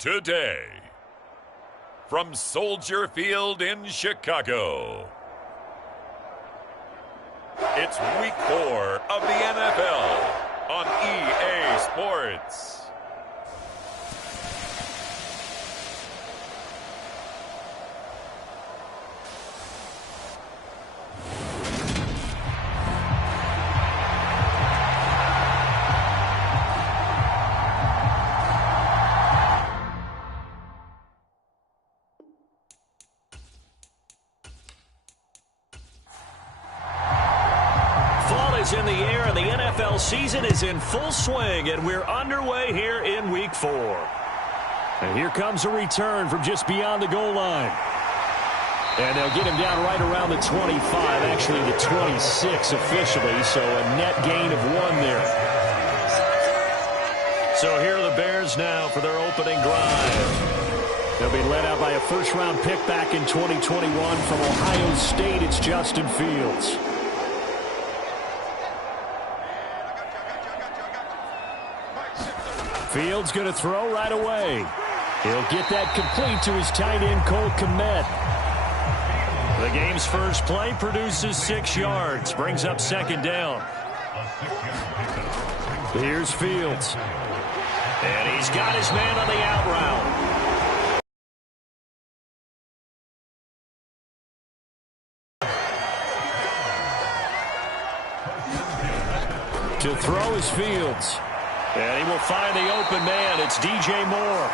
today. From Soldier Field in Chicago, it's Week 4 of the NFL on EA Sports. In the air, and the NFL season is in full swing, and we're underway here in Week 4. And here comes a return from just beyond the goal line. And they'll get him down right around the 25, actually the 26 officially, so a net gain of 1 there. So here are the Bears now for their opening drive. They'll be led out by a first-round pick back in 2021 from Ohio State. It's Justin Fields. Fields going to throw right away. He'll get that complete to his tight end, Cole Kmet. The game's first play produces 6 yards, brings up second down. Here's Fields. And he's got his man on the out route. To throw is Fields. And he will find the open man. It's DJ Moore.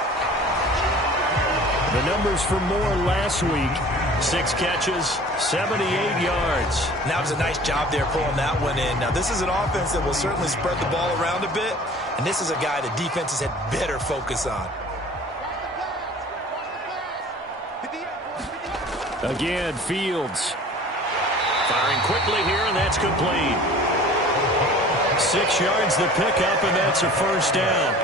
The numbers for Moore last week: 6 catches, 78 yards. That was a nice job there pulling that one in. Now, this is an offense that will certainly spread the ball around a bit, and this is a guy that defenses had better focus on. Again, Fields. Firing quickly here, and that's complete. 6 yards the pickup, and that's a first down.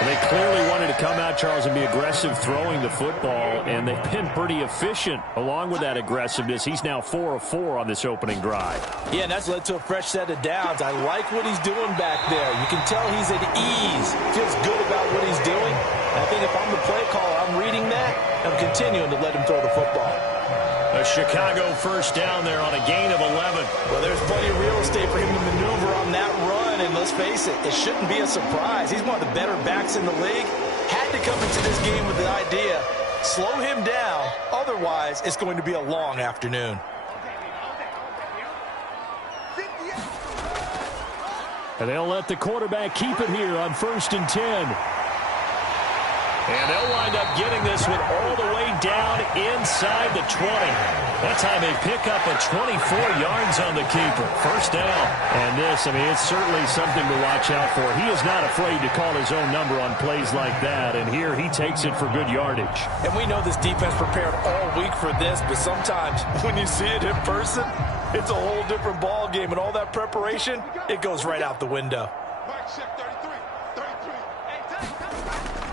They clearly wanted to come out, Charles, and be aggressive throwing the football, and they've been pretty efficient along with that aggressiveness. He's now 4 of 4 on this opening drive. Yeah, and that's led to a fresh set of downs. I like what he's doing back there. You can tell he's at ease. Feels good about what he's doing. And I think if I'm the play caller, I'm reading that. I'm continuing to let him throw the football. A Chicago first down there on a gain of 11. Well, there's plenty of real estate for him to maneuver on that run, and let's face it, it shouldn't be a surprise. He's one of the better backs in the league. Had to come into this game with the idea, slow him down, otherwise it's going to be a long afternoon. And they'll let the quarterback keep it here on 1st and 10. And they'll wind up getting this one all the way down inside the 20. That time they pick up a 24 yards on the keeper. First down. And this, I mean, it's certainly something to watch out for. He is not afraid to call his own number on plays like that. And here he takes it for good yardage. And we know this defense prepared all week for this, but sometimes when you see it in person, it's a whole different ball game. And all that preparation, it goes right out the window.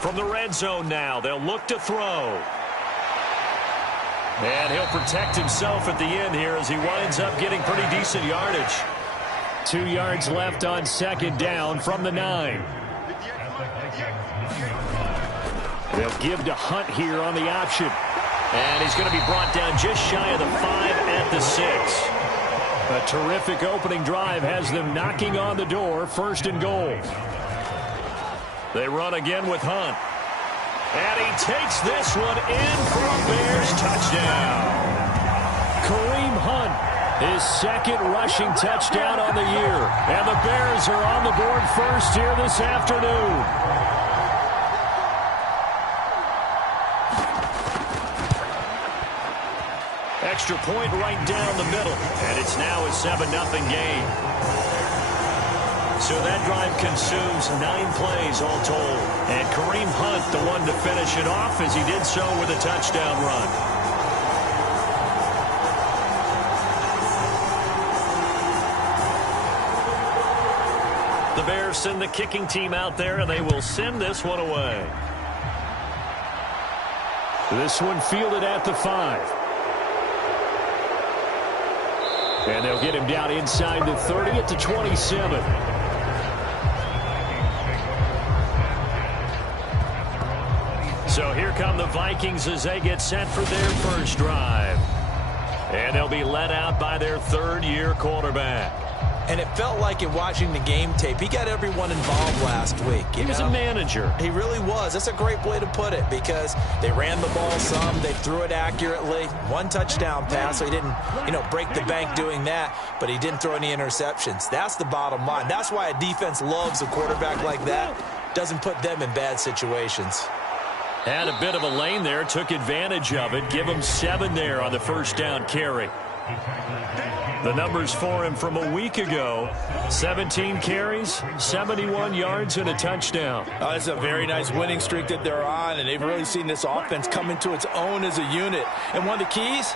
From the red zone now, they'll look to throw. And he'll protect himself at the end here as he winds up getting pretty decent yardage. 2 yards left on 2nd down from the 9. They'll give to Hunt here on the option. And he's going to be brought down just shy of the 5 at the 6. A terrific opening drive has them knocking on the door, 1st and goal. They run again with Hunt. And he takes this one in for a Bears touchdown. Kareem Hunt, his 2nd rushing touchdown on the year. And the Bears are on the board first here this afternoon. Extra point right down the middle. And it's now a 7-0 game. So that drive consumes 9 plays all told. And Kareem Hunt, the one to finish it off, as he did so with a touchdown run. The Bears send the kicking team out there, and they will send this one away. This one fielded at the 5. And they'll get him down inside the 30 at the 27. So here come the Vikings as they get set for their first drive. And they'll be led out by their third-year quarterback. And it felt like in watching the game tape, he got everyone involved last week. He was a manager. He really was. That's a great way to put it because they ran the ball some. They threw it accurately. One touchdown pass, so he didn't, break the bank doing that, but he didn't throw any interceptions. That's the bottom line. That's why a defense loves a quarterback like that. Doesn't put them in bad situations. Had a bit of a lane there, took advantage of it. Give him 7 there on the first down carry. The numbers for him from a week ago: 17 carries, 71 yards, and a touchdown. It's a very nice winning streak that they're on, and they've really seen this offense come into its own as a unit. And one of the keys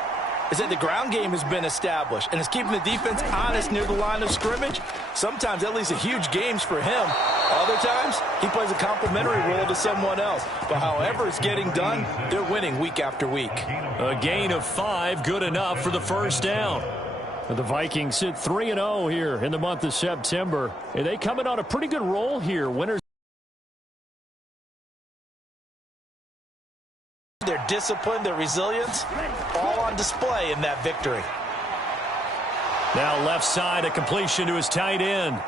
is that the ground game has been established, and it's keeping the defense honest near the line of scrimmage. Sometimes that leads to huge games for him. Other times, he plays a complementary role to someone else. But however it's getting done, they're winning week after week. A gain of 5, good enough for the first down. The Vikings sit 3-0 here in the month of September. And they come in on a pretty good roll here. Winners. Their discipline, their resilience, all on display in that victory. Now left side, a completion to his tight end.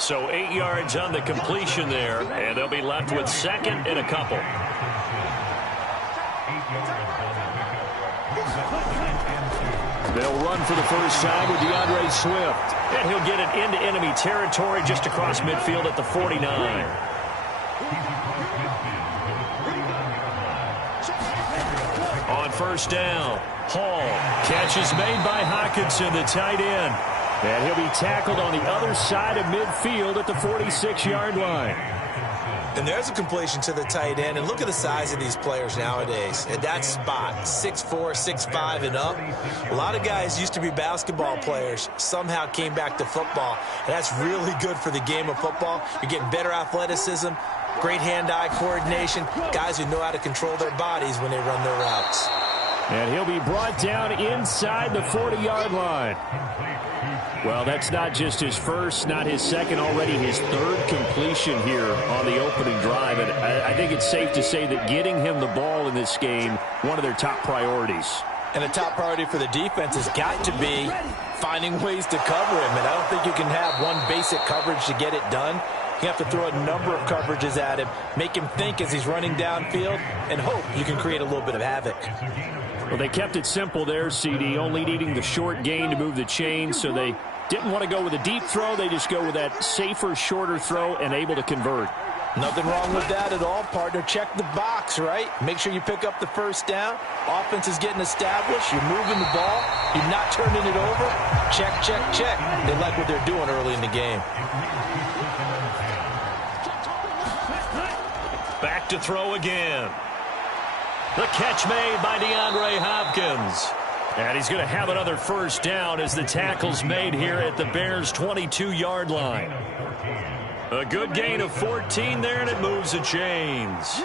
So 8 yards on the completion there, and they'll be left with second and a couple. They'll run for the first time with DeAndre Swift. And he'll get it into enemy territory just across midfield at the 49. On first down, Hall. Catch is made by Hockenson, the tight end. And he'll be tackled on the other side of midfield at the 46-yard line. And there's a completion to the tight end. And look at the size of these players nowadays. At that spot, 6'4", 6'5", and up. A lot of guys used to be basketball players, somehow came back to football. And that's really good for the game of football. You're getting better athleticism, great hand-eye coordination, guys who know how to control their bodies when they run their routes. And he'll be brought down inside the 40-yard line. Well, that's not just his first, not his second, already his third completion here on the opening drive. And I think it's safe to say that getting him the ball in this game, one of their top priorities. And a top priority for the defense has got to be finding ways to cover him. And I don't think you can have one basic coverage to get it done. You have to throw a number of coverages at him, make him think as he's running downfield, and hope you can create a little bit of havoc. Well, they kept it simple there, CD, only needing the short gain to move the chains, so they didn't want to go with a deep throw. They just go with that safer, shorter throw and able to convert. Nothing wrong with that at all, partner. Check the box, right? Make sure you pick up the first down. Offense is getting established. You're moving the ball. You're not turning it over. Check, check, check. They like what they're doing early in the game. Back to throw again. The catch made by DeAndre Hopkins. And he's going to have another first down as the tackle's made here at the Bears' 22-yard line. A good gain of 14 there, and it moves the chains.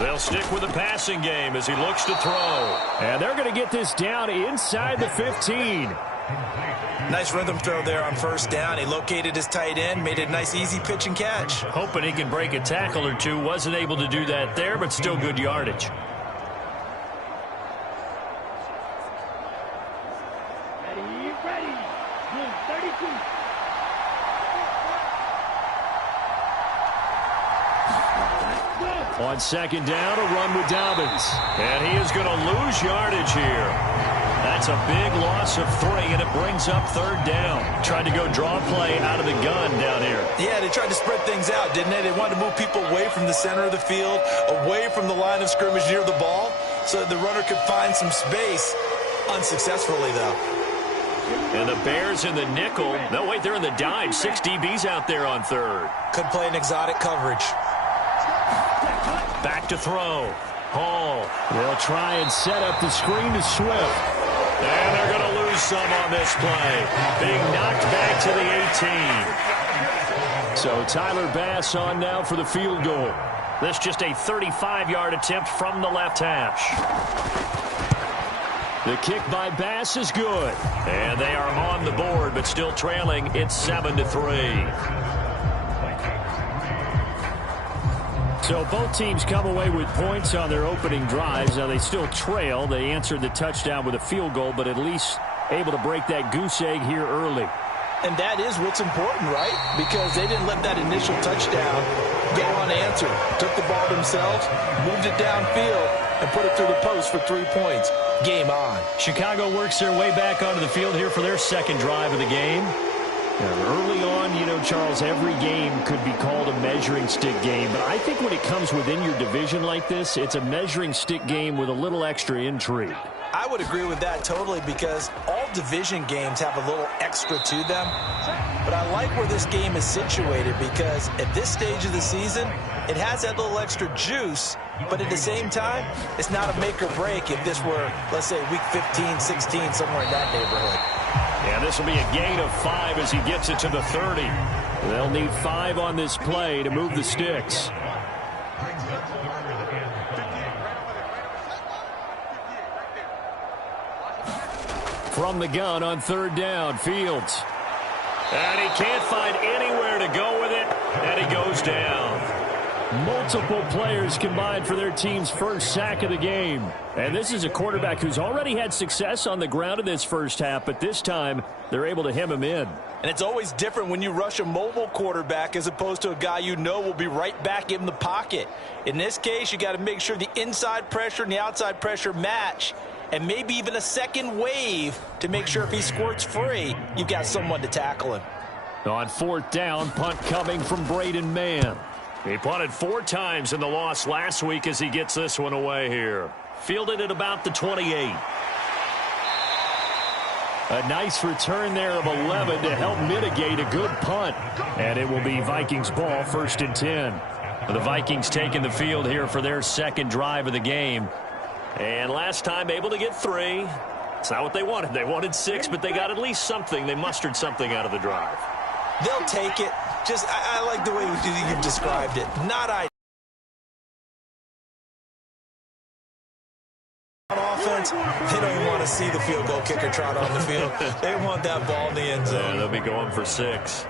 They'll stick with the passing game as he looks to throw. And they're going to get this down inside the 15. Nice rhythm throw there on first down. He located his tight end, made a nice easy pitch and catch. Hoping he can break a tackle or two. Wasn't able to do that there, but still good yardage. Ready. 32. On second down, a run with Dobbins. And he is going to lose yardage here. That's a big loss of 3, and it brings up third down. Tried to go draw play out of the gun down here. Yeah, they tried to spread things out, didn't they? They wanted to move people away from the center of the field, away from the line of scrimmage near the ball, so the runner could find some space. Unsuccessfully, though. And the Bears in the nickel. No, wait, they're in the dime. 6 DBs out there on third. Could play an exotic coverage. Back to throw. Hall. They'll try and set up the screen to Swift. And they're going to lose some on this play. Being knocked back to the 18. So Tyler Bass on now for the field goal. This just a 35-yard attempt from the left hash. The kick by Bass is good. And they are on the board, but still trailing. It's 7-3. So both teams come away with points on their opening drives. Now they still trail. They answered the touchdown with a field goal, but at least able to break that goose egg here early. And that is what's important, right? Because they didn't let that initial touchdown go unanswered. Took the ball themselves, moved it downfield, and put it through the post for 3 points. Game on. Chicago works their way back onto the field here for their second drive of the game. Early on, you know, Charles, every game could be called a measuring stick game. But I think when it comes within your division like this, it's a measuring stick game with a little extra intrigue. I would agree with that totally because all division games have a little extra to them. But I like where this game is situated because at this stage of the season, it has that little extra juice. But at the same time, it's not a make or break if this were, let's say, week 15, 16, somewhere in that neighborhood. Yeah, this will be a gain of 5 as he gets it to the 30. They'll need 5 on this play to move the sticks. From the gun on third down, Fields. And he can't find anywhere to go with it, and he goes down. Multiple players combined for their team's first sack of the game. And this is a quarterback who's already had success on the ground in this first half, but this time they're able to hem him in. And it's always different when you rush a mobile quarterback as opposed to a guy you know will be right back in the pocket. In this case, you got to make sure the inside pressure and the outside pressure match, and maybe even a second wave to make sure if he squirts free, you've got someone to tackle him. On fourth down, punt coming from Braden Mann. He punted 4 times in the loss last week as he gets this one away here. Fielded at about the 28. A nice return there of 11 to help mitigate a good punt. And it will be Vikings ball, 1st and 10. The Vikings taking the field here for their second drive of the game. And last time able to get 3. It's not what they wanted. They wanted 6, but they got at least something. They mustered something out of the drive. They'll take it. Just, I like the way you've described it. Not ideal. On offense, they don't even want to see the field goal kicker trot on the field. They want that ball in the end zone. Yeah, they'll be going for 6.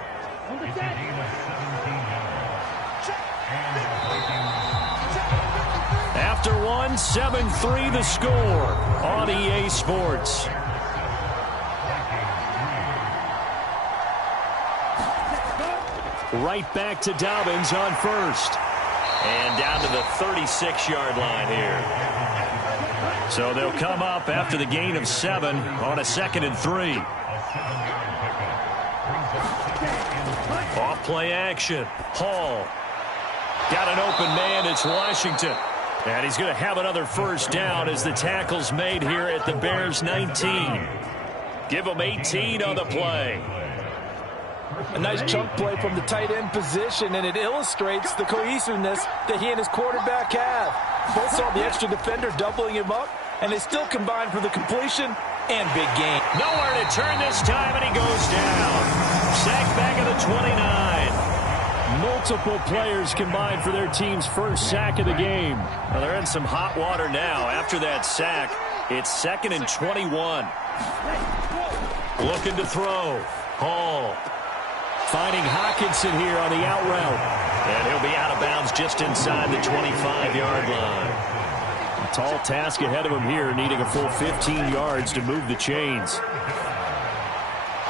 After 1, 7-3 the score on EA Sports. Right back to Dobbins on first. And down to the 36-yard line here. So they'll come up after the gain of 7 on a 2nd and 3. Off play action. Hall. Got an open man. It's Washington. And he's going to have another first down as the tackle's made here at the Bears 19. Give them 18 on the play. A nice chunk play from the tight end position, and it illustrates the cohesiveness that he and his quarterback have. Both saw the extra defender doubling him up, and they still combined for the completion and big gain. Nowhere to turn this time, and he goes down. Sacked back at the 29. Multiple players combined for their team's first sack of the game. Well, they're in some hot water now. After that sack, it's 2nd and 21. Looking to throw. Hall. Finding Hockenson here on the out route. And he'll be out of bounds just inside the 25-yard line. A tall task ahead of him here, needing a full 15 yards to move the chains.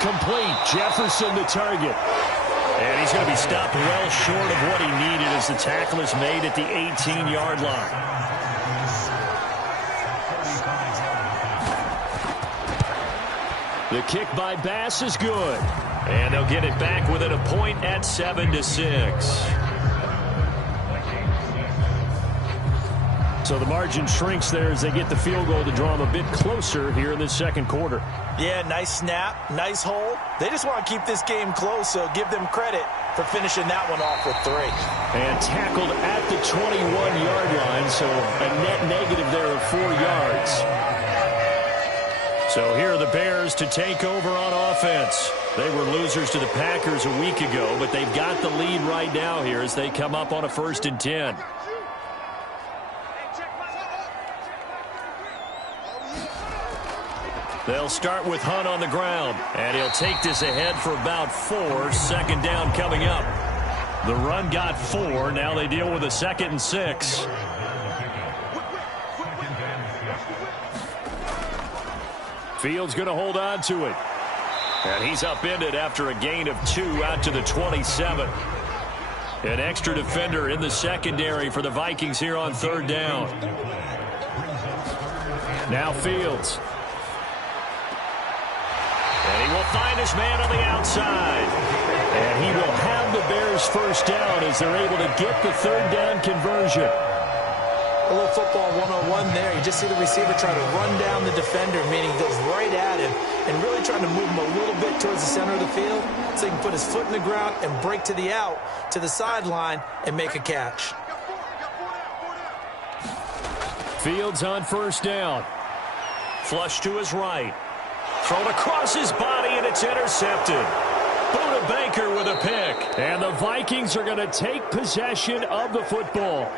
Complete. Jefferson the target. And he's going to be stopped well short of what he needed as the tackle is made at the 18-yard line. The kick by Bass is good. And they'll get it back within a point at 7-6. So the margin shrinks there as they get the field goal to draw them a bit closer here in the second quarter. Yeah, nice snap, nice hold. They just want to keep this game close, so give them credit for finishing that one off with 3. And tackled at the 21-yard line, so a net negative there of 4 yards. So here are the Bears to take over on offense. They were losers to the Packers a week ago, but they've got the lead right now here as they come up on a 1st and 10. They'll start with Hunt on the ground, and he'll take this ahead for about 4. 2nd down coming up. The run got 4. Now they deal with a 2nd and 6. Fields going to hold on to it. And he's upended after a gain of 2 out to the 27. An extra defender in the secondary for the Vikings here on 3rd down. Now Fields. And he will find his man on the outside. And he will have the Bears first down as they're able to get the 3rd down conversion. A little football 101 there. You just see the receiver try to run down the defender, meaning he goes right at him and really trying to move him a little bit towards the center of the field so he can put his foot in the ground and break to the out, to the sideline, and make a catch. Fields on 1st down. Flush to his right. Thrown across his body, and it's intercepted. Buda Baker with a pick. And the Vikings are going to take possession of the football.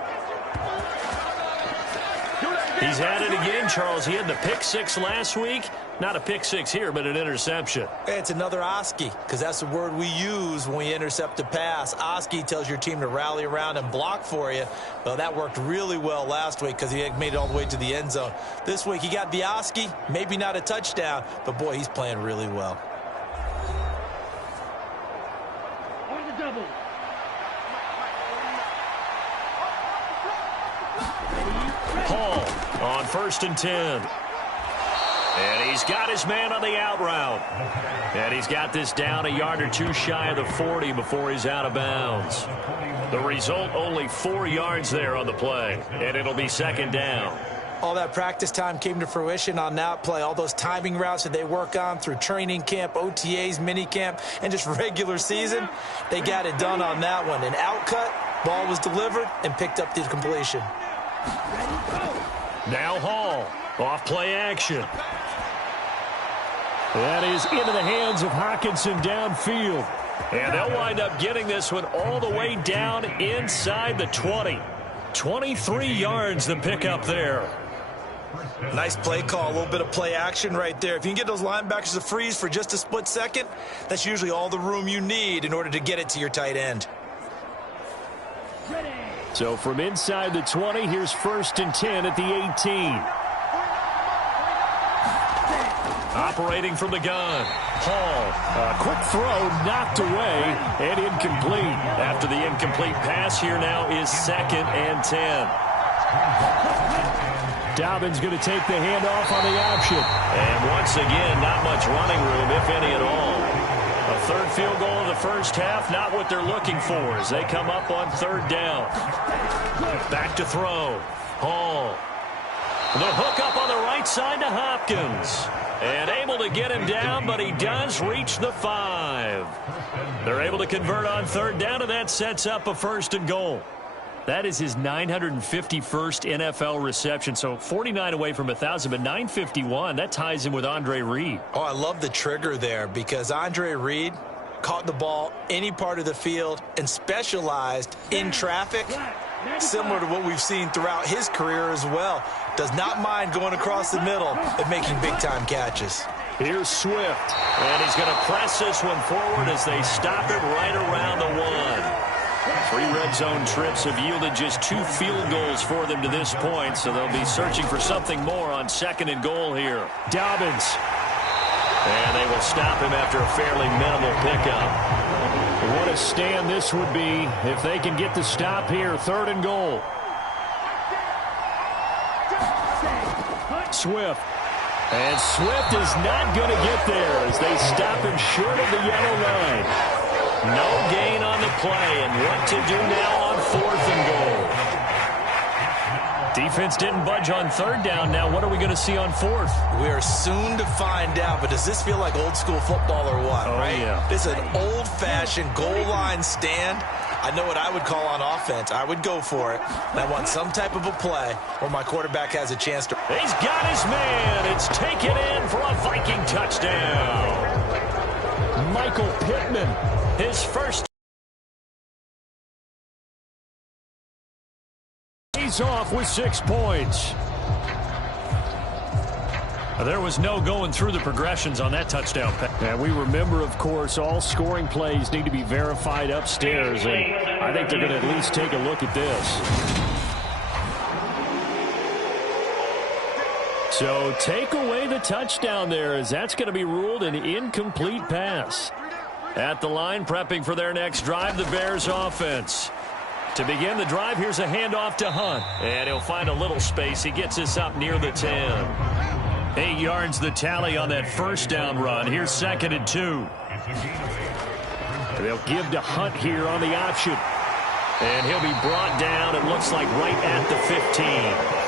He's had it again, Charles. He had the pick 6 last week. Not a pick 6 here, but an interception. It's another Oski, because that's the word we use when we intercept a pass. Oski tells your team to rally around and block for you. Well, that worked really well last week because he made it all the way to the end zone. This week, he got the Oski, maybe not a touchdown, but, boy, he's playing really well. On the double. Hall on 1st and 10. And he's got his man on the out route. And he's got this down a yard or 2 shy of the 40 before he's out of bounds. The result, only 4 yards there on the play. And it'll be 2nd down. All that practice time came to fruition on that play. All those timing routes that they work on through training camp, OTAs, mini camp, and just regular season, they got it done on that one. An out cut, ball was delivered, and picked up the completion. Now Hall, off play action. That is into the hands of Hockenson downfield. And they'll wind up getting this one all the way down inside the 20. 23 yards the pickup there. Nice play call, a little bit of play action right there. If you can get those linebackers to freeze for just a split second, that's usually all the room you need in order to get it to your tight end. So from inside the 20, here's 1st and 10 at the 18. Operating from the gun. Hall, a quick throw, knocked away, and incomplete. After the incomplete pass, here now is 2nd and 10. Dobbins going to take the handoff on the option. And once again, not much running room, if any at all. A 3rd field goal in the first half, not what they're looking for as they come up on 3rd down. Back to throw. Hall. The hook up on the right side to Hopkins. And able to get him down, but he does reach the 5. They're able to convert on 3rd down, and that sets up a 1st and goal. That is his 951st NFL reception, so 49 away from 1,000, but 951, that ties him with Andre Reed. Oh, I love the trigger there because Andre Reed caught the ball any part of the field and specialized in traffic, similar to what we've seen throughout his career as well. Does not mind going across the middle and making big-time catches. Here's Swift. And he's going to press this one forward as they stop it right around the 1. 3 red zone trips have yielded just 2 field goals for them to this point, so they'll be searching for something more on 2nd and goal here. Dobbins. And they will stop him after a fairly minimal pickup. What a stand this would be if they can get the stop here. 3rd and goal. Swift. And Swift is not going to get there as they stop him short of the yellow line. No gain on the play, and what to do now on 4th and goal. Defense didn't budge on 3rd down. Now what are we going to see on 4th? We are soon to find out, but does this feel like old school football or what? Oh, right? Yeah. This is an old-fashioned goal line stand. I know what I would call on offense. I would go for it. And I want some type of a play where my quarterback has a chance to. He's got his man. It's taken in for a Viking touchdown. Michael Pittman, his first. He's off with 6 points. There was no going through the progressions on that touchdown pass. And we remember, of course, all scoring plays need to be verified upstairs, and I think they're going to at least take a look at this. So take away the touchdown there, as that's going to be ruled an incomplete pass. At the line, prepping for their next drive, the Bears offense. To begin the drive, here's a handoff to Hunt. And he'll find a little space. He gets us up near the 10. 8 yards the tally on that first down run. Here's 2nd and 2. They'll give to Hunt here on the option. And he'll be brought down, it looks like, right at the 15.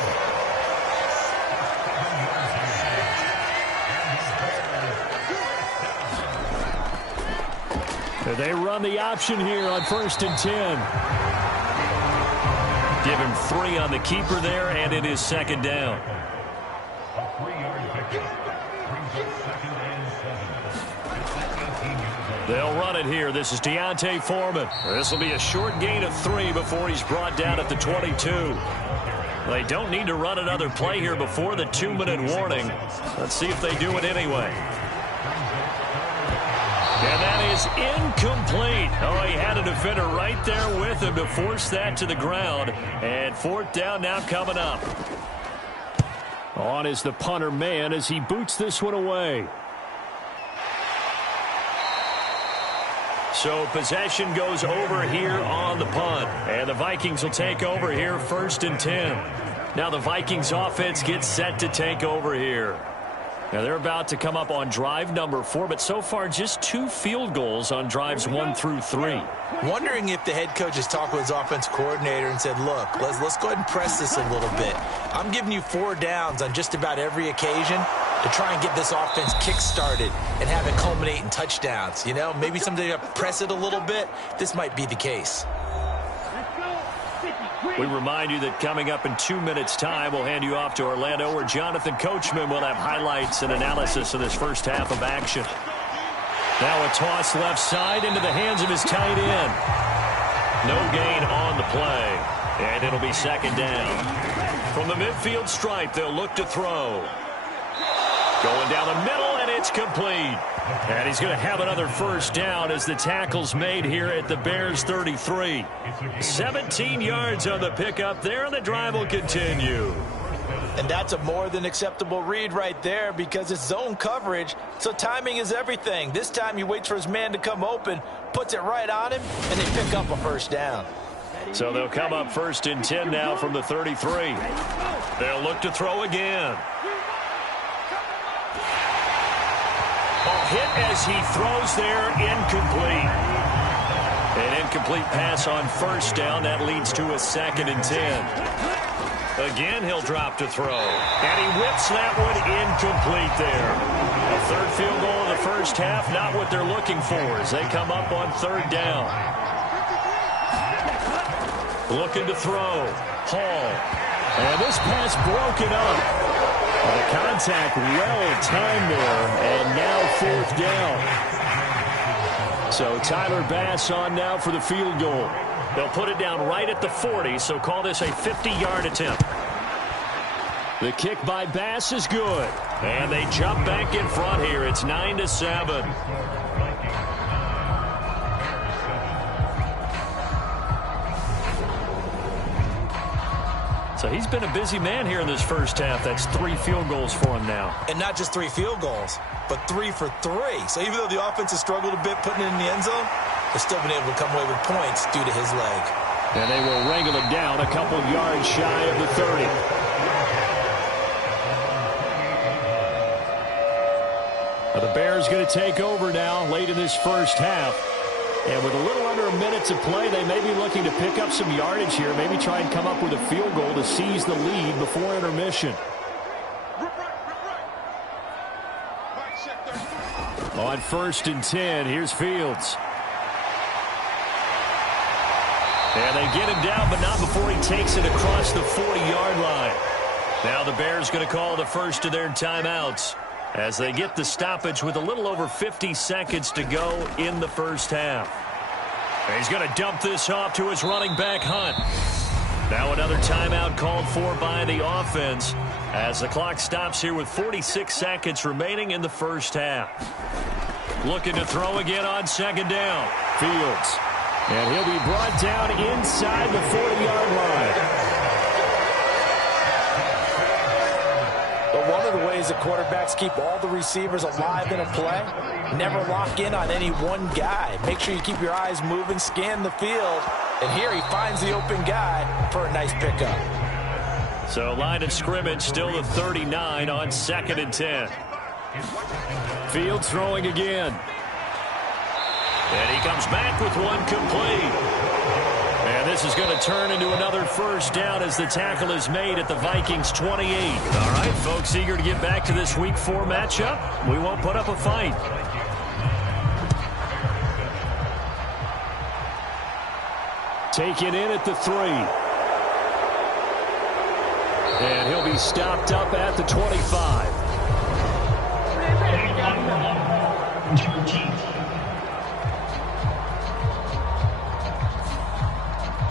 They run the option here on 1st and 10. Give him 3 on the keeper there, and it is 2nd down. They'll run it here. This is Deontay Foreman. This will be a short gain of 3 before he's brought down at the 22. They don't need to run another play here before the 2-minute warning. Let's see if they do it anyway. And that is incomplete. Oh, he had a defender right there with him to force that to the ground. And 4th down now coming up. On is the punter man as he boots this one away. So possession goes over here on the punt. And the Vikings will take over here 1st and 10. Now the Vikings offense gets set to take over here. Now they're about to come up on drive number 4, but so far just 2 field goals on drives 1 through 3. Wondering if the head coach has talked with his offense coordinator and said, look, let's go ahead and press this a little bit. I'm giving you 4 downs on just about every occasion to try and get this offense kick-started and have it culminate in touchdowns. You know, maybe someday to press it a little bit. This might be the case. We remind you that coming up in 2 minutes' time, we'll hand you off to Orlando, where Jonathan Coachman will have highlights and analysis of this first half of action. Now a toss left side into the hands of his tight end. No gain on the play, and it'll be 2nd down. From the midfield stripe, they'll look to throw. Going down the middle, and it's complete. And he's going to have another 1st down as the tackle's made here at the Bears 33. 17 yards on the pickup there, and the drive will continue. And that's a more than acceptable read right there because it's zone coverage, so timing is everything. This time he waits for his man to come open, puts it right on him, and they pick up a 1st down. So they'll come up 1st and 10 now from the 33. They'll look to throw again. Hit as he throws there, incomplete. An incomplete pass on 1st down. That leads to a 2nd and 10. Again, he'll drop to throw. And he whips that one incomplete there. A 3rd field goal in the first half, not what they're looking for as they come up on 3rd down. Looking to throw. Hall. And this pass broken up. The contact well-timed there, and now 4th down. So Tyler Bass on now for the field goal. They'll put it down right at the 40, so call this a 50-yard attempt. The kick by Bass is good, and they jump back in front here. It's 9-7. So he's been a busy man here in this first half. That's 3 field goals for him now. And not just 3 field goals, but 3 for 3. So even though the offense has struggled a bit putting it in the end zone, they've still been able to come away with points due to his leg. And they will wrangle him down a couple yards shy of the 30. The Bears going to take over now late in this first half. And with a little under a minute to play, they may be looking to pick up some yardage here, maybe try and come up with a field goal to seize the lead before intermission. On 1st and 10, here's Fields. And they get him down, but not before he takes it across the 40-yard line. Now the Bears going to call the first of their timeouts as they get the stoppage with a little over 50 seconds to go in the first half. And he's going to dump this off to his running back, Hunt. Now another timeout called for by the offense As the clock stops here with 46 seconds remaining in the first half. Looking to throw again on second down. Fields. And he'll be brought down inside the 40-yard line. But one of the ways the quarterbacks keep all the receivers alive in a play, never lock in on any one guy. Make sure you keep your eyes moving, scan the field. And here he finds the open guy for a nice pickup. So line of scrimmage still the 39 on 2nd and 10. Fields throwing again. And he comes back with one complete. And this is going to turn into another first down as the tackle is made at the Vikings 28. All right, folks, eager to get back to this Week 4 matchup. We won't put up a fight. Taken in at the 3. And he'll be stopped up at the 25.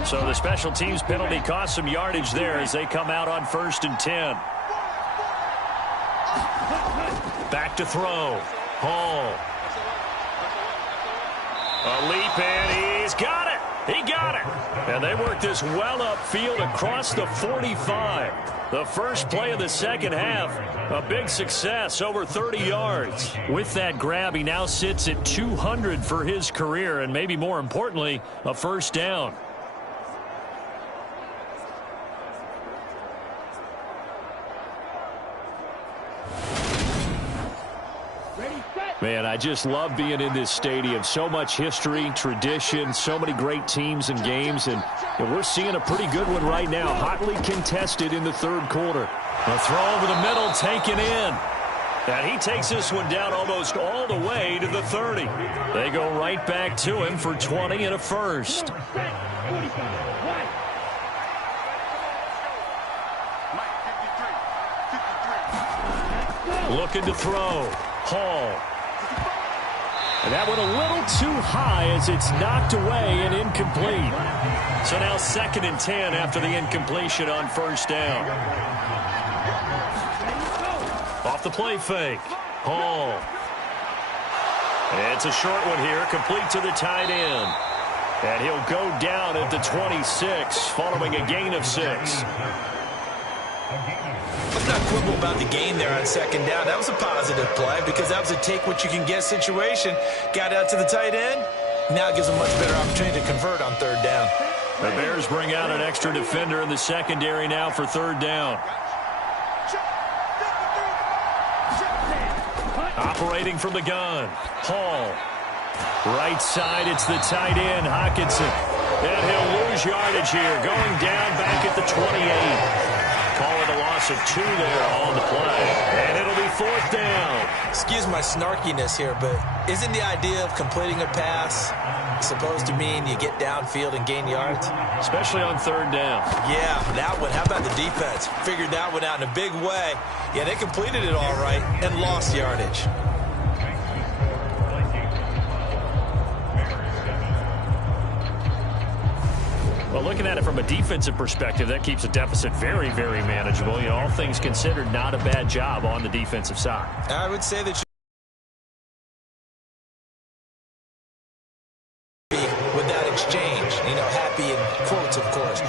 So the special teams penalty cost some yardage there as they come out on 1st and 10. Back to throw. Hall. A leap, and he's got it. He got it. And they work this well upfield across the 45. The first play of the second half, a big success, over 30 yards. With that grab, he now sits at 200 for his career, and maybe more importantly, a first down. Man, I just love being in this stadium. So much history, tradition, so many great teams and games. And we're seeing a pretty good one right now. Hotly contested in the third quarter. A throw over the middle taken in. And he takes this one down almost all the way to the 30. They go right back to him for 20 and a first. Looking to throw. Hall. And that went a little too high as it's knocked away and incomplete. So now 2nd and 10 after the incompletion on first down. Off the play fake. Hall. It's a short one here, complete to the tight end. And he'll go down at the 26 following a gain of 6. Let's not quibble about the gain there on second down. That was a positive play because that was a take-what-you-can-get situation. Got out to the tight end. Now it gives a much better opportunity to convert on third down. The Bears bring out an extra defender in the secondary now for third down. Operating from the gun. Hall. Right side, it's the tight end, Hockenson. And he'll lose yardage here, going down back at the 28. Call it a loss of 2 there on the play. And it'll be fourth down. Excuse my snarkiness here, but isn't the idea of completing a pass supposed to mean you get downfield and gain yards? Especially on third down. Yeah, that one. How about the defense? Figured that one out in a big way. Yeah, they completed it all right and lost yardage. Well, looking at it from a defensive perspective, that keeps the deficit very, very manageable. You know, all things considered, not a bad job on the defensive side. I would say that with that exchange, you know, happy in quotes, of course.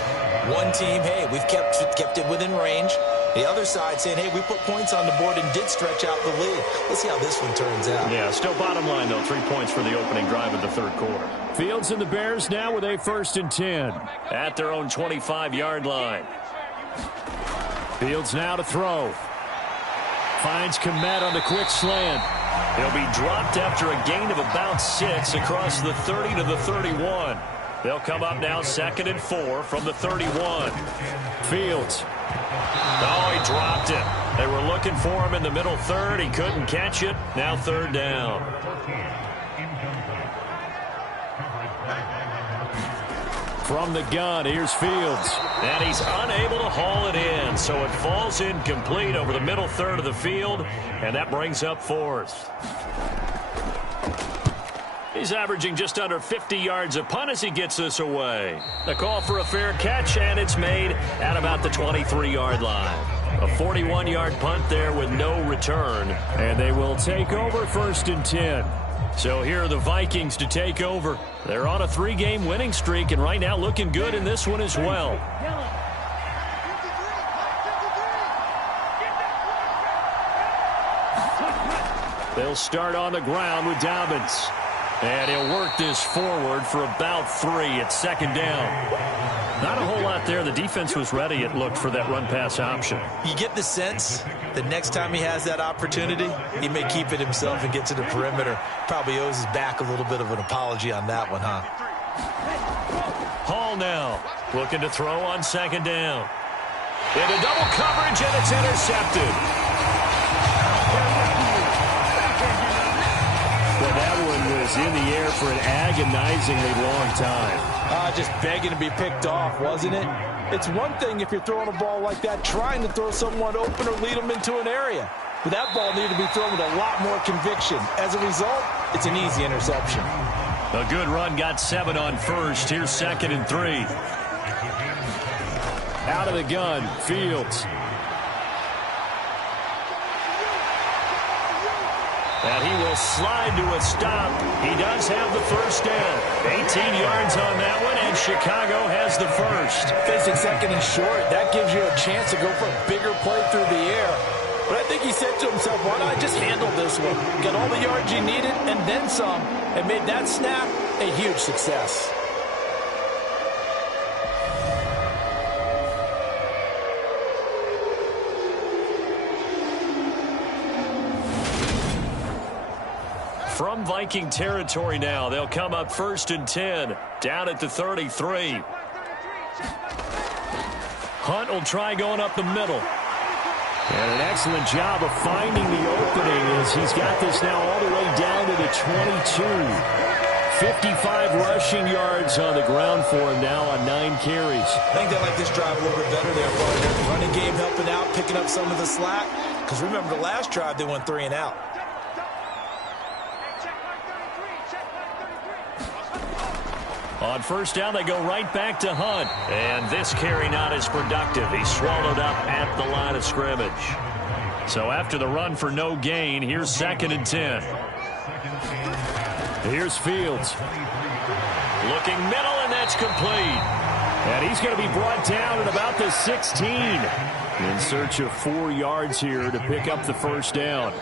One team, hey, we've kept it within range. The other side saying, hey, we put points on the board and did stretch out the lead. Let's see how this one turns out. Yeah, still bottom line, though, 3 points for the opening drive of the third quarter. Fields and the Bears now with a 1st and 10 at their own 25-yard line. Fields now to throw. Finds Kmet on the quick slant. He'll be dropped after a gain of about 6 across the 30 to the 31. They'll come up now 2nd and 4 from the 31. Fields. Oh, he dropped it. They were looking for him in the middle third. He couldn't catch it. Now third down. From the gun, here's Fields. And he's unable to haul it in. So it falls incomplete over the middle third of the field. And that brings up 4th. He's averaging just under 50 yards a punt as he gets this away. The call for a fair catch, and it's made at about the 23-yard line. A 41-yard punt there with no return. And they will take over 1st and 10. So here are the Vikings to take over. They're on a 3-game winning streak, and right now looking good in this one as well. They'll start on the ground with Dobbins. And he'll work this forward for about 3 at 2nd down. Not a whole lot there. The defense was ready, it looked, for that run-pass option. You get the sense that next time he has that opportunity, he may keep it himself and get to the perimeter. Probably owes his back a little bit of an apology on that one, huh? Hall now looking to throw on 2nd down. Into double coverage, and it's intercepted. Well, that one was in the air for an agonizingly long time. Just begging to be picked off, wasn't it? It's one thing if you're throwing a ball like that, trying to throw someone open or lead them into an area. But that ball needed to be thrown with a lot more conviction. As a result, it's an easy interception. A good run, got 7 on 1st. Here's 2nd and 3. Out of the gun, Fields. And he will slide to a stop. He does have the 1st down. 18 yards on that one, and Chicago has the 1st. Facing 2nd and short, that gives you a chance to go for a bigger play through the air. But I think he said to himself, why not just handle this one? Get all the yards you needed and then some, and made that snap a huge success. From Viking territory now, they'll come up 1st and 10, down at the 33. Hunt will try going up the middle. And an excellent job of finding the opening as he's got this now all the way down to the 22. 55 rushing yards on the ground for him now on 9 carries. I think they like this drive a little bit better there, partner. The running game helping out, picking up some of the slack. Because remember, the last drive they went 3 and out. On 1st down, they go right back to Hunt. And this carry not as productive. He's swallowed up at the line of scrimmage. So after the run for no gain, here's 2nd and 10. Here's Fields. Looking middle, and that's complete. And he's going to be brought down at about the 16. In search of 4 yards here to pick up the 1st down.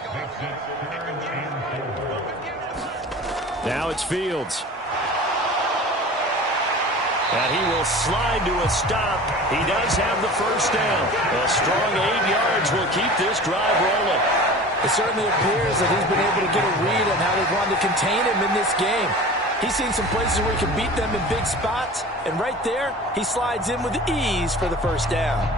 Now it's Fields. And he will slide to a stop. He does have the 1st down. A strong 8 yards will keep this drive rolling. It certainly appears that he's been able to get a read on how they wanted to contain him in this game. He's seen some places where he can beat them in big spots. And right there, he slides in with ease for the 1st down.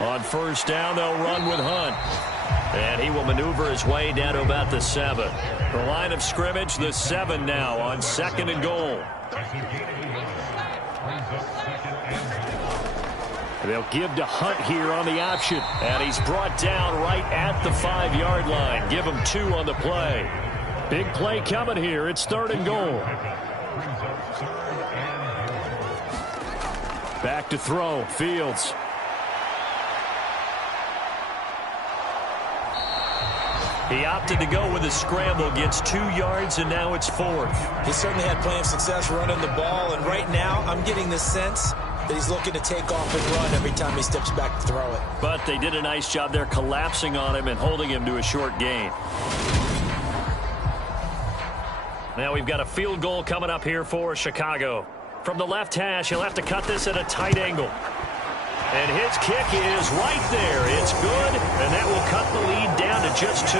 On 1st down, they'll run with Hunt. And he will maneuver his way down to about the 7. The line of scrimmage, the 7 now on 2nd and goal. They'll give to Hunt here on the option. And he's brought down right at the 5-yard line. Give him 2 on the play. Big play coming here. It's 3rd and goal. Back to throw. Fields. He opted to go with a scramble, gets 2 yards, and now it's 4th. He certainly had plenty of success running the ball, and right now I'm getting the sense that he's looking to take off and run every time he steps back to throw it. But they did a nice job there collapsing on him and holding him to a short gain. Now we've got a field goal coming up here for Chicago. From the left hash, he'll have to cut this at a tight angle. And his kick is right there. It's good, and that will cut the lead down to just 2.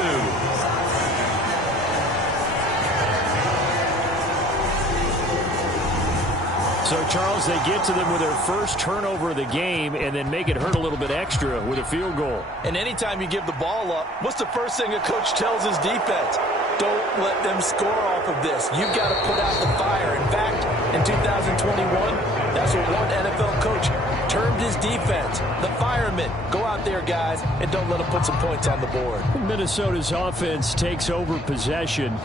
So, Charles, they get to them with their first turnover of the game and then make it hurt a little bit extra with a field goal. And anytime you give the ball up, what's the first thing a coach tells his defense? Don't let them score off of this. You've got to put out the fire. In fact, in 2021? That's what one NFL coach termed his defense. The firemen. Go out there, guys, and don't let them put some points on the board. Minnesota's offense takes over possession.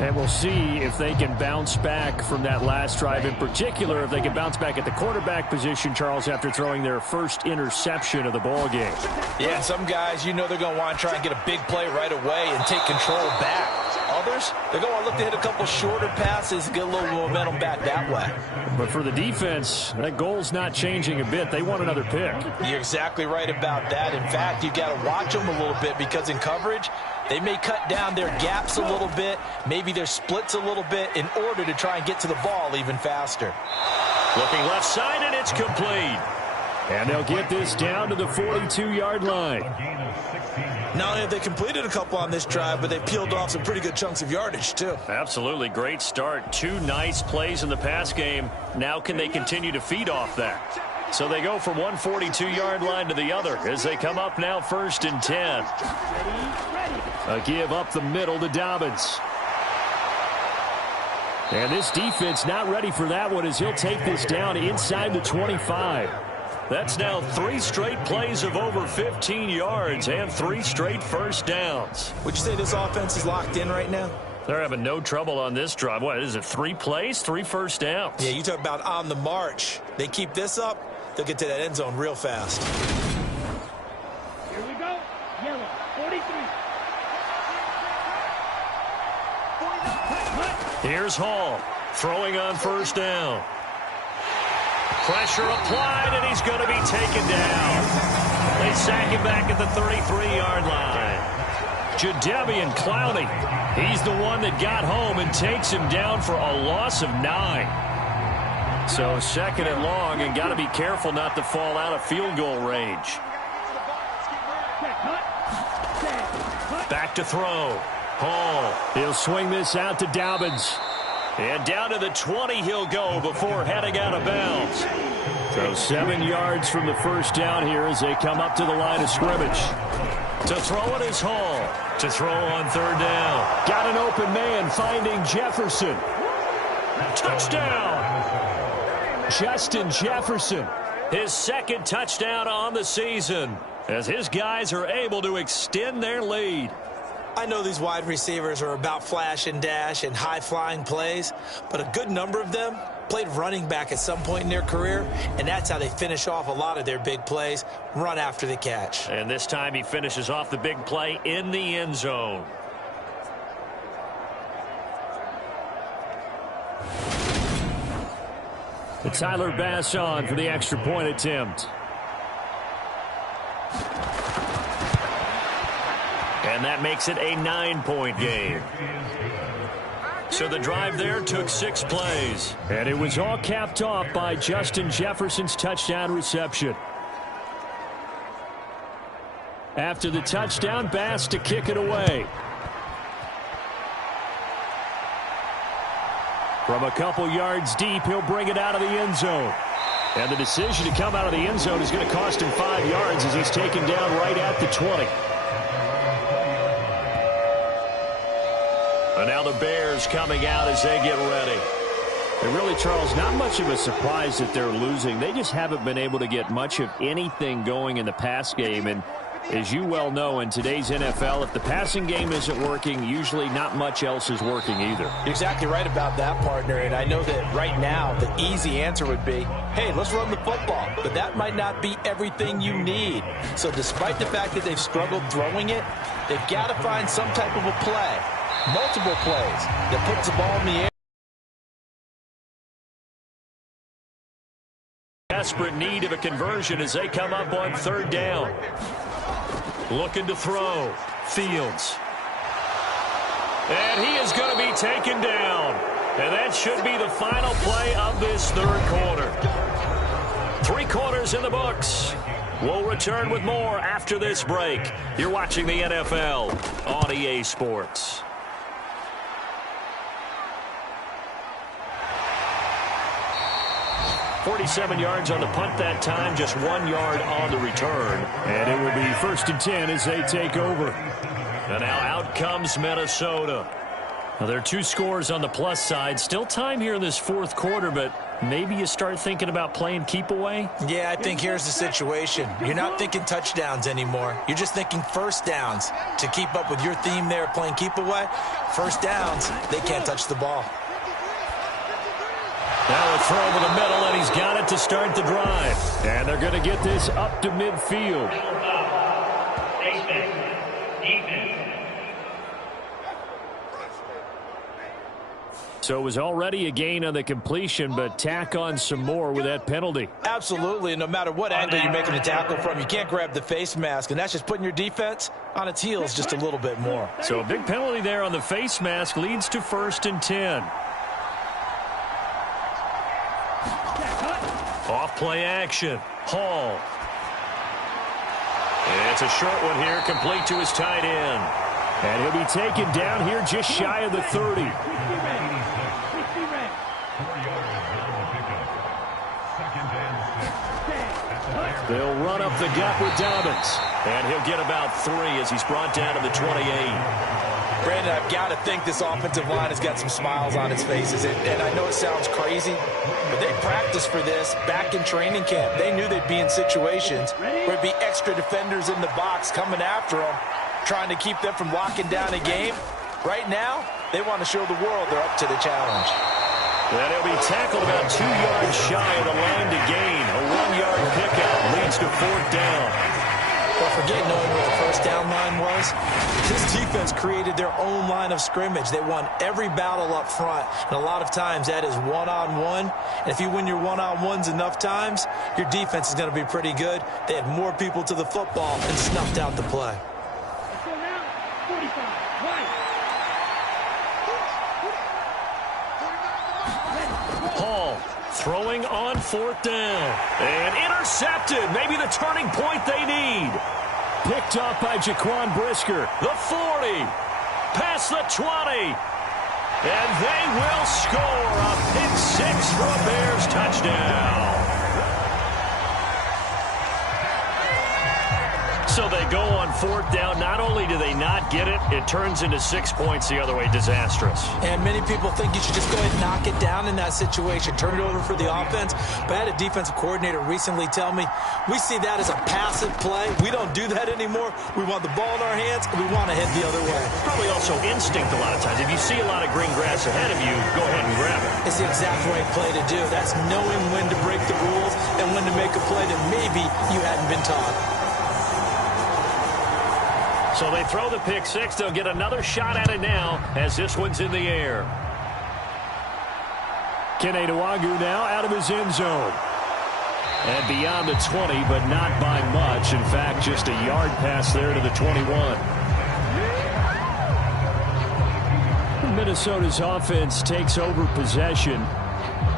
And we'll see if they can bounce back from that last drive. In particular, if they can bounce back at the quarterback position, Charles, after throwing their first interception of the ball game. Yeah, some guys, you know they're going to want to try and get a big play right away and take control back. Others, they're going to look to hit a couple shorter passes and get a little momentum back that way. But for the defense, that goal's not changing a bit. They want another pick. You're exactly right about that. In fact, you got to watch them a little bit because in coverage, they may cut down their gaps a little bit, maybe their splits a little bit in order to try and get to the ball even faster. Looking left side, and it's complete. And they'll get this down to the 42-yard line. Not only have they completed a couple on this drive, but they peeled off some pretty good chunks of yardage, too. Absolutely. Great start. 2 nice plays in the pass game. Now can they continue to feed off that? So they go from one 42-yard line to the other as they come up now 1st and 10. A give up the middle to Dobbins. And this defense not ready for that one as he'll take this down inside the 25. That's now 3 straight plays of over 15 yards and 3 straight first downs. Would you say this offense is locked in right now? They're having no trouble on this drive. What is it, 3 plays, 3 first downs? Yeah, you talk about on the march. They keep this up, they'll get to that end zone real fast. Here we go. Yellow, 43. Here's Hall, throwing on first down. Pressure applied, and he's going to be taken down. They sack him back at the 33-yard line. Jadeveon Clowney, he's the one that got home and takes him down for a loss of 9. So 2nd and long, and got to be careful not to fall out of field goal range. Back to throw. Hall, he'll swing this out to Dobbins. And down to the 20 he'll go before heading out of bounds. So 7 yards from the first down here as they come up to the line of scrimmage. To throw it is Hall. To throw on 3rd down. Got an open man finding Jefferson. Touchdown! Justin Jefferson. His 2nd touchdown on the season as his guys are able to extend their lead. I know these wide receivers are about flash and dash and high-flying plays, but a good number of them played running back at some point in their career, and that's how they finish off a lot of their big plays, run after the catch. And this time he finishes off the big play in the end zone. Tyler Bass on for the extra point attempt. And that makes it a 9-point game. So the drive there took 6 plays. And it was all capped off by Justin Jefferson's touchdown reception. After the touchdown, Bass to kick it away. From a couple yards deep, he'll bring it out of the end zone. And the decision to come out of the end zone is going to cost him 5 yards as he's taken down right at the 20. And now the Bears coming out as they get ready. And really, Charles, not much of a surprise that they're losing. They just haven't been able to get much of anything going in the pass game. And as you well know, in today's NFL, if the passing game isn't working, usually not much else is working either. You're exactly right about that, partner. And I know that right now the easy answer would be, hey, let's run the football. But that might not be everything you need. So despite the fact that they've struggled throwing it, they've got to find some type of a play. Multiple plays that puts the ball in the air. Desperate need of a conversion as they come up on 3rd down. Looking to throw. Fields. And he is going to be taken down. And that should be the final play of this 3rd quarter. 3 quarters in the books. We'll return with more after this break. You're watching the NFL on EA Sports. 47 yards on the punt that time, just 1 yard on the return. And it will be 1st and 10 as they take over. And now out comes Minnesota. Well, there are 2 scores on the plus side. Still time here in this fourth quarter, but maybe you start thinking about playing keep away? Yeah, I think here's the situation. You're not thinking touchdowns anymore. You're just thinking first downs. To keep up with your theme there, playing keep away, first downs, they can't touch the ball. Now a throw over the middle, and he's got it to start the drive. And they're going to get this up to midfield. So it was already a gain on the completion, but tack on some more with that penalty. Absolutely, and no matter what angle you're making a tackle from, you can't grab the face mask, and that's just putting your defense on its heels just a little bit more. So a big penalty there on the face mask leads to 1st and 10. Off play action. Hall. It's a short one here, complete to his tight end. And he'll be taken down here just shy of the 30. They'll run up the gut with Dobbins. And he'll get about 3 as he's brought down to the 28. Brandon, I've got to think this offensive line has got some smiles on its faces. And I know it sounds crazy, but they practiced for this back in training camp. They knew they'd be in situations where there'd be extra defenders in the box coming after them, trying to keep them from locking down a game. Right now, they want to show the world they're up to the challenge. And he'll be tackled about 2 yards shy of the line to gain. A 1-yard pickup leads to 4th down. Well, forget knowing where the first down line was. This defense created their own line of scrimmage. They won every battle up front, and a lot of times that is one-on-one. And if you win your one-on-ones enough times, your defense is going to be pretty good. They had more people to the football and snuffed out the play. So now, 45, right. Hall throwing on 4th down. And intercepted. Maybe the turning point they need. Picked off by Jaquan Brisker. The 40. Past the 20. And they will score a pick 6 for a Bears touchdown. So they go on 4th down. Not only do they not get it, it turns into 6 points the other way. Disastrous. And many people think you should just go ahead and knock it down in that situation. Turn it over for the offense. But I had a defensive coordinator recently tell me, we see that as a passive play. We don't do that anymore. We want the ball in our hands, and we want to head the other way. Probably also instinct a lot of times. If you see a lot of green grass ahead of you, go ahead and grab it. It's the exact right play to do. That's knowing when to break the rules and when to make a play that maybe you hadn't been taught. So they throw the pick 6. They'll get another shot at it now as this one's in the air. Kene Nwangwu now out of his end zone. And beyond the 20, but not by much. In fact, just a yard pass there to the 21. Minnesota's offense takes over possession.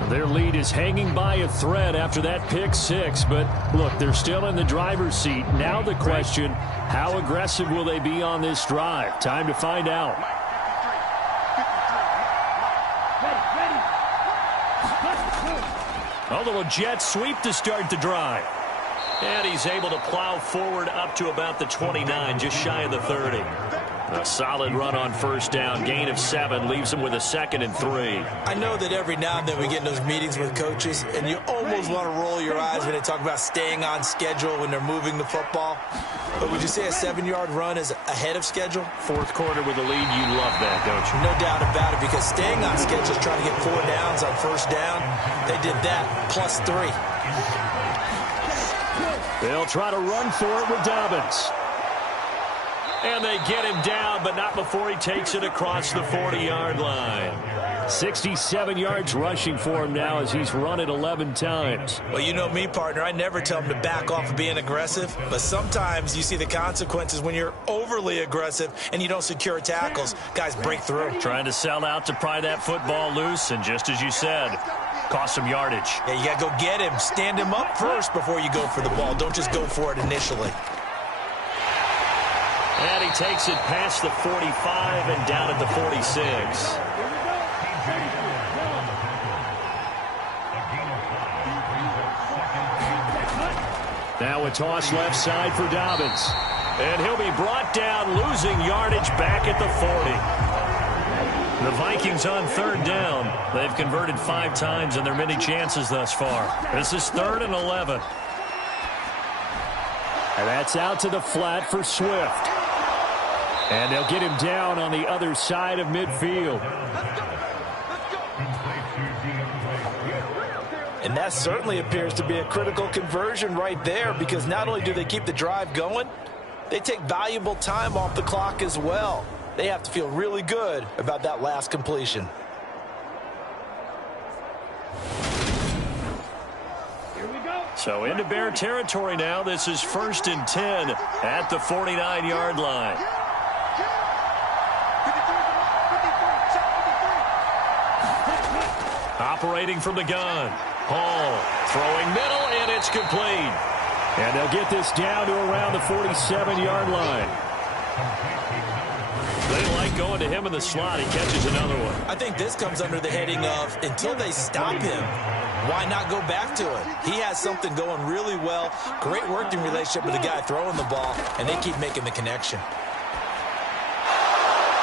Their lead is hanging by a thread after that pick 6. But, look, they're still in the driver's seat. Now the question, how aggressive will they be on this drive? Time to find out. A little jet sweep to start the drive. And he's able to plow forward up to about the 29, just shy of the 30. A solid run on 1st down. Gain of 7 leaves him with a 2nd and 3. I know that every now and then we get in those meetings with coaches, and you almost want to roll your eyes when they talk about staying on schedule when they're moving the football. But would you say a 7-yard run is ahead of schedule? 4th quarter with a lead, you love that, don't you? No doubt about it, because staying on schedule is trying to get 4 downs on 1st down. They did that, plus 3. They'll try to run for it with Dobbins. And they get him down, but not before he takes it across the 40-yard line. 67 yards rushing for him now as he's run it 11 times. Well, you know me, partner. I never tell him to back off of being aggressive, but sometimes you see the consequences when you're overly aggressive and you don't secure tackles. Guys break through. Trying to sell out to pry that football loose, and just as you said, cost some yardage. Yeah, you got to go get him. Stand him up first before you go for the ball. Don't just go for it initially. And he takes it past the 45 and down at the 46. Now a toss left side for Dobbins. And he'll be brought down, losing yardage back at the 40. The Vikings on third down. They've converted 5 times in their many chances thus far. This is 3rd and 11. And that's out to the flat for Swift. And they'll get him down on the other side of midfield. And that certainly appears to be a critical conversion right there, because not only do they keep the drive going, they take valuable time off the clock as well. They have to feel really good about that last completion. So into Bear territory now. This is 1st and 10 at the 49-yard line. Operating from the gun. Hall throwing middle, and it's complete. And they'll get this down to around the 47-yard line. They like going to him in the slot. He catches another one. I think this comes under the heading of, until they stop him, why not go back to it? He has something going really well. Great working relationship with the guy throwing the ball, and they keep making the connection.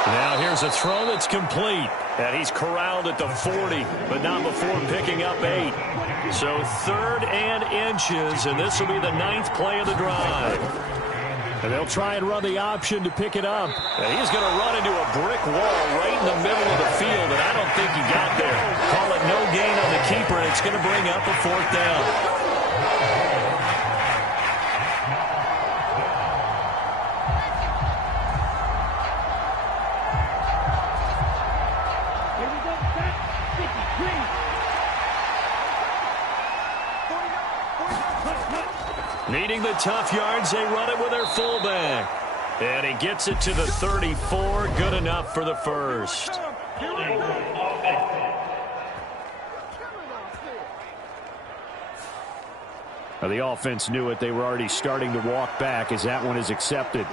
Now here's a throw that's complete. And he's corralled at the 40, but not before picking up 8. So 3rd and inches, and this will be the 9th play of the drive. And they'll try and run the option to pick it up. And he's going to run into a brick wall right in the middle of the field, and I don't think he got there. Call it no gain on the keeper, and it's going to bring up a 4th down. Needing the tough yards, they run it with their fullback. And he gets it to the 34. Good enough for the first. Well, the offense knew it. They were already starting to walk back as that one is accepted.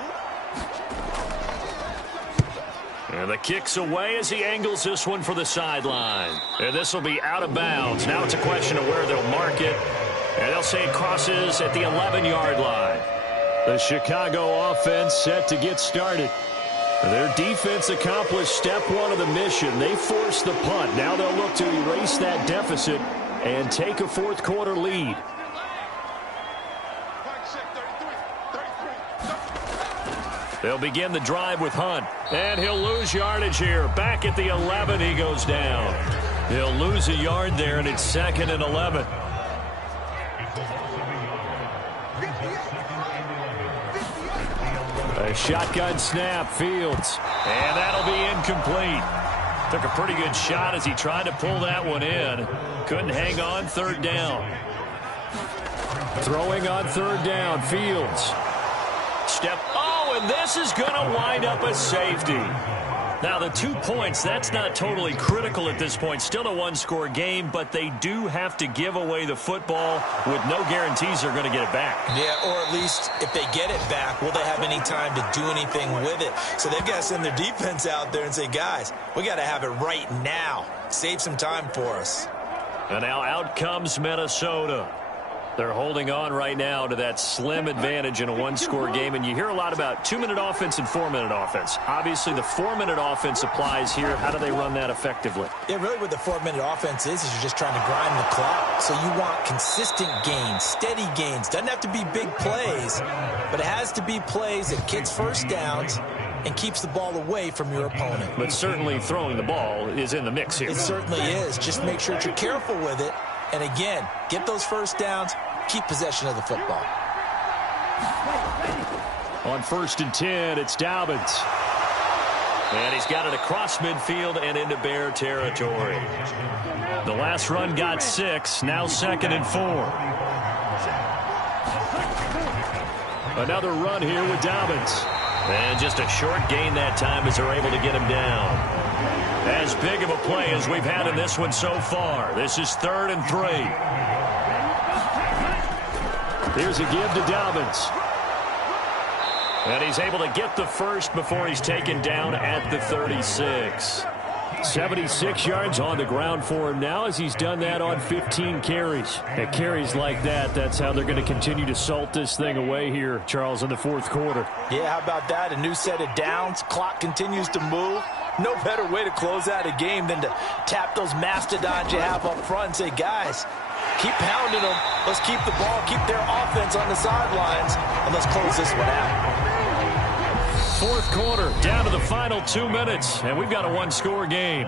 And the kick's away as he angles this one for the sideline. And this will be out of bounds. Now it's a question of where they'll mark it. And they'll say it crosses at the 11-yard line. The Chicago offense set to get started. Their defense accomplished step 1 of the mission. They forced the punt. Now they'll look to erase that deficit and take a 4th quarter lead. They'll begin the drive with Hunt. And he'll lose yardage here. Back at the 11, he goes down. He'll lose a yard there, and it's 2nd and 11. A shotgun snap, Fields. And that'll be incomplete. Took a pretty good shot as he tried to pull that one in. Couldn't hang on 3rd down. Throwing on 3rd down, Fields. And this is going to wind up a safety. Now, the 2 points, that's not totally critical at this point. Still a 1-score game, but they do have to give away the football with no guarantees they're going to get it back. Yeah, or at least if they get it back, will they have any time to do anything with it? So they've got to send their defense out there and say, guys, we got to have it right now. Save some time for us. And now out comes Minnesota. They're holding on right now to that slim advantage in a 1-score game. And you hear a lot about 2-minute offense and 4-minute offense. Obviously, the 4-minute offense applies here. How do they run that effectively? Yeah, really what the 4-minute offense is you're just trying to grind the clock. So you want consistent gains, steady gains. Doesn't have to be big plays, but it has to be plays that gets first downs and keeps the ball away from your opponent. But certainly throwing the ball is in the mix here. It certainly is. Just make sure that you're careful with it. And again, get those first downs, keep possession of the football. On 1st and 10, it's Dobbins. And he's got it across midfield and into Bear territory. The last run got 6, now 2nd and 4. Another run here with Dobbins. And just a short gain that time as they're able to get him down. As big of a play as we've had in this one so far. This is 3rd and 3. Here's a give to Dobbins. And he's able to get the first before he's taken down at the 36. 76 yards on the ground for him now as he's done that on 15 carries. At carries like that, that's how they're going to continue to salt this thing away here, Charles, in the 4th quarter. Yeah, how about that? A new set of downs. Clock continues to move. No better way to close out a game than to tap those mastodons you have up front and say, guys, keep pounding them. Let's keep the ball, keep their offense on the sidelines, and let's close this one out. Fourth quarter, down to the final 2 minutes, and we've got a one-score game.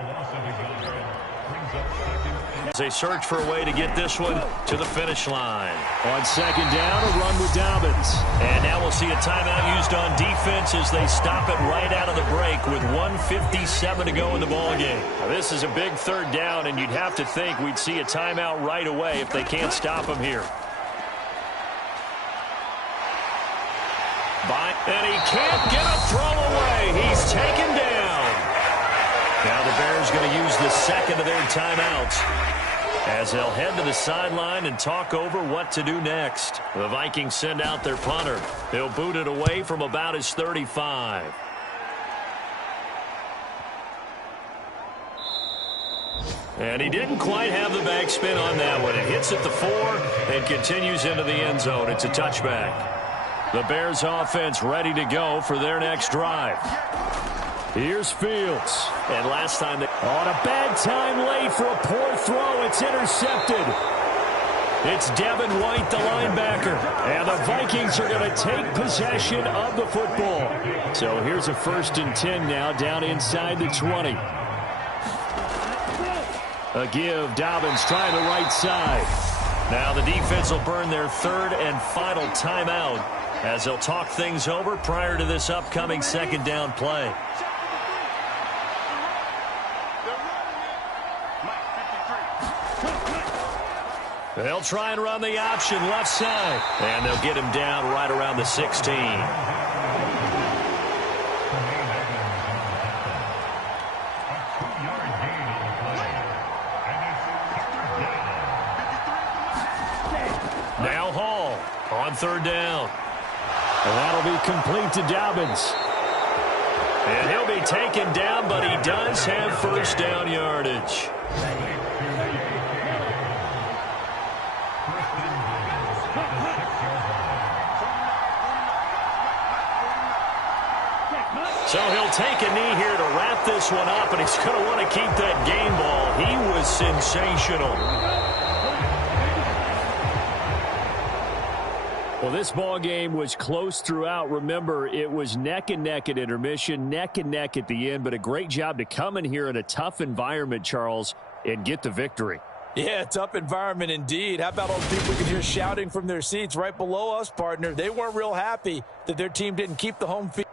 They search for a way to get this one to the finish line. On second down, a run with Dobbins. And now we'll see a timeout used on defense as they stop it right out of the break with 1:57 to go in the ballgame. Now, this is a big third down, and you'd have to think we'd see a timeout right away if they can't stop him here. And he can't get a throw away. He's taken down. Now the Bears going to use the second of their timeouts as they'll head to the sideline and talk over what to do next. The Vikings send out their punter. He'll boot it away from about his 35. And he didn't quite have the backspin on that one. It hits at the 4 and continues into the end zone. It's a touchback. The Bears offense ready to go for their next drive. Here's Fields. And last time they... On a bad time late for a poor throw. It's intercepted. It's Devin White, the linebacker. And the Vikings are going to take possession of the football. So here's a 1st and 10 now down inside the 20. A give. Dobbins trying the right side. Now the defense will burn their 3rd and final timeout as they'll talk things over prior to this upcoming second down play. They'll try and run the option left side. And they'll get him down right around the 16. Now Hall on 3rd down. And that'll be complete to Dobbins. And he'll be taken down, but he does have 1st down yardage. So he'll take a knee here to wrap this one up, and he's going to want to keep that game ball. He was sensational. Well, this ball game was close throughout. Remember, it was neck and neck at intermission, neck and neck at the end, but a great job to come in here in a tough environment, Charles, and get the victory. Yeah, tough environment indeed. How about all the people you can hear shouting from their seats right below us, partner? They weren't real happy that their team didn't keep the home field.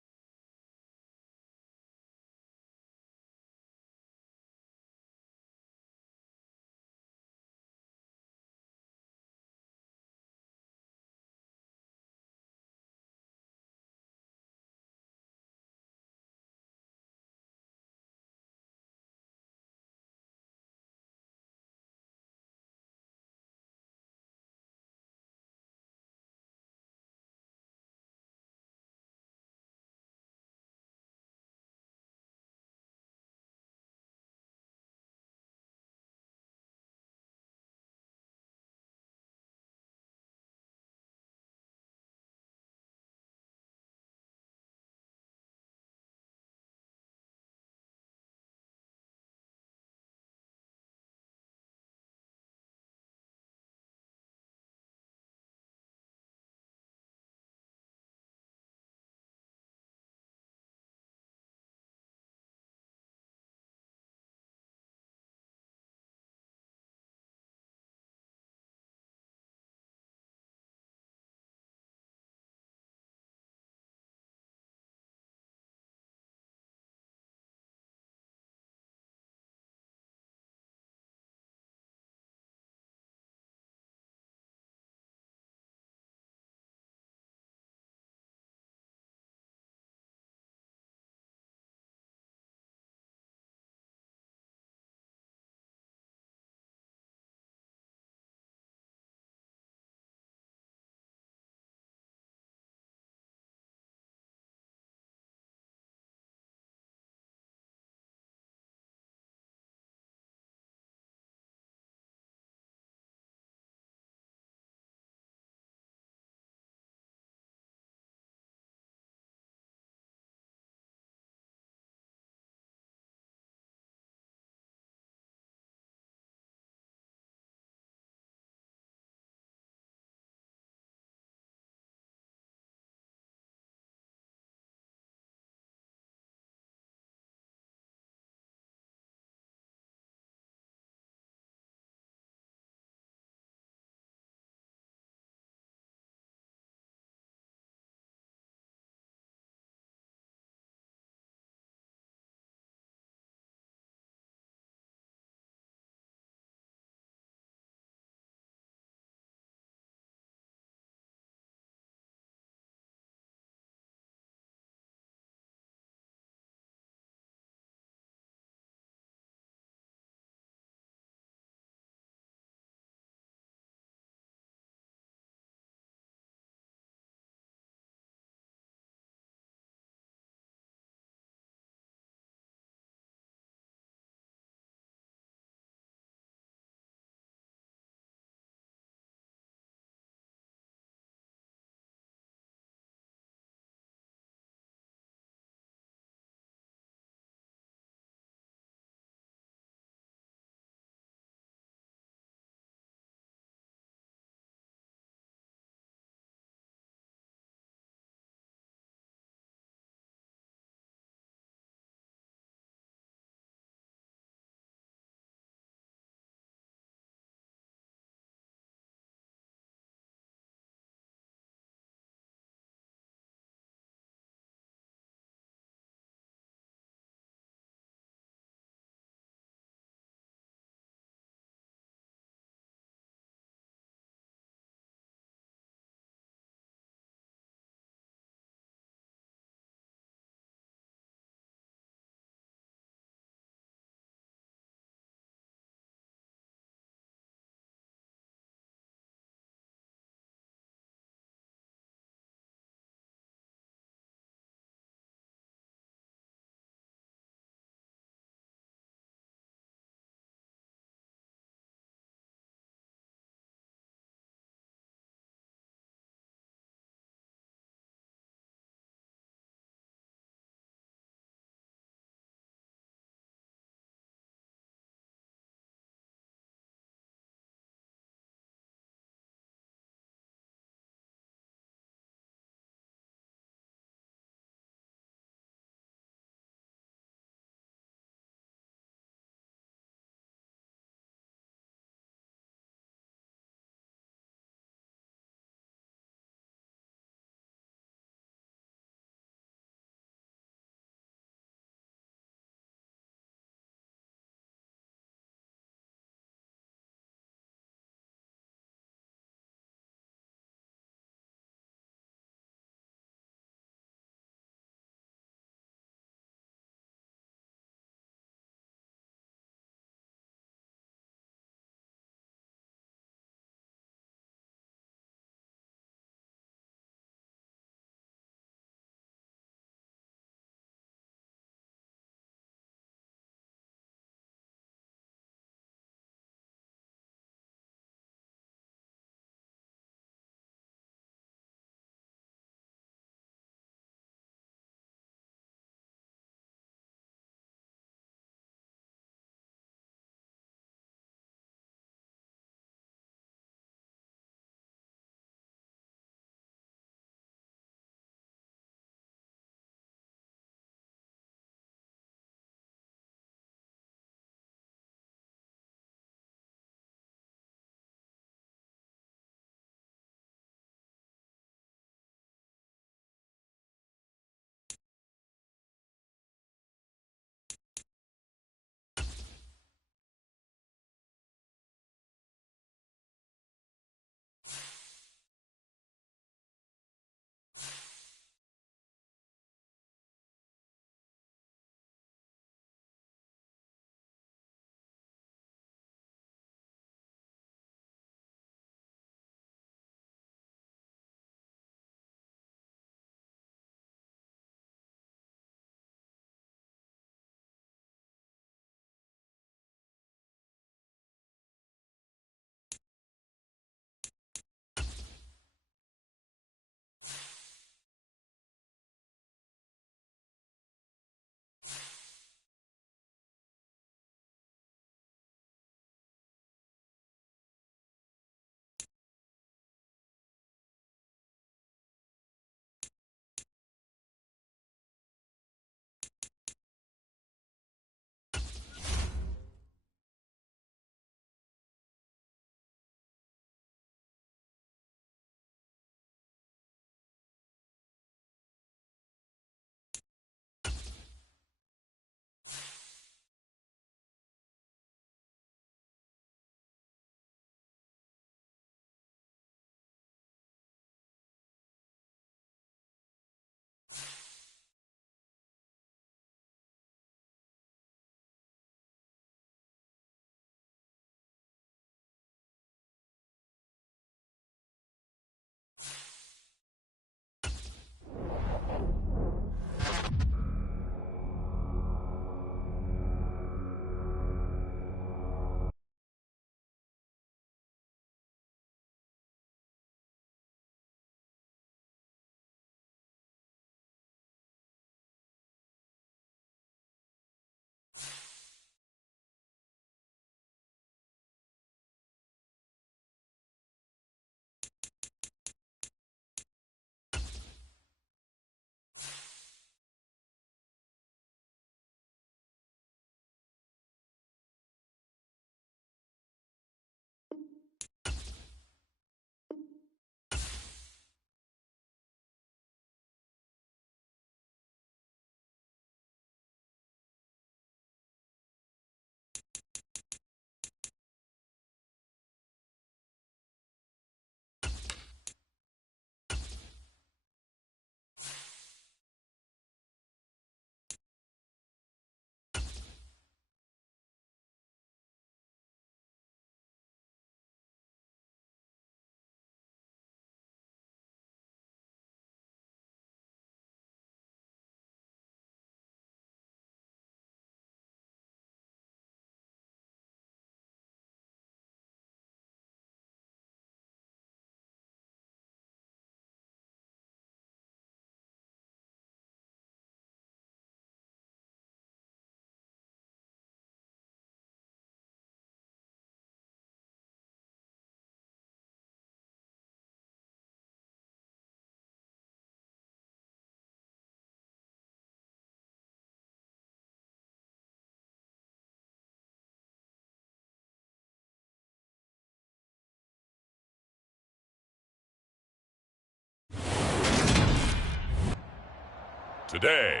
Today,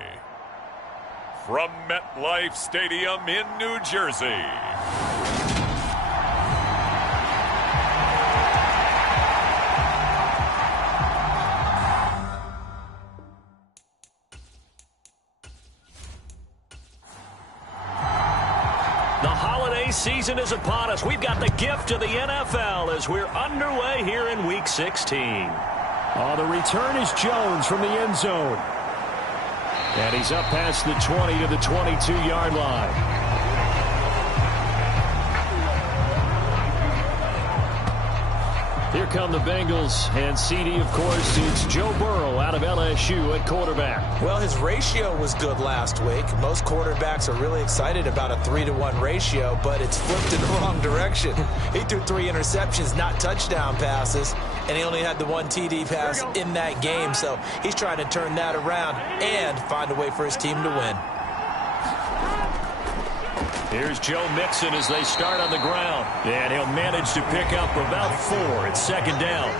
from MetLife Stadium in New Jersey, the holiday season is upon us. We've got the gift of the NFL as we're underway here in Week 16. The return is Jones from the end zone. And he's up past the 20 to the 22-yard line. Here come the Bengals, and CD, of course, it's Joe Burrow out of LSU at quarterback. Well, his ratio was good last week. Most quarterbacks are really excited about a 3-to-1 ratio, but it's flipped in the wrong direction. He threw 3 interceptions, not touchdown passes, and he only had the 1 TD pass in that game, so he's trying to turn that around and find a way for his team to win. Here's Joe Mixon as they start on the ground. And he'll manage to pick up about 4. It's second down.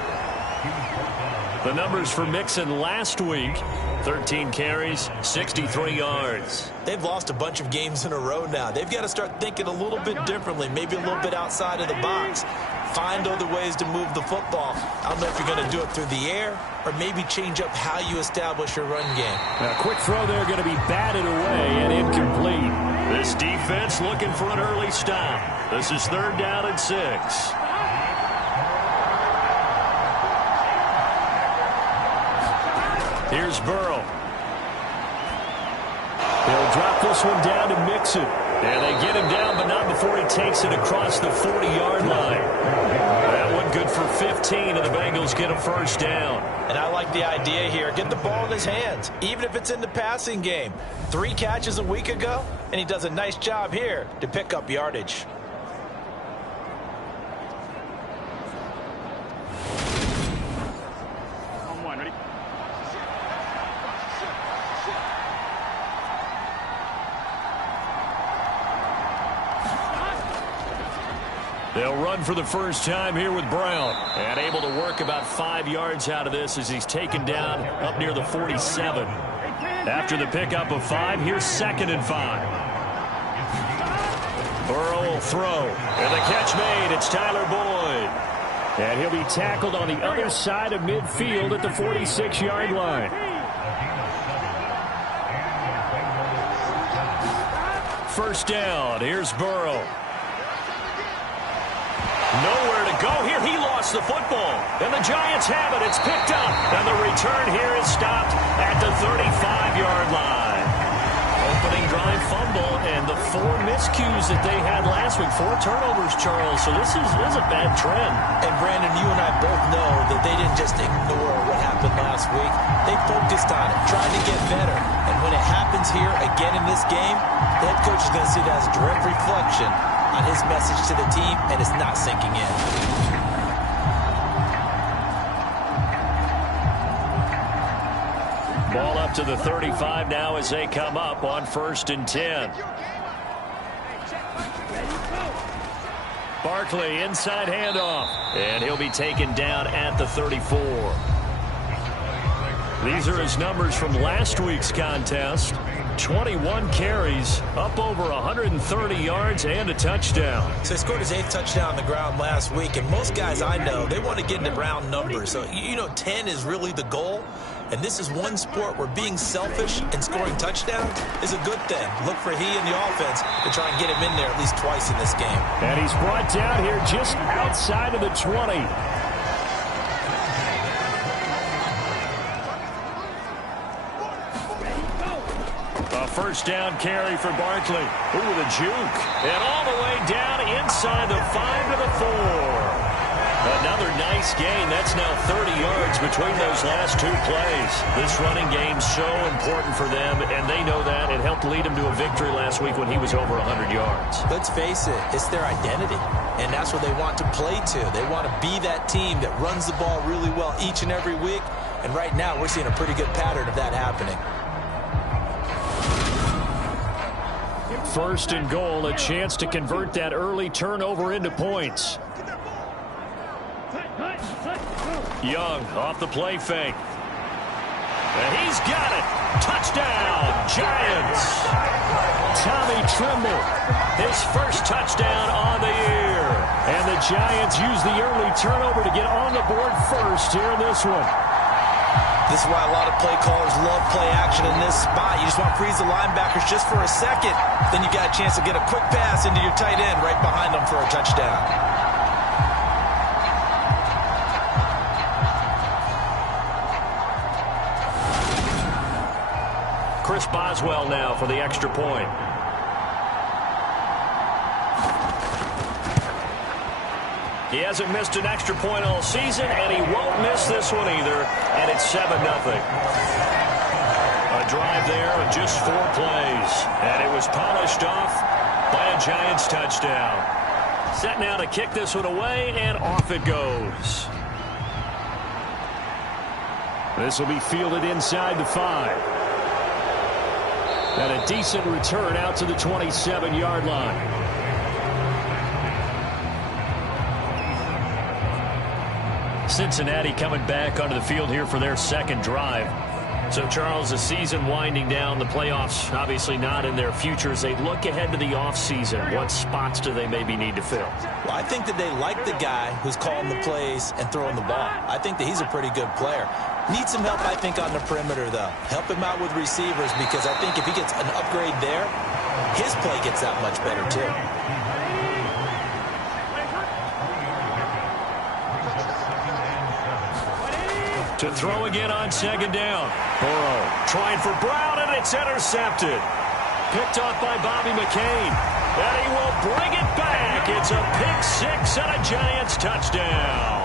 The numbers for Mixon last week, 13 carries, 63 yards. They've lost a bunch of games in a row now. They've got to start thinking a little bit differently, maybe a little bit outside of the box. Find other ways to move the football. I don't know if you're going to do it through the air or maybe change up how you establish your run game. A quick throw there going to be batted away and incomplete. This defense looking for an early stop. This is 3rd down and 6. Here's Burrow. He'll drop this one down to Mixon. And they get him down, but not before he takes it across the 40-yard line. That one good for 15, and the Bengals get a first down. And I like the idea here. Get the ball in his hands, even if it's in the passing game. 3 catches a week ago, and he does a nice job here to pick up yardage. On 1, ready? They'll run for the first time here with Brown. And able to work about 5 yards out of this as he's taken down up near the 47. After the pickup of 5, here's 2nd and 5. Burrow will throw. And the catch made. It's Tyler Boyd. And he'll be tackled on the other side of midfield at the 46-yard line. First down. Here's Burrow. Nowhere to go here. He lost the football. And the Giants have it. It's picked up. And the return here is stopped at the 35-yard line. Opening drive fumble and the 4 miscues that they had last week. 4 turnovers, Charles. So this is a bad trend. And Brandon, you and I both know that they didn't just ignore what happened last week. They focused on it, tried to get better. And when it happens here again in this game, the head coach is going to see that as a direct reflection on his message to the team, and it's not sinking in. Ball up to the 35 now as they come up on 1st and 10. Barkley inside handoff, and he'll be taken down at the 34. These are his numbers from last week's contest. 21 carries, up over 130 yards, and a touchdown. So he scored his 8th touchdown on the ground last week, and most guys I know, they want to get into round numbers. So, 10 is really the goal, and this is one sport where being selfish and scoring touchdowns is a good thing. Look for he and the offense to try and get him in there at least twice in this game. And he's brought down here just outside of the 20. First down carry for Barkley. Ooh, the juke. And all the way down inside the 5 to the 4. Another nice gain. That's now 30 yards between those last 2 plays. This running game's so important for them, and they know that. It helped lead them to a victory last week when he was over 100 yards. Let's face it, it's their identity, and that's what they want to play to. They want to be that team that runs the ball really well each and every week, and right now we're seeing a pretty good pattern of that happening. 1st and goal, a chance to convert that early turnover into points. Young off the play fake. And he's got it. Touchdown, Giants. Tommy Tremble, His first touchdown on the year. and the Giants use the early turnover to get on the board first here in this one. This is why a lot of play callers love play action in this spot. You just want to freeze the linebackers just for a second. Then you got a chance to get a quick pass into your tight end right behind them for a touchdown. Chris Boswell now for the extra point. He hasn't missed an extra point all season, and he won't miss this one either, and it's 7-0. A drive there of just 4 plays, and it was polished off by a Giants touchdown. Set now to kick this one away, and off it goes. This will be fielded inside the 5. And a decent return out to the 27-yard line. Cincinnati coming back onto the field here for their second drive. So, Charles, the season winding down, the playoffs obviously not in their future. As they look ahead to the offseason, what spots do they maybe need to fill? Well, I think that they like the guy who's calling the plays and throwing the ball. I think that he's a pretty good player. Needs some help, I think, on the perimeter, though. Help him out with receivers, because I think if he gets an upgrade there, his play gets that much better, too. To throw again on second down. Burrow trying for Brown, and it's intercepted. Picked off by Bobby McCain. And he will bring it back. It's a pick 6 and a Giants touchdown.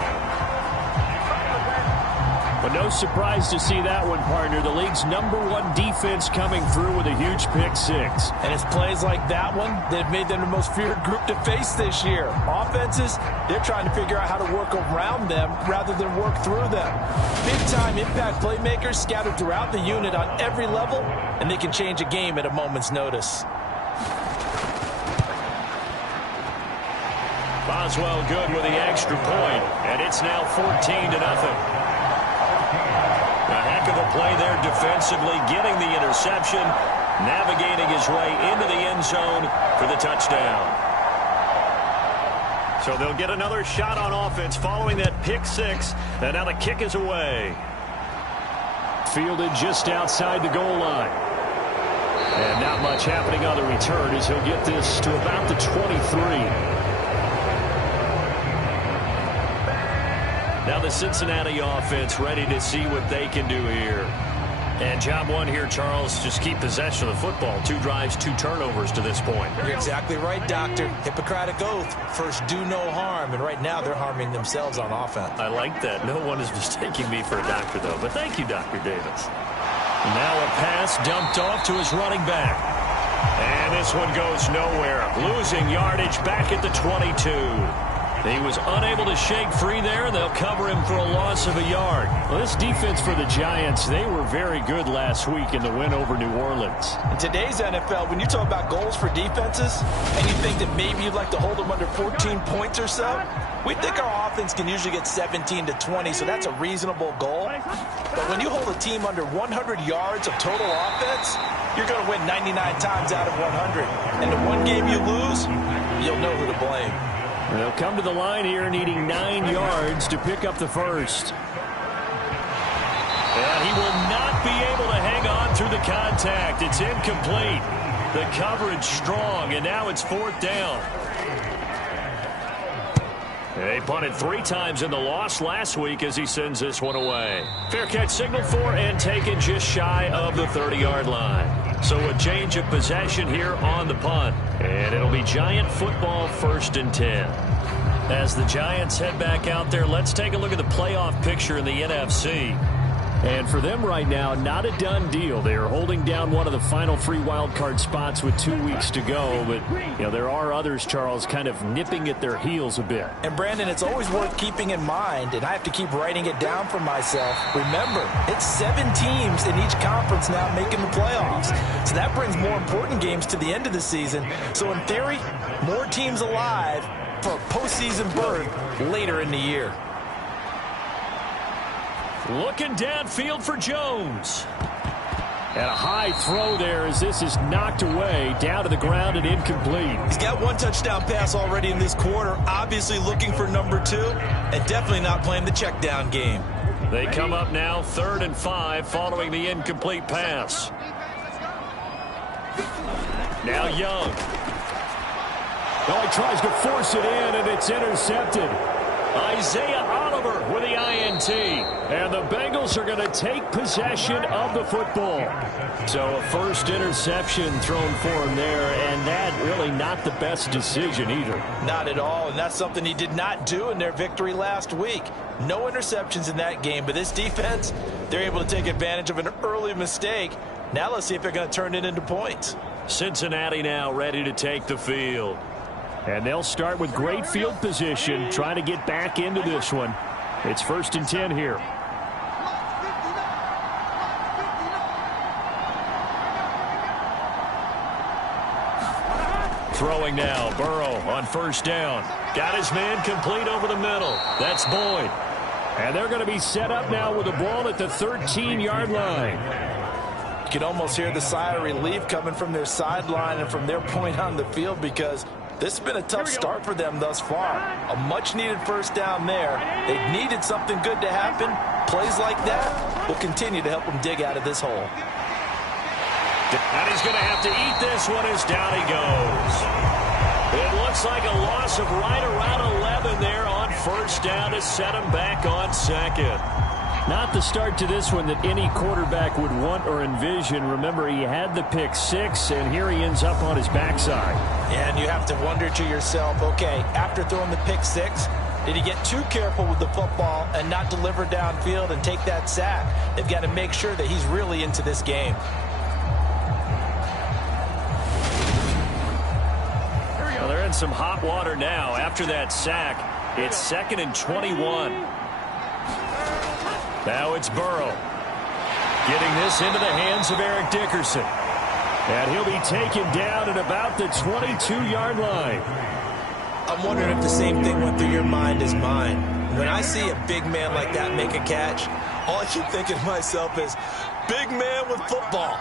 But no surprise to see that one, partner. The league's #1 defense coming through with a huge pick 6. And it's plays like that one that have made them the most feared group to face this year. Offenses, they're trying to figure out how to work around them rather than work through them. Big-time impact playmakers scattered throughout the unit on every level, and they can change a game at a moment's notice. Boswell good with the extra point, and it's now 14-0. A heck of a play there defensively, getting the interception, navigating his way into the end zone for the touchdown. So they'll get another shot on offense following that pick 6, and now the kick is away. Fielded just outside the goal line. And not much happening on the return as he'll get this to about the 23. Now the Cincinnati offense ready to see what they can do here. And job one here, Charles, just keep possession of the football. 2 drives, 2 turnovers to this point. You're exactly right, Doctor. Hippocratic oath. First, do no harm. And right now, they're harming themselves on offense. I like that. No one is mistaking me for a doctor, though. But thank you, Dr. Davis. Now a pass dumped off to his running back. And this one goes nowhere. Losing yardage back at the 22. He was unable to shake free there. They'll cover him for a loss of a yard. Well, this defense for the Giants, they were very good last week in the win over New Orleans. In today's NFL, when you talk about goals for defenses, and you think that maybe you'd like to hold them under 14 points or so, we think our offense can usually get 17 to 20, so that's a reasonable goal. But when you hold a team under 100 yards of total offense, you're going to win 99 times out of 100. And the one game you lose, you'll know who to blame. They'll come to the line here needing 9 yards to pick up the first. And he will not be able to hang on through the contact. It's incomplete. The coverage strong, and now it's 4th down. They punted 3 times in the loss last week as he sends this one away. Fair catch signaled for and taken just shy of the 30-yard line. So a change of possession here on the punt. And it'll be Giant football 1st and 10. As the Giants head back out there, let's take a look at the playoff picture in the NFC. And for them right now, not a done deal. They are holding down one of the final 3 wild card spots with 2 weeks to go. But, you know, there are others, Charles, kind of nipping at their heels a bit. And, Brandon, it's always worth keeping in mind, and I have to keep writing it down for myself. Remember, it's 7 teams in each conference now making the playoffs. So that brings more important games to the end of the season. So, in theory, more teams alive for a postseason berth later in the year. Looking downfield for Jones. And a high throw there as this is knocked away, down to the ground and incomplete. He's got one touchdown pass already in this quarter, obviously looking for number 2, and definitely not playing the check down game. They come up now 3rd and 5 following the incomplete pass. Now Young. Oh, he tries to force it in, and it's intercepted. Isaiah Oliver with the INT. And the Bengals are going to take possession of the football. So a first interception thrown for him there, and that really not the best decision either. Not at all, and that's something he did not do in their victory last week. No interceptions in that game, but this defense, they're able to take advantage of an early mistake. Now let's see if they're going to turn it into points. Cincinnati now ready to take the field. And they'll start with great field position, trying to get back into this one. It's 1st and 10 here. Throwing now, Burrow on 1st down. Got his man complete over the middle. That's Boyd. And they're going to be set up now with the ball at the 13-yard line. You can almost hear the sigh of relief coming from their sideline and from their point on the field, because this has been a tough start for them thus far. A much-needed 1st down there. They needed something good to happen. Plays like that will continue to help them dig out of this hole. And he's going to have to eat this one as down he goes. It looks like a loss of right around 11 there on 1st down to set him back on 2nd. Not the start to this one that any quarterback would want or envision. Remember, he had the pick 6, and here he ends up on his backside. And you have to wonder to yourself, okay, after throwing the pick 6, did he get too careful with the football and not deliver downfield and take that sack? They've got to make sure that he's really into this game. Well, they're in some hot water now after that sack. It's 2nd and 21. Now it's Burrow. Getting this into the hands of Eric Dickerson. And he'll be taken down at about the 22-yard line. I'm wondering if the same thing went through your mind as mine. When I see a big man like that make a catch, all I keep thinking to myself is, big man with football.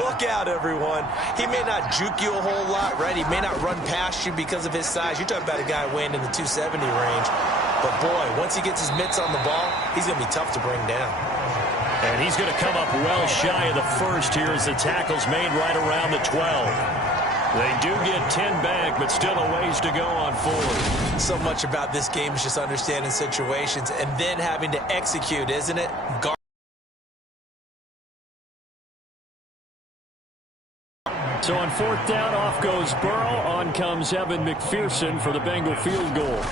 Look out, everyone. He may not juke you a whole lot, right? He may not run past you because of his size. You're talking about a guy weighing in the 270 range. But, boy, once he gets his mitts on the ball, he's going to be tough to bring down. And he's going to come up well shy of the 1st here as the tackle's made right around the 12. They do get 10 back, but still a ways to go on 4th. So much about this game is just understanding situations and then having to execute, isn't it? So on 4th down, off goes Burrow. On comes Evan McPherson for the Bengal field goal.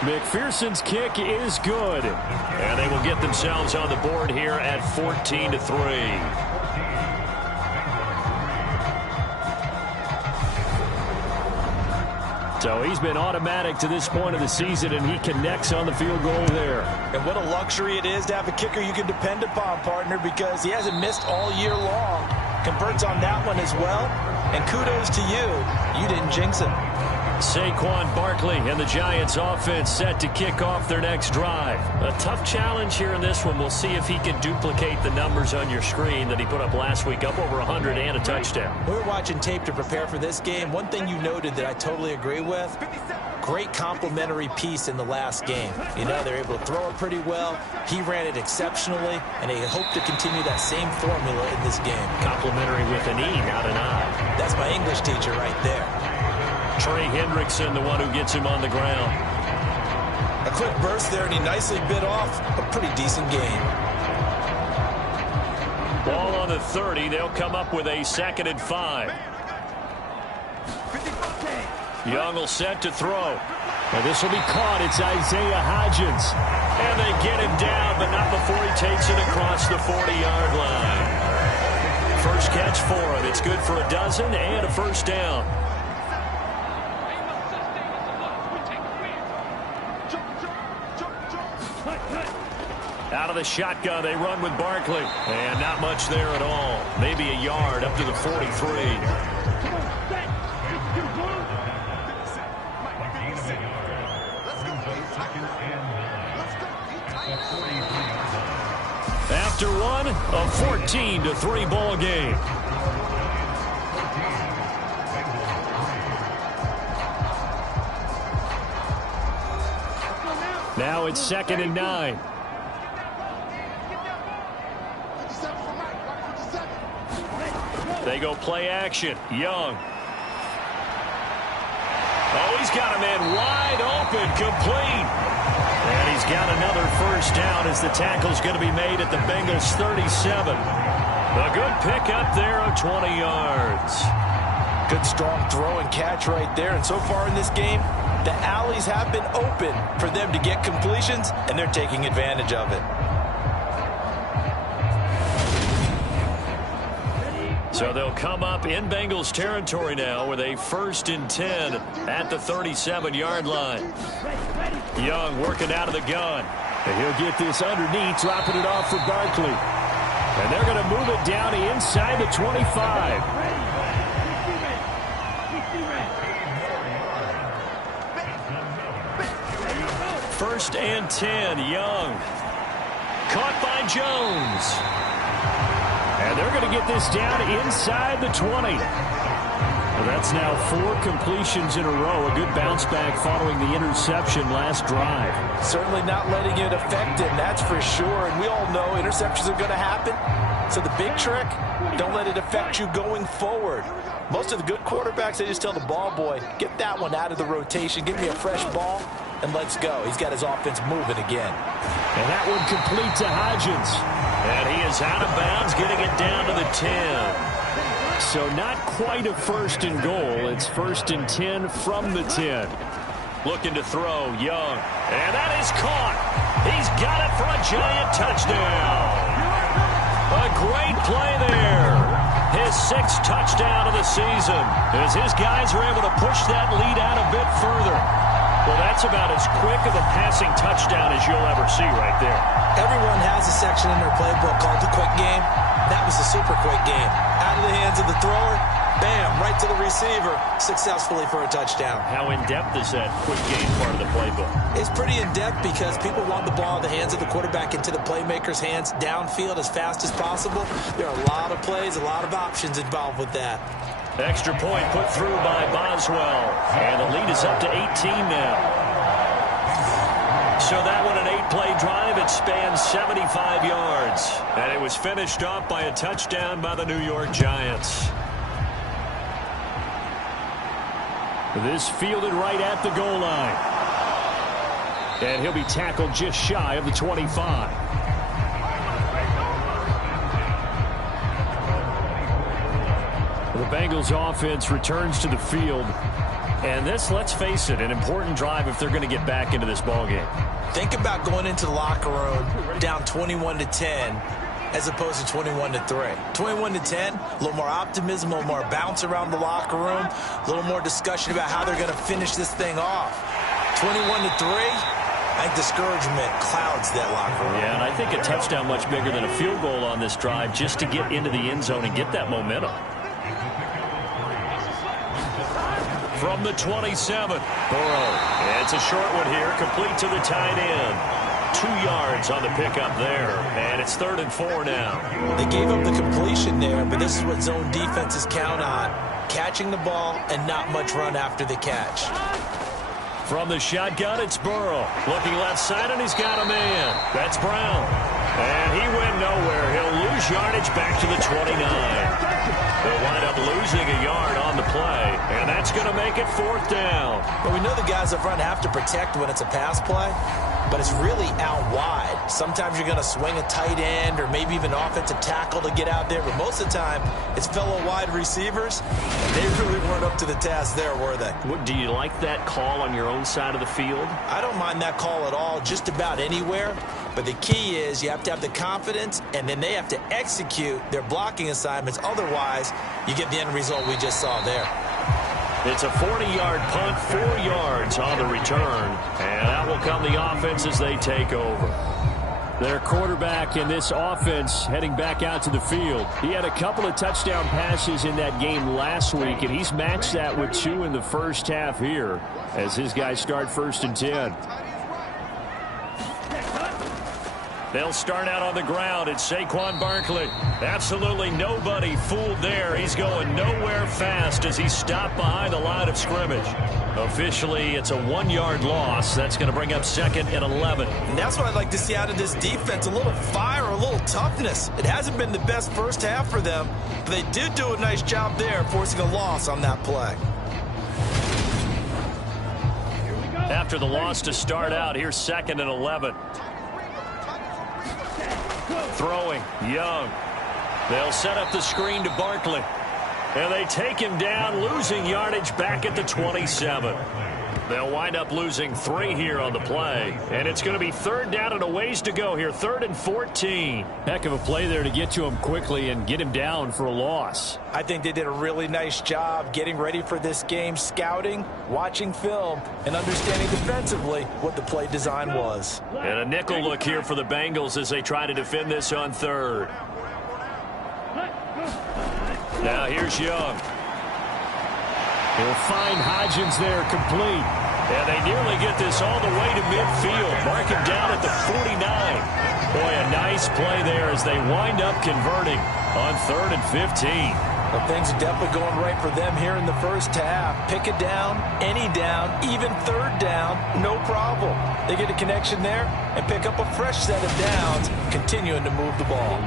McPherson's kick is good. And they will get themselves on the board here at 14-3. So he's been automatic to this point of the season, and he connects on the field goal there. And what a luxury it is to have a kicker you can depend upon, partner, because he hasn't missed all year long. Converts on that one as well. And kudos to you. You didn't jinx him. Saquon Barkley and the Giants offense set to kick off their next drive. A tough challenge here in this one. We'll see if he can duplicate the numbers on your screen that he put up last week, up over 100 and a touchdown. We were watching tape to prepare for this game. One thing you noted that I totally agree with, great complementary piece in the last game. You know, they're able to throw it pretty well. He ran it exceptionally, and they hope to continue that same formula in this game. Complimentary with an E, not an I. That's my English teacher right there. Trey Hendrickson, the one who gets him on the ground. A quick burst there, and he nicely bit off a pretty decent gain. Ball on the 30. They'll come up with a 2nd and 5. Young will set to throw. And this will be caught. It's Isaiah Hodgins. And they get him down, but not before he takes it across the 40-yard line. First catch for him. It's good for a dozen and a 1st down. Out of the shotgun, they run with Barkley. And not much there at all. Maybe a yard up to the 43. After one, a 14-3 ball game. Now it's 2nd and 9. They go play action. Young. Oh, he's got a man wide open, complete. And he's got another first down as the tackle's going to be made at the Bengals' 37. A good pickup there of 20 yards. Good strong throw and catch right there. And so far in this game, the alleys have been open for them to get completions, and they're taking advantage of it. So they'll come up in Bengals territory now with a 1st and 10 at the 37-yard line. Young working out of the gun. And he'll get this underneath, dropping it off for Barkley. And they're going to move it down to inside the 25. 1st and 10, Young. Caught by Jones. And they're going to get this down inside the 20. Well, that's now 4 completions in a row. A good bounce back following the interception last drive. Certainly not letting it affect him, that's for sure. And we all know interceptions are going to happen. So the big trick, don't let it affect you going forward. Most of the good quarterbacks, they just tell the ball boy, get that one out of the rotation, give me a fresh ball, and let's go. He's got his offense moving again. And that one complete to Hodgins. And he is out of bounds, getting it down to the 10. So not quite a 1st and goal. It's 1st and 10 from the 10. Looking to throw, Young. And that is caught. He's got it for a giant touchdown. A great play there. His 6th touchdown of the season as his guys are able to push that lead out a bit further. Well, that's about as quick of a passing touchdown as you'll ever see right there. Everyone has a section in their playbook called the quick game. That was the super quick game. Out of the hands of the thrower, bam, right to the receiver, successfully for a touchdown. How in-depth is that quick game part of the playbook? It's pretty in-depth because people want the ball in the hands of the quarterback into the playmaker's hands downfield as fast as possible. There are a lot of plays, a lot of options involved with that. Extra point put through by Boswell. And the lead is up to 18 now. So that one an 8-play drive. It spans 75 yards. And it was finished off by a touchdown by the New York Giants. This fielded right at the goal line. And he'll be tackled just shy of the 25. The Bengals offense returns to the field. And this, let's face it, an important drive if they're going to get back into this ballgame. Think about going into the locker room down 21-10 as opposed to 21-3. 21-10, a little more optimism, a little more bounce around the locker room, a little more discussion about how they're going to finish this thing off. 21-3, I think discouragement clouds that locker room. Yeah, and I think a touchdown much bigger than a field goal on this drive just to get into the end zone and get that momentum. From the 27, Burrow. It's a short one here, complete to the tight end. 2 yards on the pickup there, and it's 3rd and 4 now. They gave up the completion there, but this is what zone defenses count on. Catching the ball and not much run after the catch. From the shotgun, it's Burrow. Looking left side, and he's got a man. That's Brown. And he went nowhere. He'll lose yardage back to the 29. They'll wind up losing a yard on the play, and that's going to make it 4th down. Well, we know the guys up front have to protect when it's a pass play, but it's really out wide. Sometimes you're going to swing a tight end or maybe even offensive tackle to get out there, but most of the time it's fellow wide receivers, and they really weren't up to the task there, were they? Do you like that call on your own side of the field? I don't mind that call at all, just about anywhere. But the key is you have to have the confidence, and then they have to execute their blocking assignments. Otherwise, you get the end result we just saw there. It's a 40-yard punt, 4 yards on the return. And out will come the offense as they take over. Their quarterback in this offense heading back out to the field. He had a couple of touchdown passes in that game last week, and he's matched that with 2 in the first half here as his guys start 1st and 10. They'll start out on the ground. It's Saquon Barkley. Absolutely nobody fooled there. He's going nowhere fast as he's stopped behind the line of scrimmage. Officially, it's a 1-yard loss. That's going to bring up 2nd and 11. And that's what I'd like to see out of this defense, a little fire, a little toughness. It hasn't been the best first half for them, but they did do a nice job there forcing a loss on that play. After the loss to start out, here's 2nd and 11. Throwing, Young. They'll set up the screen to Barkley. And they take him down, losing yardage back at the 27. They'll wind up losing 3 here on the play. And it's going to be 3rd down and a ways to go here. 3rd and 14. Heck of a play there to get to him quickly and get him down for a loss. I think they did a really nice job getting ready for this game, scouting, watching film, and understanding defensively what the play design was. And a nickel look here for the Bengals as they try to defend this on 3rd. Now here's Young. He'll find Hodgins there, complete. And they nearly get this all the way to midfield. Mark him down at the 49. Boy, a nice play there as they wind up converting on 3rd and 15. Well, things are definitely going right for them here in the first half. Pick a down, any down, even 3rd down, no problem. They get a connection there and pick up a fresh set of downs, continuing to move the ball.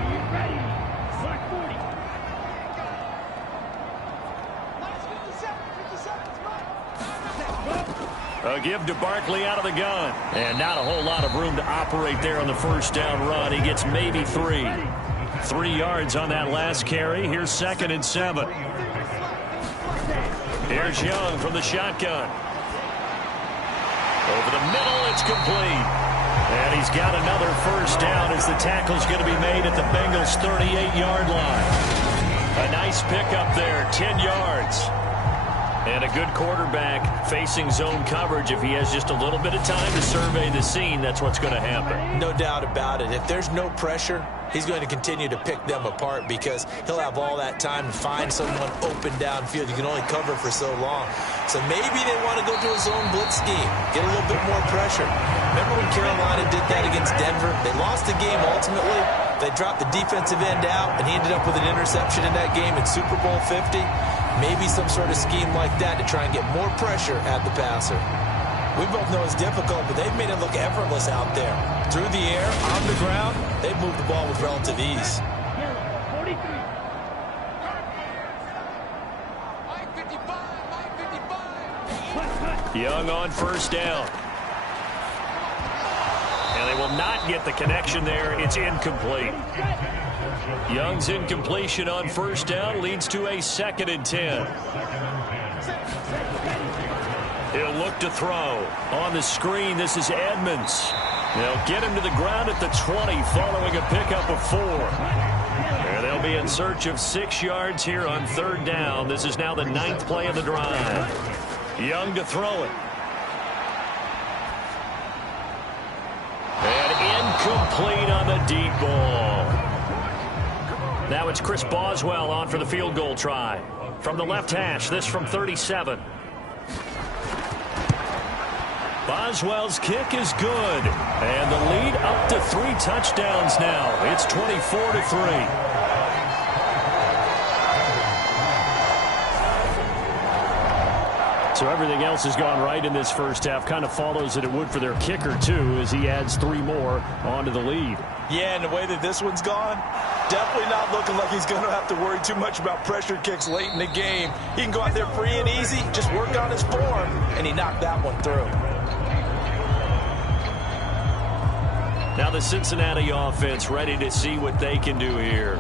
A give to Barkley out of the gun. And not a whole lot of room to operate there on the first down run. He gets maybe 3. 3 yards on that last carry. Here's 2nd and 7. Here's Young from the shotgun. Over the middle, it's complete. And he's got another first down as the tackle's going to be made at the Bengals' 38-yard line. A nice pickup there, 10 yards. And a good quarterback facing zone coverage. If he has just a little bit of time to survey the scene, that's what's going to happen. No doubt about it. If there's no pressure, he's going to continue to pick them apart because he'll have all that time to find someone open downfield. You can only cover for so long. So maybe they want to go to a zone blitz scheme, get a little bit more pressure. Remember when Carolina did that against Denver? They lost the game ultimately. They dropped the defensive end out, and he ended up with an interception in that game in Super Bowl 50. Maybe some sort of scheme like that to try and get more pressure at the passer. We both know it's difficult, but they've made it look effortless out there. Through the air, on the ground, they've moved the ball with relative ease. Young on first down. And they will not get the connection there. It's incomplete. Young's incompletion on first down leads to a 2nd and 10. He'll look to throw. On the screen, this is Edmonds. They'll get him to the ground at the 20 following a pickup of 4. And they'll be in search of 6 yards here on 3rd down. This is now the 9th play of the drive. Young to throw it. And incomplete on the deep ball. Now it's Chris Boswell on for the field goal try. From the left hash, this from 37. Boswell's kick is good. And the lead up to 3 touchdowns now. It's 24-3. So everything else has gone right in this first half. Kind of follows that it would for their kicker, too, as he adds 3 more onto the lead. Yeah, and the way that this one's gone, definitely not looking like he's going to have to worry too much about pressure kicks late in the game. He can go out there free and easy, just work on his form, and he knocked that one through. Now the Cincinnati offense ready to see what they can do here.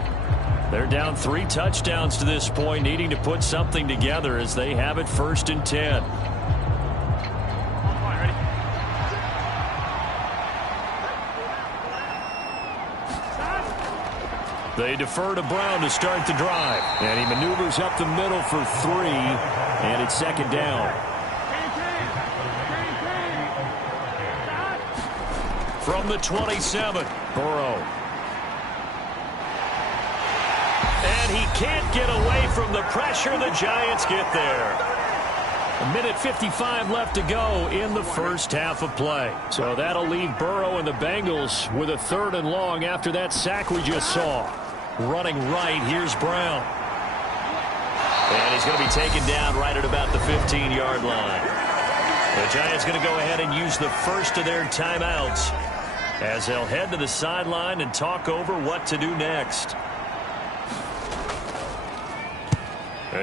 They're down 3 touchdowns to this point, needing to put something together as they have it 1st and 10. They defer to Brown to start the drive. And he maneuvers up the middle for 3, and it's 2nd down. From the 27, Burrow. And he can't get away from the pressure. The Giants get there. 1:55 left to go in the first half of play. So that'll leave Burrow and the Bengals with a 3rd and long after that sack we just saw. Running right, here's Brown. And he's going to be taken down right at about the 15-yard line. The Giants going to go ahead and use the first of their timeouts as they'll head to the sideline and talk over what to do next.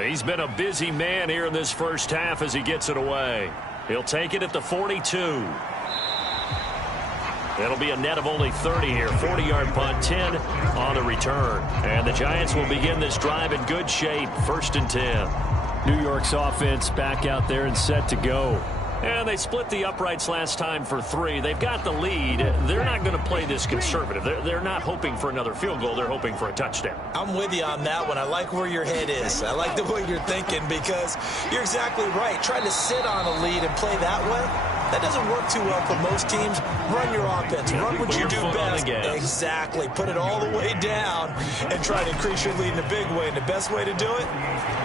He's been a busy man here in this first half as he gets it away. He'll take it at the 42. It'll be a net of only 30 here. 40-yard punt, 10 on the return. And the Giants will begin this drive in good shape. 1st and 10. New York's offense back out there and set to go. And they split the uprights last time for 3. They've got the lead. They're not going to play this conservative. They're not hoping for another field goal. They're hoping for a touchdown. I'm with you on that one. I like where your head is. I like the way you're thinking because you're exactly right. Trying to sit on a lead and play that way, that doesn't work too well for most teams. Run your offense. Run what you do best. Exactly. Put it all the way down and try to increase your lead in a big way. And the best way to do it,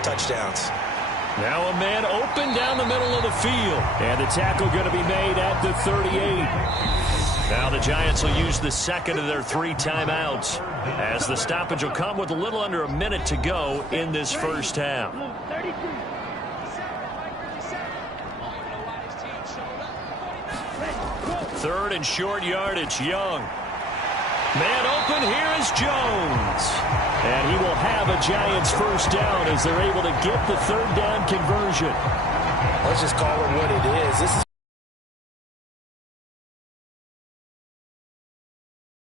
touchdowns. Now a man open down the middle of the field. And the tackle going to be made at the 38. Now the Giants will use the second of their 3 timeouts as the stoppage will come with a little under a minute to go in this first half. 3rd and short yardage. Young. Man open, here is Jones. And he will have a Giants first down as they're able to get the 3rd down conversion. Let's just call it what it is. This is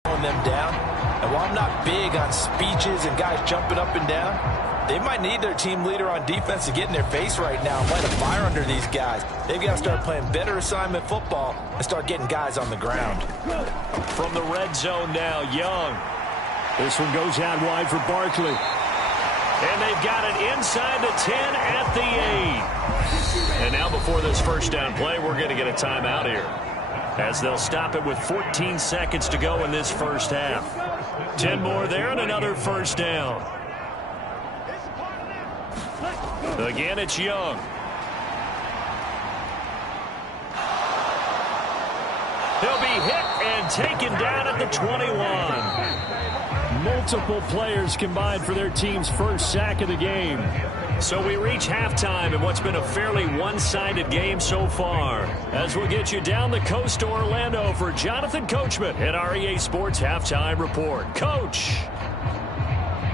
throwing them down. And while I'm not big on speeches and guys jumping up and down, they might need their team leader on defense to get in their face right now and light a fire under these guys. They've got to start playing better assignment football and start getting guys on the ground. From the red zone now, Young. This one goes out wide for Barkley. And they've got it inside the 10 at the 8. And now before this first down play, we're going to get a timeout here, as they'll stop it with 14 seconds to go in this first half. 10 more there and another first down. Again, it's Young. He'll be hit and taken down at the 21. Multiple players combined for their team's first sack of the game. So we reach halftime in what's been a fairly one-sided game so far, as we'll get you down the coast to Orlando for Jonathan Coachman at our EA Sports Halftime Report. Coach.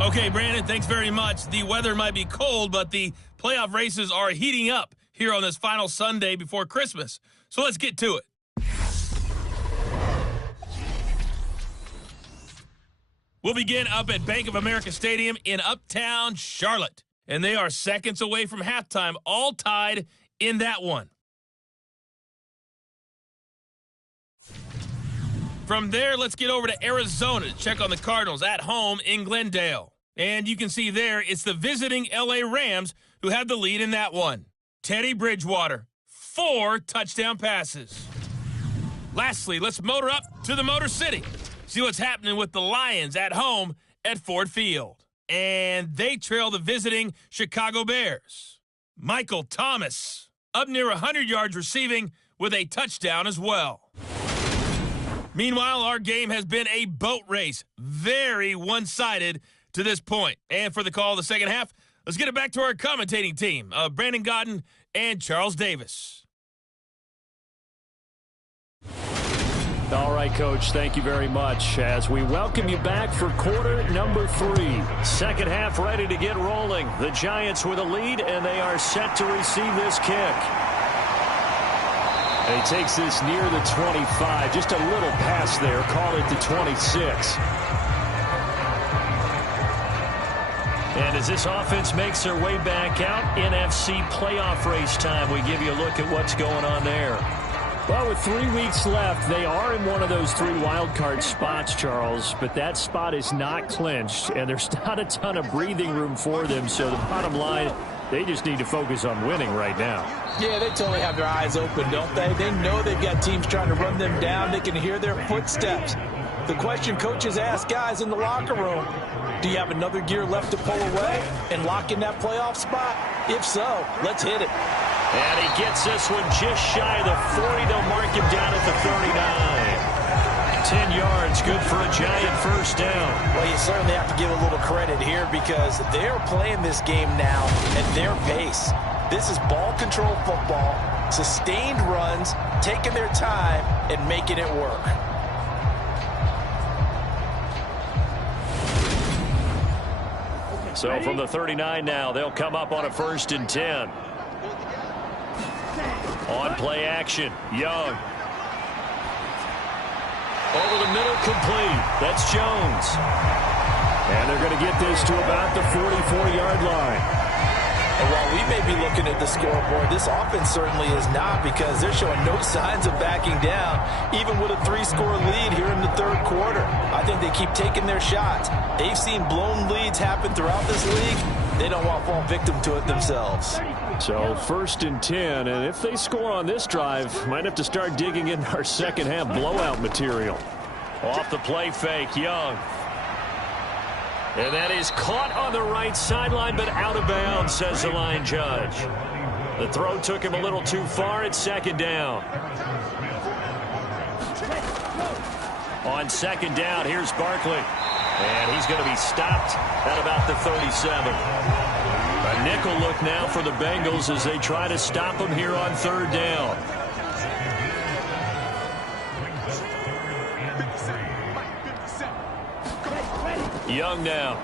Okay, Brandon, thanks very much. The weather might be cold, but the playoff races are heating up here on this final Sunday before Christmas. So let's get to it. We'll begin up at Bank of America Stadium in Uptown Charlotte. And they are seconds away from halftime, all tied in that one. From there, let's get over to Arizona to check on the Cardinals at home in Glendale. And you can see there, it's the visiting LA Rams who have the lead in that one. Teddy Bridgewater, 4 touchdown passes. Lastly, let's motor up to the Motor City. See what's happening with the Lions at home at Ford Field. And they trail the visiting Chicago Bears. Michael Thomas up near 100 yards receiving with a touchdown as well. Meanwhile, our game has been a boat race. Very one-sided to this point. And for the call of the second half, let's get it back to our commentating team, Brandon Godden and Charles Davis. All right, Coach, thank you very much as we welcome you back for quarter number 3. Second half ready to get rolling. The Giants with a lead, and they are set to receive this kick. And he takes this near the 25, just a little pass there, call it the 26. And as this offense makes their way back out, NFC playoff race time, we give you a look at what's going on there. Well, with 3 weeks left, they are in one of those 3 wild card spots, Charles, but that spot is not clinched, and there's not a ton of breathing room for them, so the bottom line, they just need to focus on winning right now. Yeah, they totally have their eyes open, don't they? They know they've got teams trying to run them down. They can hear their footsteps. The question coaches ask guys in the locker room, do you have another gear left to pull away and lock in that playoff spot? If so, let's hit it. And he gets this one just shy of the 40. They'll mark him down at the 39. 10 yards, good for a Giant first down. Well, you certainly have to give a little credit here because they're playing this game now at their pace. This is ball control football, sustained runs, taking their time and making it work. So from the 39 now, they'll come up on a 1st and 10. On play action, Young. Over the middle, complete. That's Jones. And they're going to get this to about the 44-yard line. And while we may be looking at the scoreboard, this offense certainly is not because they're showing no signs of backing down, even with a 3-score lead here in the 3rd quarter. I think they keep taking their shots. They've seen blown leads happen throughout this league. They don't want to fall victim to it themselves. So 1st and 10, and if they score on this drive, might have to start digging in our second half blowout material. Off the play fake, Young. And that is caught on the right sideline, but out of bounds, says the line judge. The throw took him a little too far at 2nd down. On 2nd down, here's Barkley. And he's going to be stopped at about the 37. A nickel look now for the Bengals as they try to stop him here on 3rd down. Young now.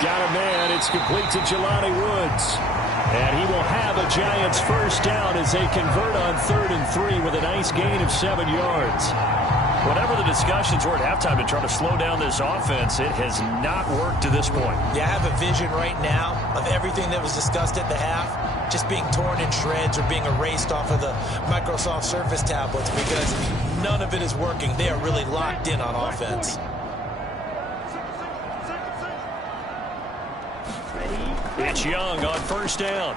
Got a man. It's complete to Jelani Woods. And he will have a Giants first down as they convert on 3rd and 3 with a nice gain of 7 yards. Whatever the discussions were at halftime to try to slow down this offense, it has not worked to this point. Yeah, I have a vision right now of everything that was discussed at the half just being torn in shreds or being erased off of the Microsoft Surface tablets because none of it is working. They are really locked in on offense. It's Young on 1st down.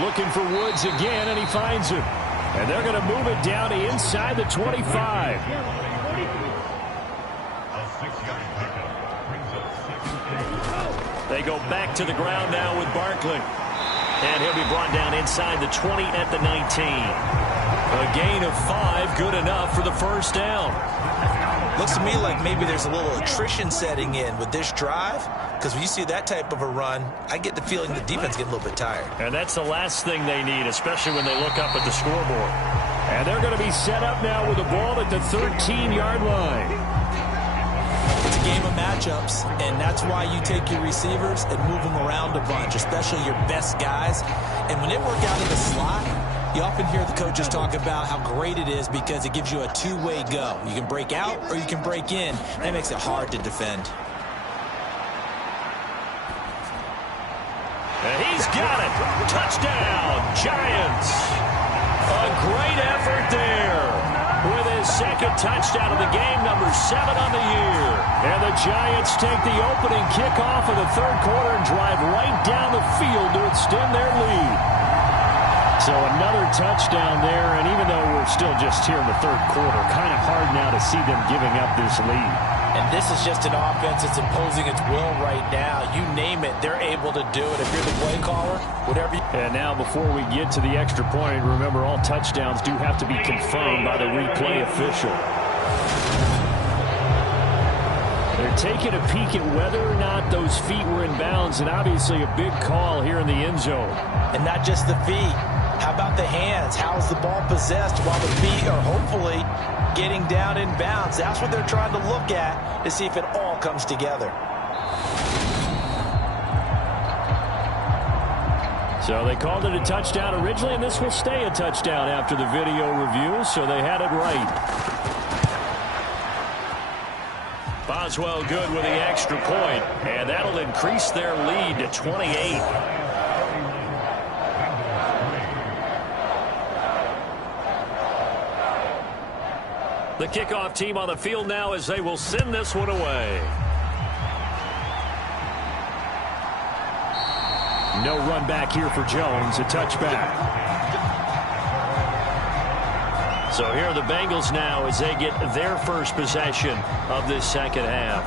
Looking for Woods again, and he finds him. And they're going to move it down to inside the 25. They go back to the ground now with Barkley. And he'll be brought down inside the 20 at the 19. A gain of 5, good enough for the first down. Looks to me like maybe there's a little attrition setting in with this drive, because when you see that type of a run, I get the feeling the defense getting a little bit tired. And that's the last thing they need, especially when they look up at the scoreboard. And they're going to be set up now with the ball at the 13-yard line. It's a game of matchups, and that's why you take your receivers and move them around a bunch, especially your best guys. And when they work out in the slot, you often hear the coaches talk about how great it is because it gives you a two-way go. You can break out or you can break in. That makes it hard to defend. And he's got it. Touchdown, Giants. A great effort there with his 2nd touchdown of the game, number 7 on the year. And the Giants take the opening kickoff of the 3rd quarter and drive right down the field to extend their lead. So another touchdown there, and even though we're still just here in the 3rd quarter, kind of hard now to see them giving up this lead. And this is just an offense that's imposing its will right now. You name it, they're able to do it. If you're the play caller, whatever you... And now before we get to the extra point, remember all touchdowns do have to be confirmed by the replay official. They're taking a peek at whether or not those feet were in bounds, and obviously a big call here in the end zone. And not just the feet. How about the hands? How's the ball possessed while the feet are hopefully getting down in bounds? That's what they're trying to look at to see if it all comes together. So they called it a touchdown originally, and this will stay a touchdown after the video review, so they had it right. Boswell good with the extra point, and that'll increase their lead to 28. The kickoff team on the field now as they will send this one away. No run back here for Jones, a touchback. So here are the Bengals now as they get their first possession of this 2nd half.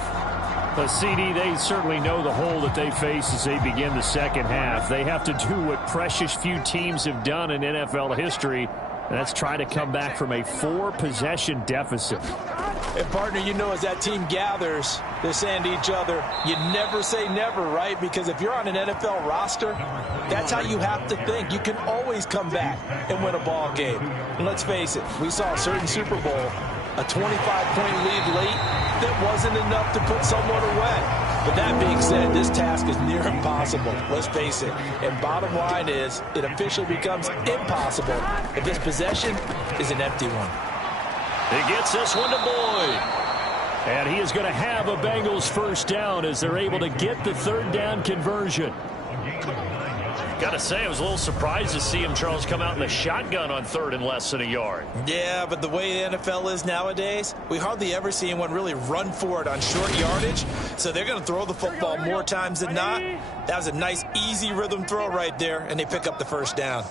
CD, they certainly know the hole that they face as they begin the second half. They have to do what precious few teams have done in NFL history, and that's try to come back from a 4-possession deficit. And, partner, you know, as that team gathers, they're saying to each other, you never say never, right? Because if you're on an NFL roster, that's how you have to think. You can always come back and win a ball game. And let's face it, we saw a certain Super Bowl, a 25-point lead late that wasn't enough to put someone away. But that being said, this task is near impossible. Let's face it. And bottom line is, it officially becomes impossible if this possession is an empty one. He gets this one to Boyd. And he is going to have a Bengals first down as they're able to get the third down conversion. Got to say, I was a little surprised to see him, Charles, come out in the shotgun on third and less than a yard. Yeah, but the way the NFL is nowadays, we hardly ever see anyone really run for it on short yardage. So they're going to throw the football more times than not. That was a nice, easy rhythm throw right there, and they pick up the first down.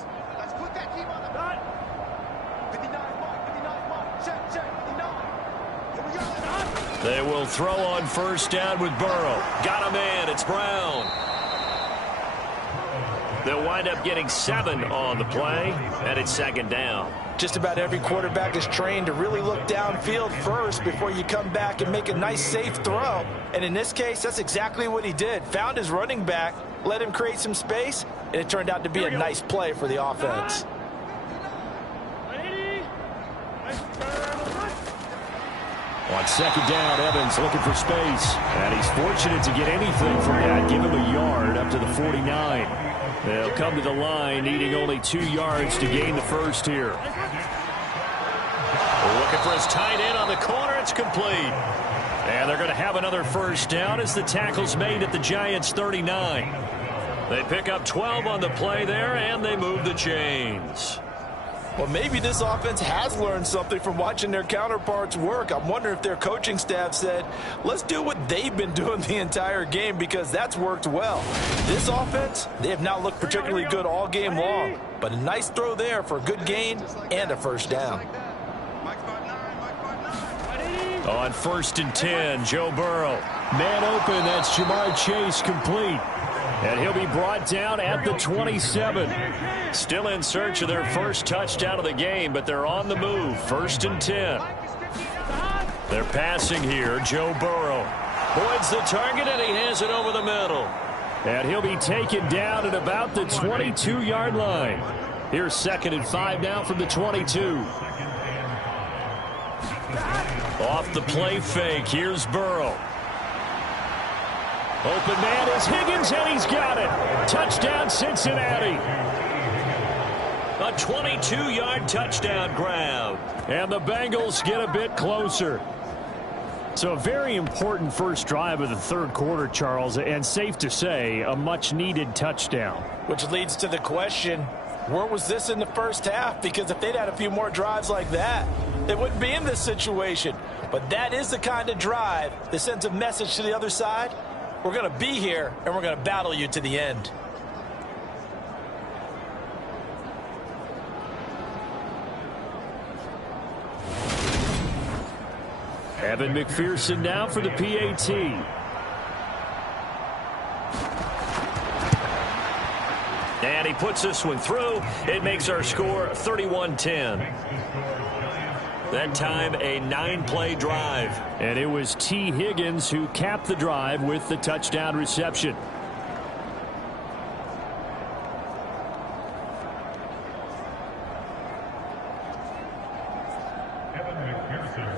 They will throw on first down with Burrow. Got a man. It's Brown. They'll wind up getting 7 on the play, and it's second down. Just about every quarterback is trained to really look downfield first before you come back and make a nice, safe throw. And in this case, that's exactly what he did. Found his running back, let him create some space, and it turned out to be a nice play for the offense. On second down, Evans looking for space. And he's fortunate to get anything from that. Give him a yard up to the 49. They'll come to the line, needing only 2 yards to gain the first here. We're looking for his tight end on the corner. It's complete. And they're going to have another first down as the tackle's made at the Giants' 39. They pick up 12 on the play there, and they move the chains. Well, maybe this offense has learned something from watching their counterparts work. I'm wondering if their coaching staff said, let's do what they've been doing the entire game, because that's worked well. This offense, they have not looked particularly good all game long, but a nice throw there for a good gain and a first down. On first and 10, Joe Burrow. Man open, that's Jamar Chase, complete. And he'll be brought down at the 27. Still in search of their first touchdown of the game, but they're on the move. First and 10. They're passing here. Joe Burrow. Boyd's the target, and he has it over the middle. And he'll be taken down at about the 22-yard line. Here's second and 5 now from the 22. Off the play fake. Here's Burrow. Open man is Higgins, and he's got it. Touchdown, Cincinnati. A 22-yard touchdown grab. And the Bengals get a bit closer. So a very important first drive of the third quarter, Charles, and safe to say, a much-needed touchdown. Which leads to the question, where was this in the first half? Because if they'd had a few more drives like that, they wouldn't be in this situation. But that is the kind of drive that sends a message to the other side. We're going to be here, and we're going to battle you to the end. Evan McPherson now for the PAT. And he puts this one through. It makes our score 31-10. That time, a 9-play drive. And it was T. Higgins who capped the drive with the touchdown reception.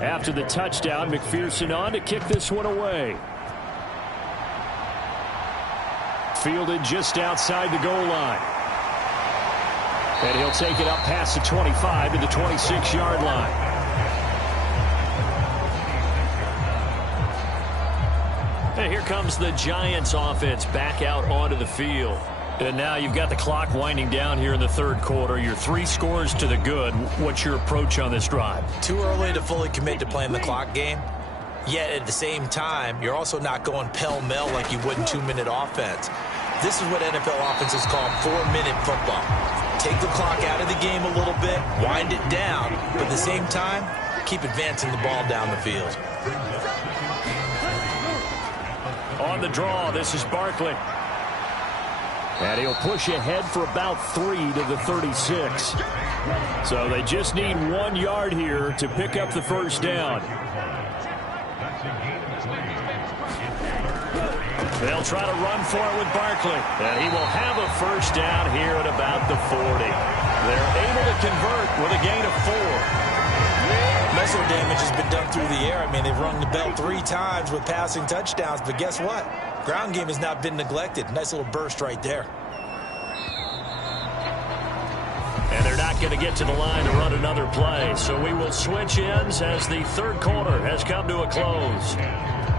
After the touchdown, McPherson on to kick this one away. Fielded just outside the goal line. And he'll take it up past the 25 to the 26-yard line. And here comes the Giants offense back out onto the field. And now you've got the clock winding down here in the third quarter. You're 3 scores to the good. What's your approach on this drive? Too early to fully commit to playing the clock game. Yet at the same time, you're also not going pell-mell like you would in 2-minute offense. This is what NFL offenses call 4-minute football. Take the clock out of the game a little bit, wind it down, but at the same time, keep advancing the ball down the field. On the draw, this is Barkley. And he'll push ahead for about 3 to the 36. So they just need 1 yard here to pick up the first down. They'll try to run for it with Barkley. And he will have a first down here at about the 40. They're able to convert with a gain of 4. Muscle damage has been done through the air. I mean, they've rung the bell 3 times with passing touchdowns. But guess what? Ground game has not been neglected. Nice little burst right there. And they're not going to get to the line to run another play. So we will switch ends as the third quarter has come to a close.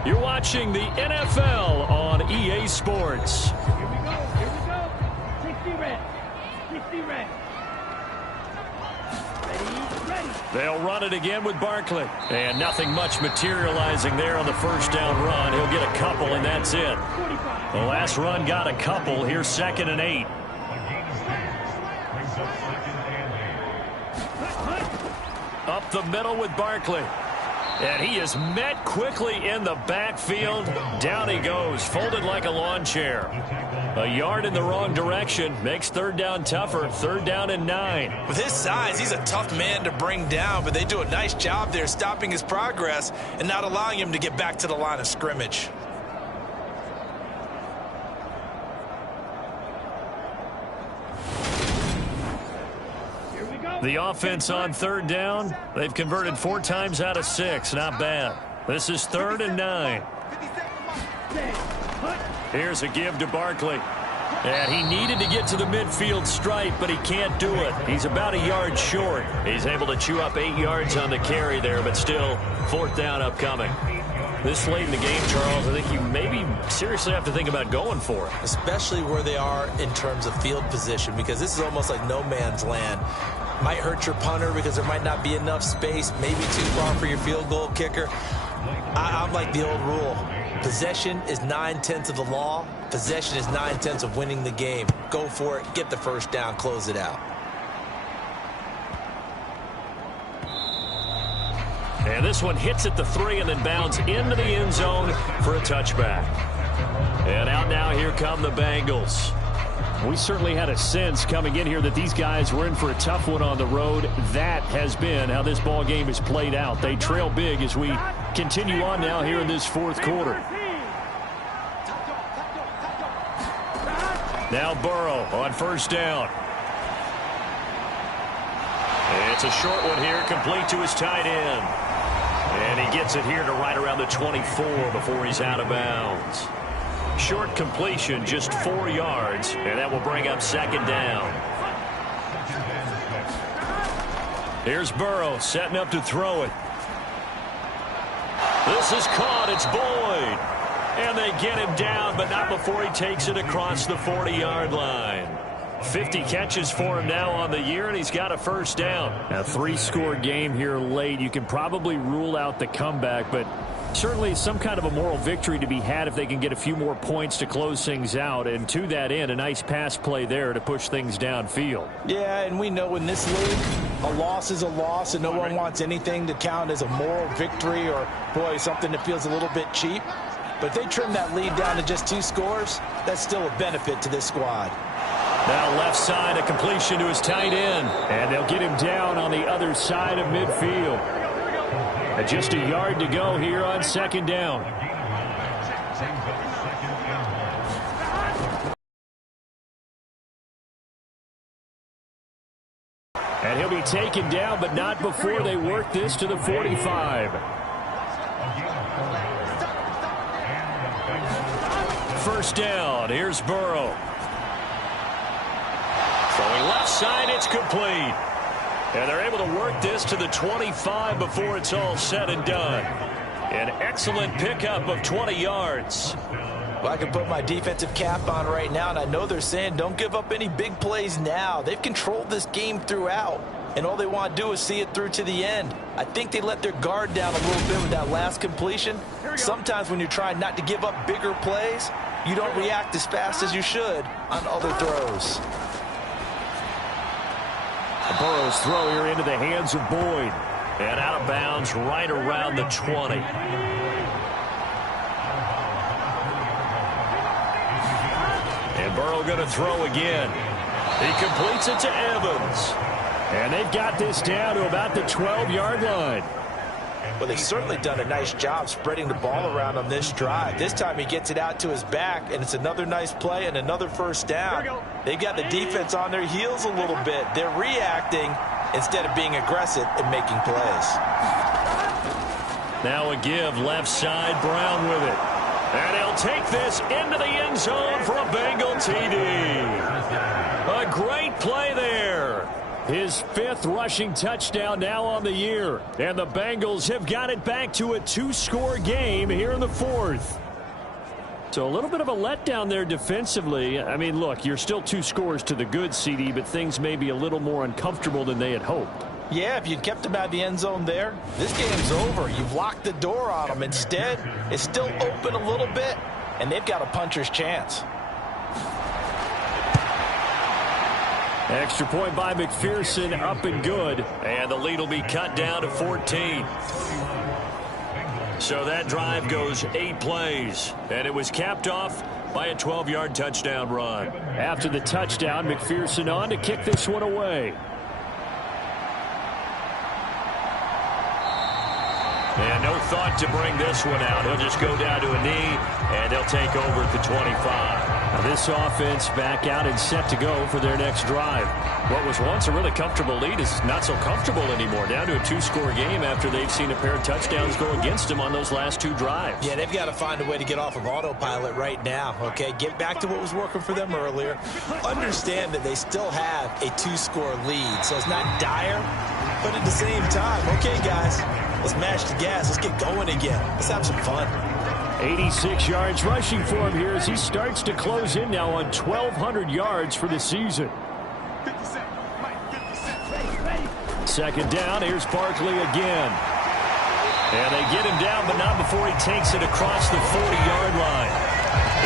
You're watching the NFL on EA Sports. Here we go. 60 red. 60 red. Ready. They'll run it again with Barkley. And nothing much materializing there on the first down run. He'll get a couple, and that's it. The last run got a couple. Here's 2nd and 8. Up the middle with Barkley. And he is met quickly in the backfield. Down he goes, folded like a lawn chair. A yard in the wrong direction makes 3rd down tougher. 3rd down and 9. With his size, he's a tough man to bring down, but they do a nice job there stopping his progress and not allowing him to get back to the line of scrimmage. The offense on 3rd down, they've converted 4 times out of 6. Not bad. This is 3rd and 9. Here's a give to Barkley. And he needed to get to the midfield stripe, but he can't do it. He's about a yard short. He's able to chew up 8 yards on the carry there, but still 4th down upcoming. This late in the game, Charles, I think you maybe seriously have to think about going for it. Especially where they are in terms of field position, because this is almost like no man's land. Might hurt your punter because there might not be enough space, maybe too far for your field goal kicker. I'm like the old rule. Possession is 9/10 of the law. Possession is 9/10 of winning the game. Go for it, get the first down, close it out. And this one hits at the 3 and then bounds into the end zone for a touchback. And out now, here come the Bengals. We certainly had a sense coming in here that these guys were in for a tough one on the road. That has been how this ball game has played out. They trail big as we continue on now here in this 4th quarter. Now Burrow on 1st down. It's a short one here, complete to his tight end. And he gets it here to right around the 24 before he's out of bounds. Short completion, just 4 yards, and that will bring up 2nd down. Here's Burrow setting up to throw it. This is caught. It's Boyd. And they get him down, but not before he takes it across the 40-yard line. 50 catches for him now on the year, and he's got a first down. A 3-score game here late. You can probably rule out the comeback, but certainly some kind of a moral victory to be had if they can get a few more points to close things out. And to that end, a nice pass play there to push things downfield. Yeah, and we know in this league, a loss is a loss, and no one wants anything to count as a moral victory or, boy, something that feels a little bit cheap. But if they trim that lead down to just 2 scores, that's still a benefit to this squad. Now left side, a completion to his tight end. And they'll get him down on the other side of midfield. And just a yard to go here on 2nd down. And he'll be taken down, but not before they work this to the 45. First down, here's Burrow. Throwing left side, it's complete. And they're able to work this to the 25 before it's all said and done. An excellent pickup of 20 yards. Well, I can put my defensive cap on right now, and I know they're saying don't give up any big plays now. They've controlled this game throughout, and all they want to do is see it through to the end. I think they let their guard down a little bit with that last completion. Sometimes when you're trying not to give up bigger plays, you don't react as fast as you should on other throws. Burrow's throw here into the hands of Boyd. And out of bounds right around the 20. Burrow going to throw again. He completes it to Evans. And they've got this down to about the 12-yard line. Well, they've certainly done a nice job spreading the ball around on this drive. This time he gets it out to his back, and it's another nice play and another first down. They've got the defense on their heels a little bit. They're reacting instead of being aggressive and making plays. Now a give left side, Brown with it. And he'll take this into the end zone for a Bengal TD. A great play there. His 5th rushing touchdown now on the year. And the Bengals have got it back to a 2-score game here in the 4th. So a little bit of a letdown there defensively. I mean, look, you're still 2 scores to the good, CD, but things may be a little more uncomfortable than they had hoped. Yeah, if you'd kept him out of the end zone there, this game's over. You've locked the door on him. Instead, it's still open a little bit, and they've got a puncher's chance. Extra point by McPherson, up and good. And the lead will be cut down to 14. So that drive goes 8 plays. And it was capped off by a 12-yard touchdown run. After the touchdown, McPherson on to kick this one away. And no thought to bring this one out. He'll just go down to a knee, and they'll take over at the 25. Now this offense back out and set to go for their next drive. What was once a really comfortable lead is not so comfortable anymore. Down to a 2-score game after they've seen a pair of touchdowns go against them on those last 2 drives. Yeah, they've got to find a way to get off of autopilot right now, okay? Get back to what was working for them earlier. Understand that they still have a 2-score lead, so it's not dire, but at the same time, okay, guys, let's mash the gas. Let's get going again. Let's have some fun. 86 yards rushing for him here as he starts to close in now on 1,200 yards for the season. Second down, here's Barkley again. And they get him down, but not before he takes it across the 40-yard line.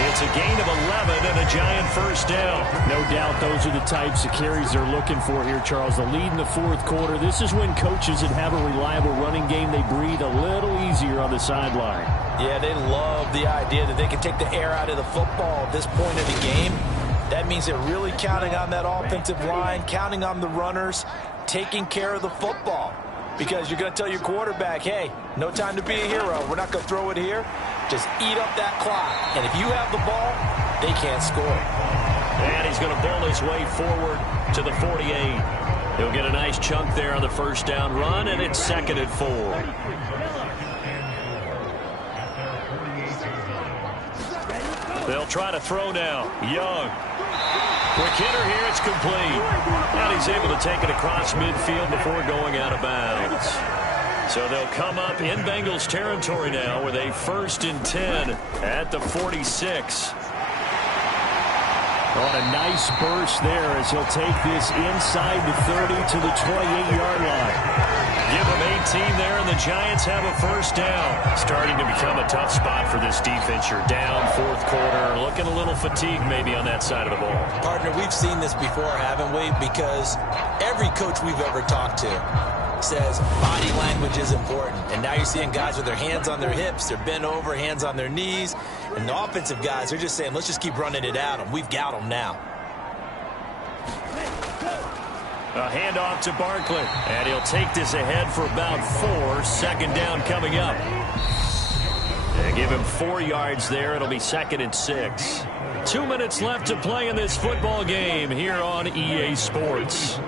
It's a gain of 11 and a giant first down. No doubt those are the types of carries they're looking for here, Charles. The lead in the 4th quarter. This is when coaches that have a reliable running game, they breathe a little easier on the sideline. Yeah, they love the idea that they can take the air out of the football at this point of the game. That means they're really counting on that offensive line, counting on the runners, taking care of the football. Because you're going to tell your quarterback, hey, no time to be a hero. We're not going to throw it here. Just eat up that clock. And if you have the ball, they can't score. And he's going to bowl his way forward to the 48. He'll get a nice chunk there on the first down run, and it's 2nd and 4. They'll try to throw now. Young. Quick hitter here, it's complete. And he's able to take it across midfield before going out of bounds. So they'll come up in Bengals territory now with a 1st and 10 at the 46. On a nice burst there as he'll take this inside the 30 to the 28-yard line. Give them 18 there, and the Giants have a first down. Starting to become a tough spot for this defense. You're down 4th quarter, looking a little fatigued maybe on that side of the ball. Partner, we've seen this before, haven't we? Because every coach we've ever talked to says body language is important. And now you're seeing guys with their hands on their hips, they're bent over, hands on their knees. And the offensive guys, they're just saying, let's just keep running it at them. We've got them now. A handoff to Barkley, and he'll take this ahead for about 4. Second down coming up. They give him 4 yards there. It'll be 2nd and 6. 2 minutes left to play in this football game here on EA Sports.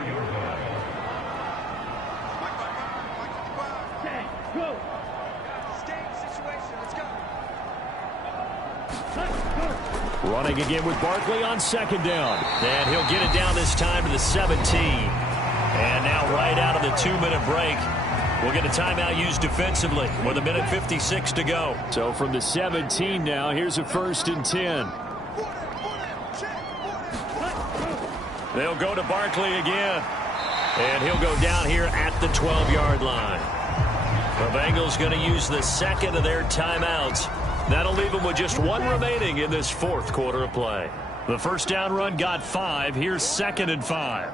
Running again with Barkley on 2nd down. And he'll get it down this time to the 17. And now right out of the 2-minute break, we'll get a timeout used defensively with 1:56 to go. So from the 17 now, here's a 1st and 10. They'll go to Barkley again. And he'll go down here at the 12-yard line. The Bengals going to use the 2nd of their timeouts. That'll leave them with just 1 remaining in this 4th quarter of play. The first down run got 5. Here's 2nd and 5.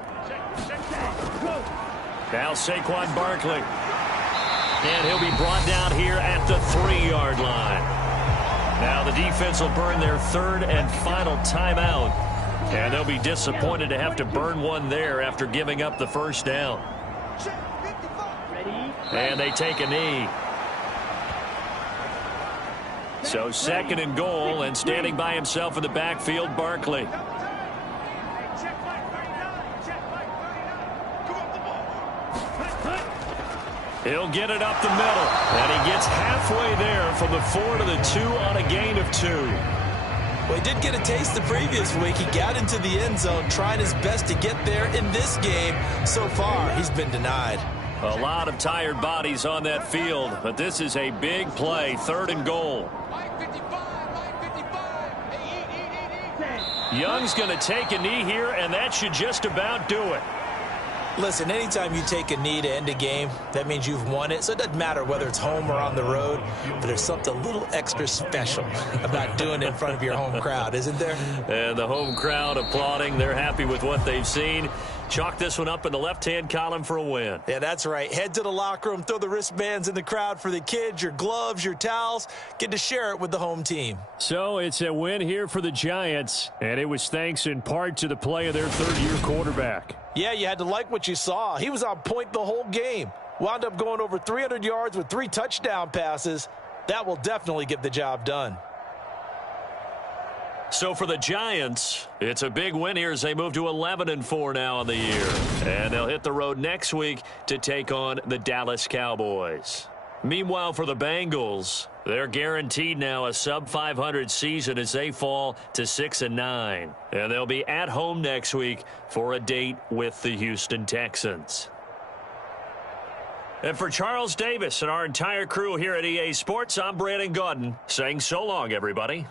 Now Saquon Barkley. And he'll be brought down here at the 3-yard line. Now the defense will burn their 3rd and final timeout And they'll be disappointed to have to burn one there after giving up the first down. And they take a knee. So 2nd and goal, and standing by himself in the backfield, Barkley. He'll get it up the middle, and he gets halfway there from the 4 to the 2 on a gain of 2. Well, he did get a taste the previous week. He got into the end zone, trying his best to get there in this game. So far, he's been denied. A lot of tired bodies on that field, but this is a big play, 3rd and goal. Young's going to take a knee here, and that should just about do it. Listen, anytime you take a knee to end a game, that means you've won it. So it doesn't matter whether it's home or on the road, but there's something a little extra special about doing it in front of your home crowd, isn't there? And the home crowd applauding. They're happy with what they've seen. Chalk this one up in the left-hand column for a win. Yeah, that's right. Head to the locker room, throw the wristbands in the crowd for the kids, your gloves, your towels. Get to share it with the home team. So it's a win here for the Giants, and it was thanks in part to the play of their 3rd-year quarterback. Yeah, you had to like what you saw. He was on point the whole game. Wound up going over 300 yards with 3 touchdown passes. That will definitely get the job done. So for the Giants, it's a big win here as they move to 11-4 now on the year. And they'll hit the road next week to take on the Dallas Cowboys. Meanwhile, for the Bengals, they're guaranteed now a sub-500 season as they fall to 6-9. And they'll be at home next week for a date with the Houston Texans. And for Charles Davis and our entire crew here at EA Sports, I'm Brandon Gaudin saying so long, everybody.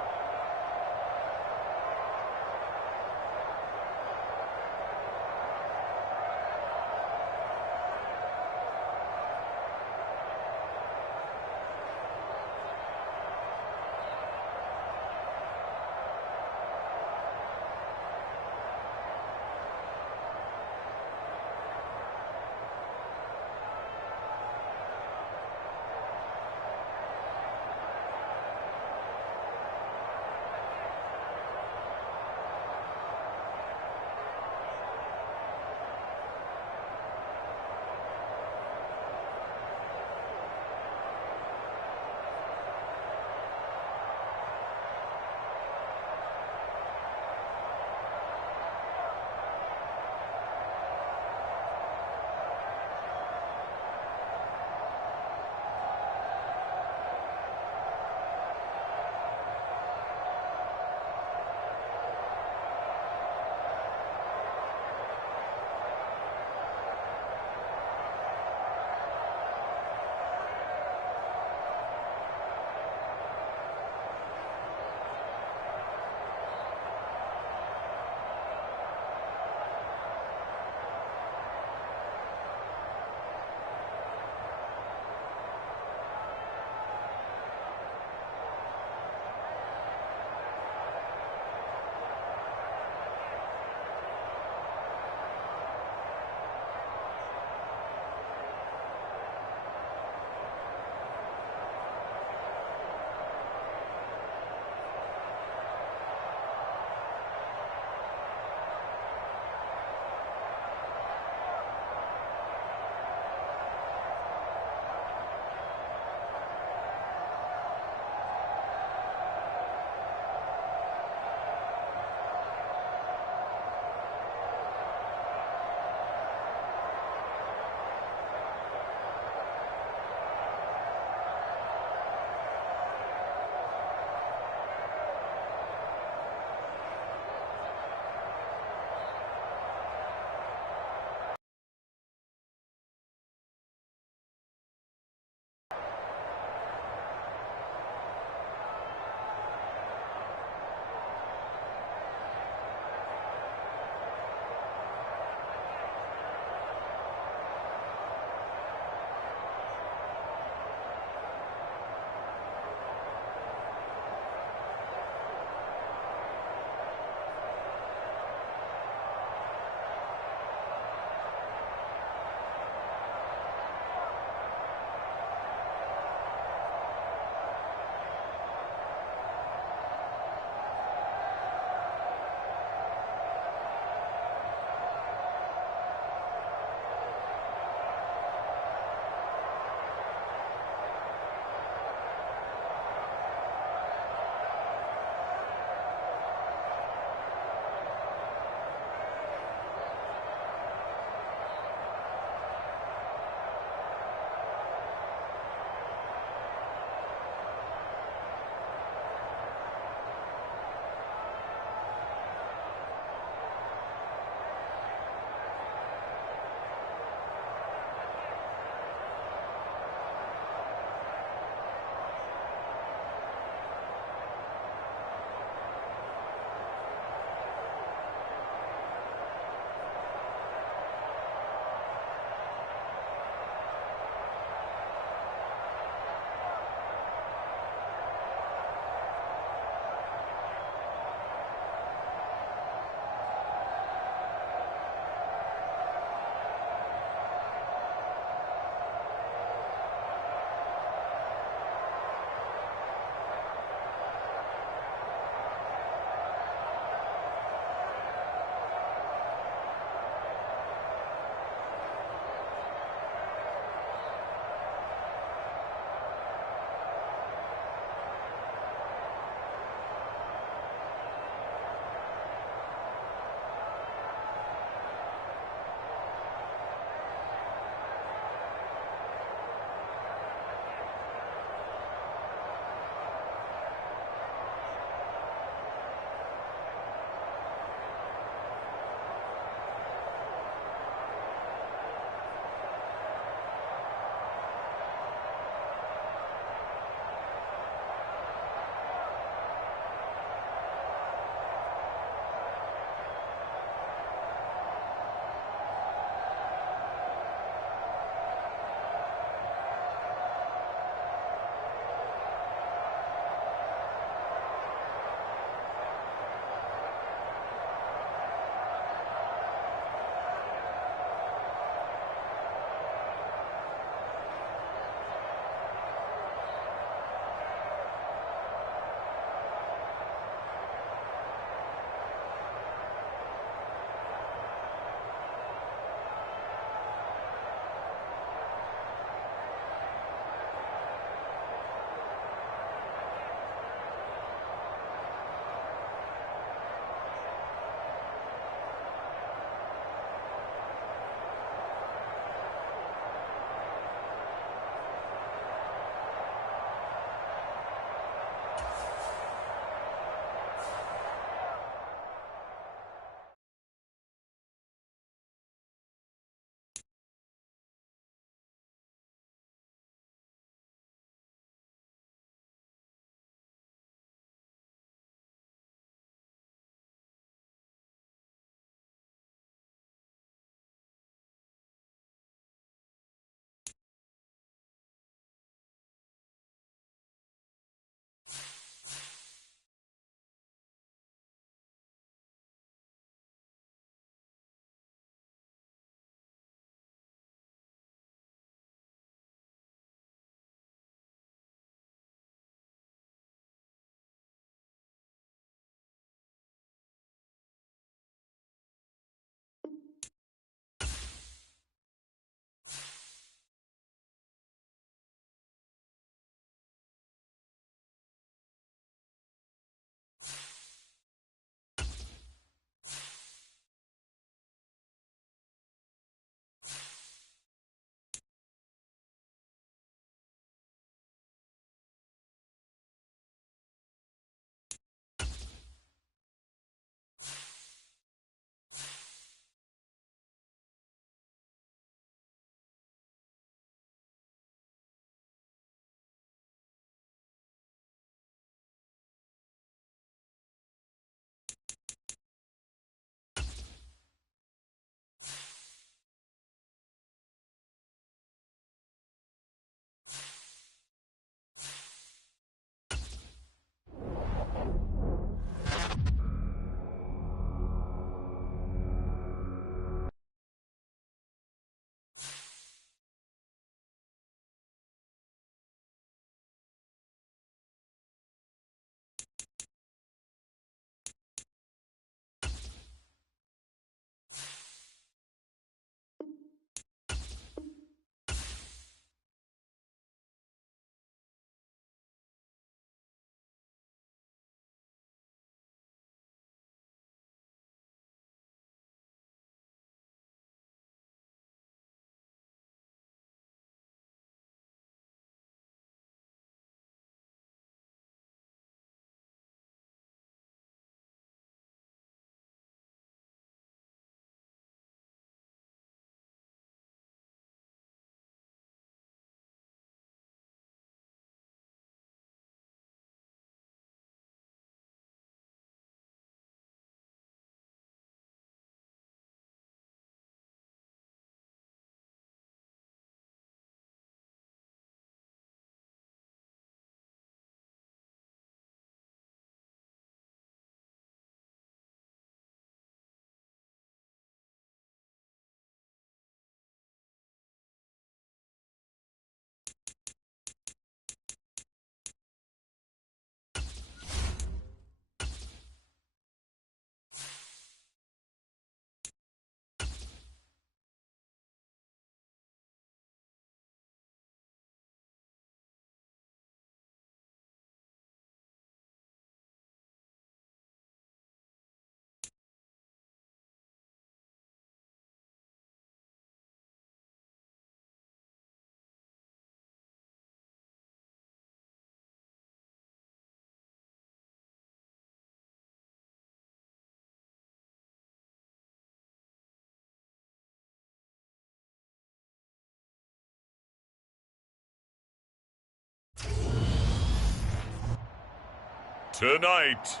Tonight,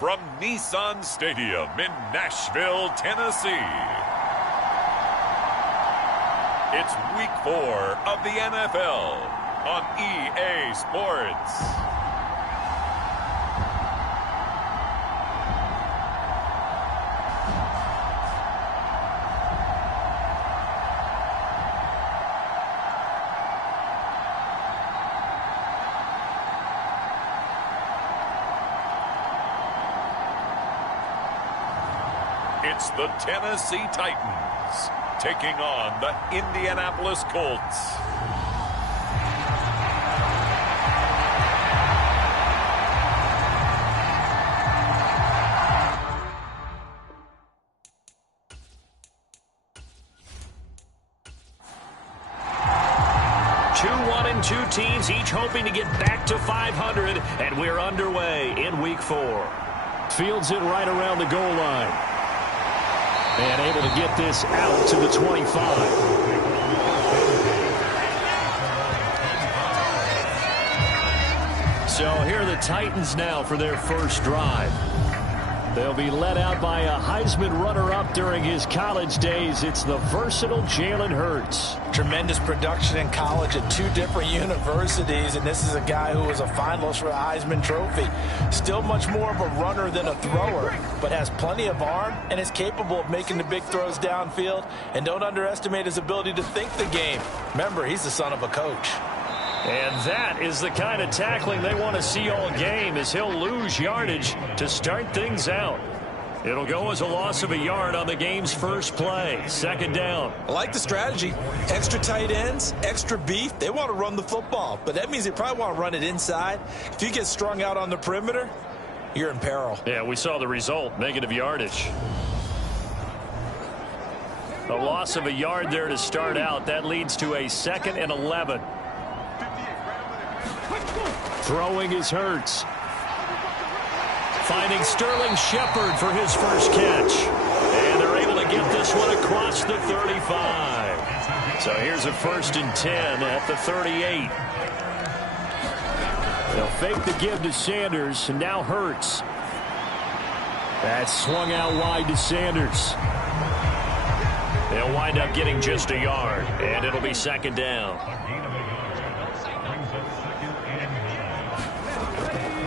from Nissan Stadium in Nashville, Tennessee, it's Week 4 of the NFL on EA Sports. It's the Tennessee Titans taking on the Indianapolis Colts. Two 1-2 teams, each hoping to get back to 500, and we're underway in Week 4. Fields it right around the goal line. And able to get this out to the 25. So here are the Titans now for their first drive. They'll be led out by a Heisman runner-up during his college days. It's the versatile Jalen Hurts. Tremendous production in college at 2 different universities, and this is a guy who was a finalist for the Heisman Trophy. Still much more of a runner than a thrower, but has plenty of arm and is capable of making the big throws downfield. And don't underestimate his ability to think the game. Remember, he's the son of a coach. And that is the kind of tackling they want to see all game, as he'll lose yardage to start things out. It'll go as a loss of a yard on the game's first play. Second down. I like the strategy. Extra tight ends, extra beef. They want to run the football, but that means they probably want to run it inside. If you get strung out on the perimeter, you're in peril. Yeah, we saw the result, negative yardage. A loss of a yard there to start out. That leads to a 2nd and 11. Throwing is Hurts. Finding Sterling Shepard for his first catch. And they're able to get this one across the 35. So here's a 1st and 10 at the 38. They'll fake the give to Sanders, and now Hurts. That's swung out wide to Sanders. They'll wind up getting just a yard, and it'll be 2nd down.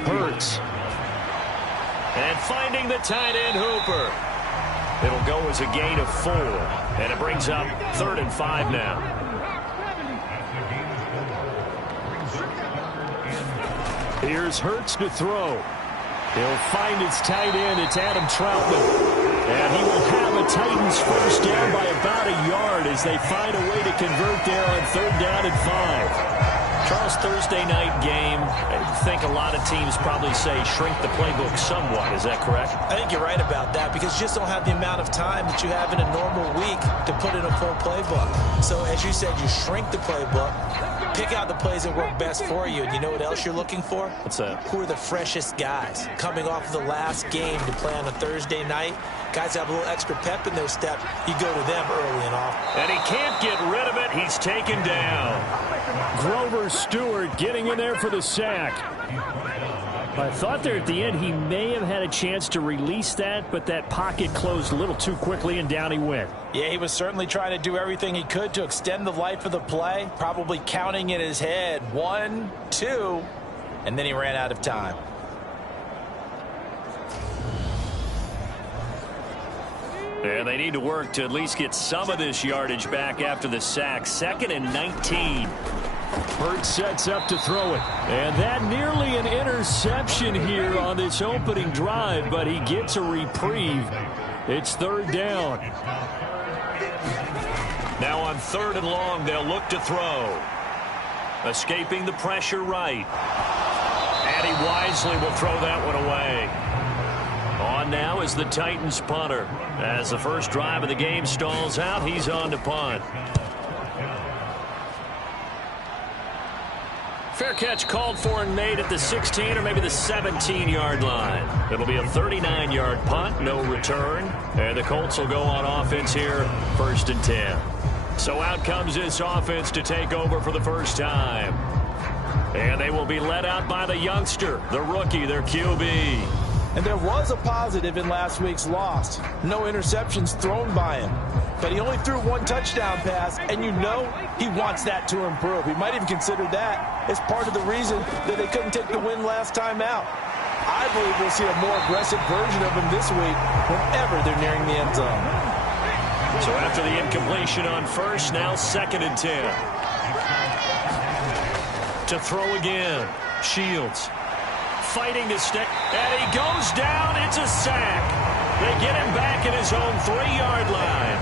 Hurts. And finding the tight end Hooper. It'll go as a gain of 4. And it brings up 3rd and 5 now. Here's Hurts to throw. He'll find his tight end. It's Adam Troutman. And he will have a Titans first down by about a yard as they find a way to convert there on 3rd down and 5. Charles, Thursday night game, I think a lot of teams probably say shrink the playbook somewhat. Is that correct? I think you're right about that, because you just don't have the amount of time that you have in a normal week to put in a full playbook. So as you said, you shrink the playbook, pick out the plays that work best for you. And you know what else you're looking for? What's that? Who are the freshest guys coming off of the last game to play on a Thursday night? Guys have a little extra pep in their step. You go to them early and often. And he can't get rid of it. He's taken down. Grover Stewart getting in there for the sack. I thought there at the end he may have had a chance to release that, but that pocket closed a little too quickly, and down he went. Yeah, he was certainly trying to do everything he could to extend the life of the play, probably counting in his head 1, 2, and then he ran out of time. And they need to work to at least get some of this yardage back after the sack. 2nd and 19. Hurts sets up to throw it. And that nearly an interception here on this opening drive, but he gets a reprieve. It's 3rd down. Now on 3rd and long, they'll look to throw. Escaping the pressure right. And he wisely will throw that one away. On now is the Titans punter. As the first drive of the game stalls out, he's on to punt. Fair catch called for and made at the 16 or maybe the 17-yard line. It'll be a 39-yard punt, no return. And the Colts will go on offense here, 1st and 10. So out comes this offense to take over for the first time. And they will be led out by the youngster, the rookie, their QB. And there was a positive in last week's loss. No interceptions thrown by him. But he only threw one touchdown pass, and you know he wants that to improve. He might even consider that as part of the reason that they couldn't take the win last time out. I believe we'll see a more aggressive version of him this week whenever they're nearing the end zone. So after the incompletion on first, now 2nd and 10. To throw again, Shields. Fighting to stick, and he goes down. It's a sack. They get him back at his own 3-yard line.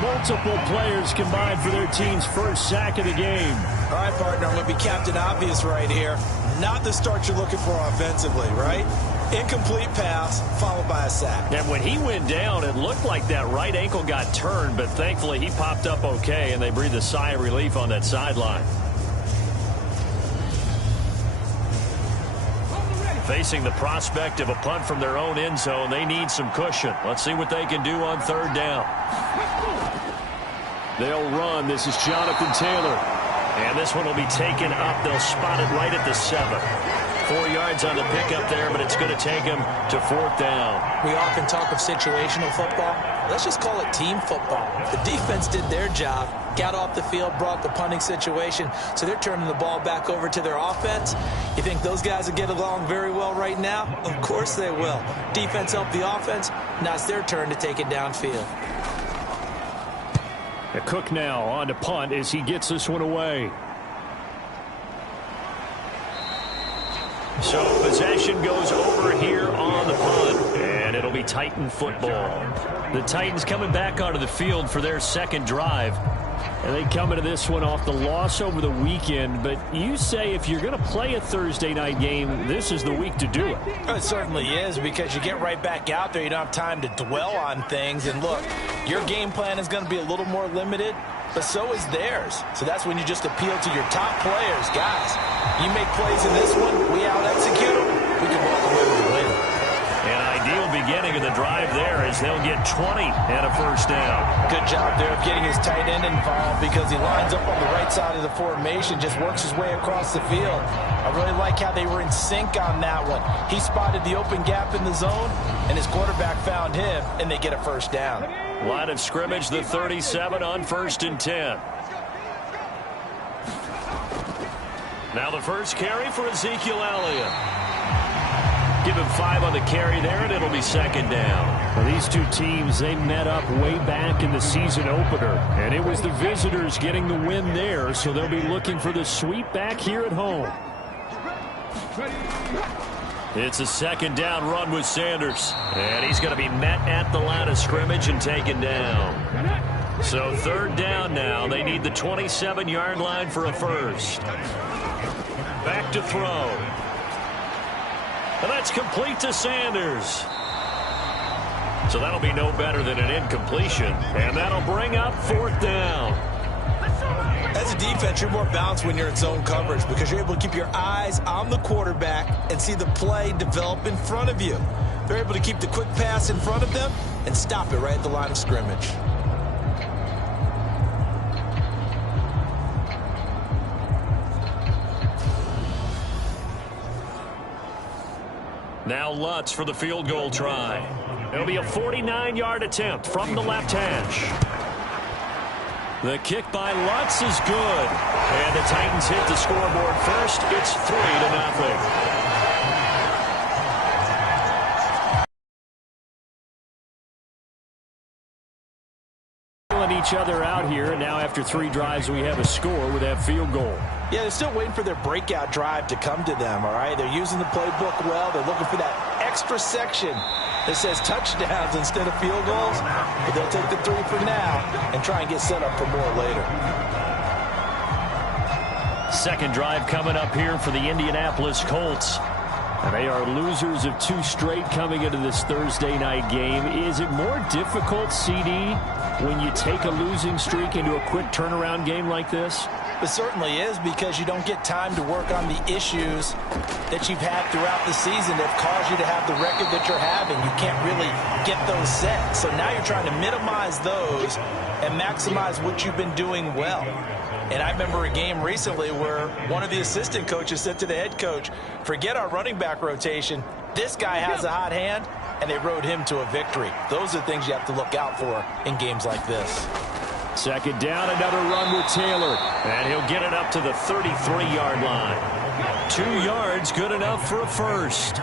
Multiple players combined for their team's first sack of the game. All right, partner, I'm going to be Captain Obvious right here. Not the start you're looking for offensively, right? Incomplete pass followed by a sack. And when he went down, it looked like that right ankle got turned, but thankfully he popped up okay, and they breathed a sigh of relief on that sideline. Facing the prospect of a punt from their own end zone, they need some cushion. Let's see what they can do on 3rd down. They'll run. This is Jonathan Taylor. And this one will be taken up. They'll spot it right at the 7. 4 yards on the pickup there, but it's going to take them to 4th down. We often talk of situational football. Let's just call it team football. The defense did their job, got off the field, brought the punting situation, so they're turning the ball back over to their offense. You think those guys will get along very well right now? Of course they will. Defense helped the offense. Now it's their turn to take it downfield. Cook now on to punt as he gets this one away. So possession goes over here on the punt, and it'll be Titan football. The Titans coming back onto the field for their 2nd drive. And they come into this one off the loss over the weekend. But you say if you're going to play a Thursday night game, this is the week to do it. It certainly is, because you get right back out there. You don't have time to dwell on things. And look, your game plan is going to be a little more limited, but so is theirs. So that's when you just appeal to your top players. Guys, you make plays in this one, we out-execute them, we can walk away with a win. An ideal beginning of the drive there as they'll get 20 and a 1st down. Good job there of getting his tight end involved, because he lines up on the right side of the formation, just works his way across the field. I really like how they were in sync on that one. He spotted the open gap in the zone, and his quarterback found him, and they get a 1st down. Line of scrimmage, the 37 on 1st and 10. Now the first carry for Ezekiel Elliott. Give him 5 on the carry there, and it'll be 2nd down. Well, these two teams, they met up way back in the season opener, and it was the visitors getting the win there, so they'll be looking for the sweep back here at home. It's a 2nd down run with Sanders, and he's going to be met at the line of scrimmage and taken down. So 3rd down now. They need the 27-yard line for a 1st. Back to throw. And that's complete to Sanders. So that'll be no better than an incompletion. And that'll bring up 4th down. As a defense, you're more balanced when you're in zone coverage, because you're able to keep your eyes on the quarterback and see the play develop in front of you. They're able to keep the quick pass in front of them and stop it right at the line of scrimmage. Now Lutz for the field goal try. It'll be a 49-yard attempt from the left hash. The kick by Lutz is good. And the Titans hit the scoreboard first. It's 3-0. Each other out here, and now after 3 drives we have a score with that field goal. Yeah, they're still waiting for their breakout drive to come to them, all right? They're using the playbook well. They're looking for that extra section that says touchdowns instead of field goals, but they'll take the 3 for now and try and get set up for more later. 2nd drive coming up here for the Indianapolis Colts. And they are losers of 2 straight coming into this Thursday night game. Is it more difficult, CD, when you take a losing streak into a quick turnaround game like this? It certainly is, because you don't get time to work on the issues that you've had throughout the season that have caused you to have the record that you're having. You can't really get those set. So now you're trying to minimize those and maximize what you've been doing well. And I remember a game recently where one of the assistant coaches said to the head coach, forget our running back rotation. This guy has a hot hand, and they rode him to a victory. Those are things you have to look out for in games like this. Second down, another run with Taylor. And he'll get it up to the 33-yard line. 2 yards, good enough for a first.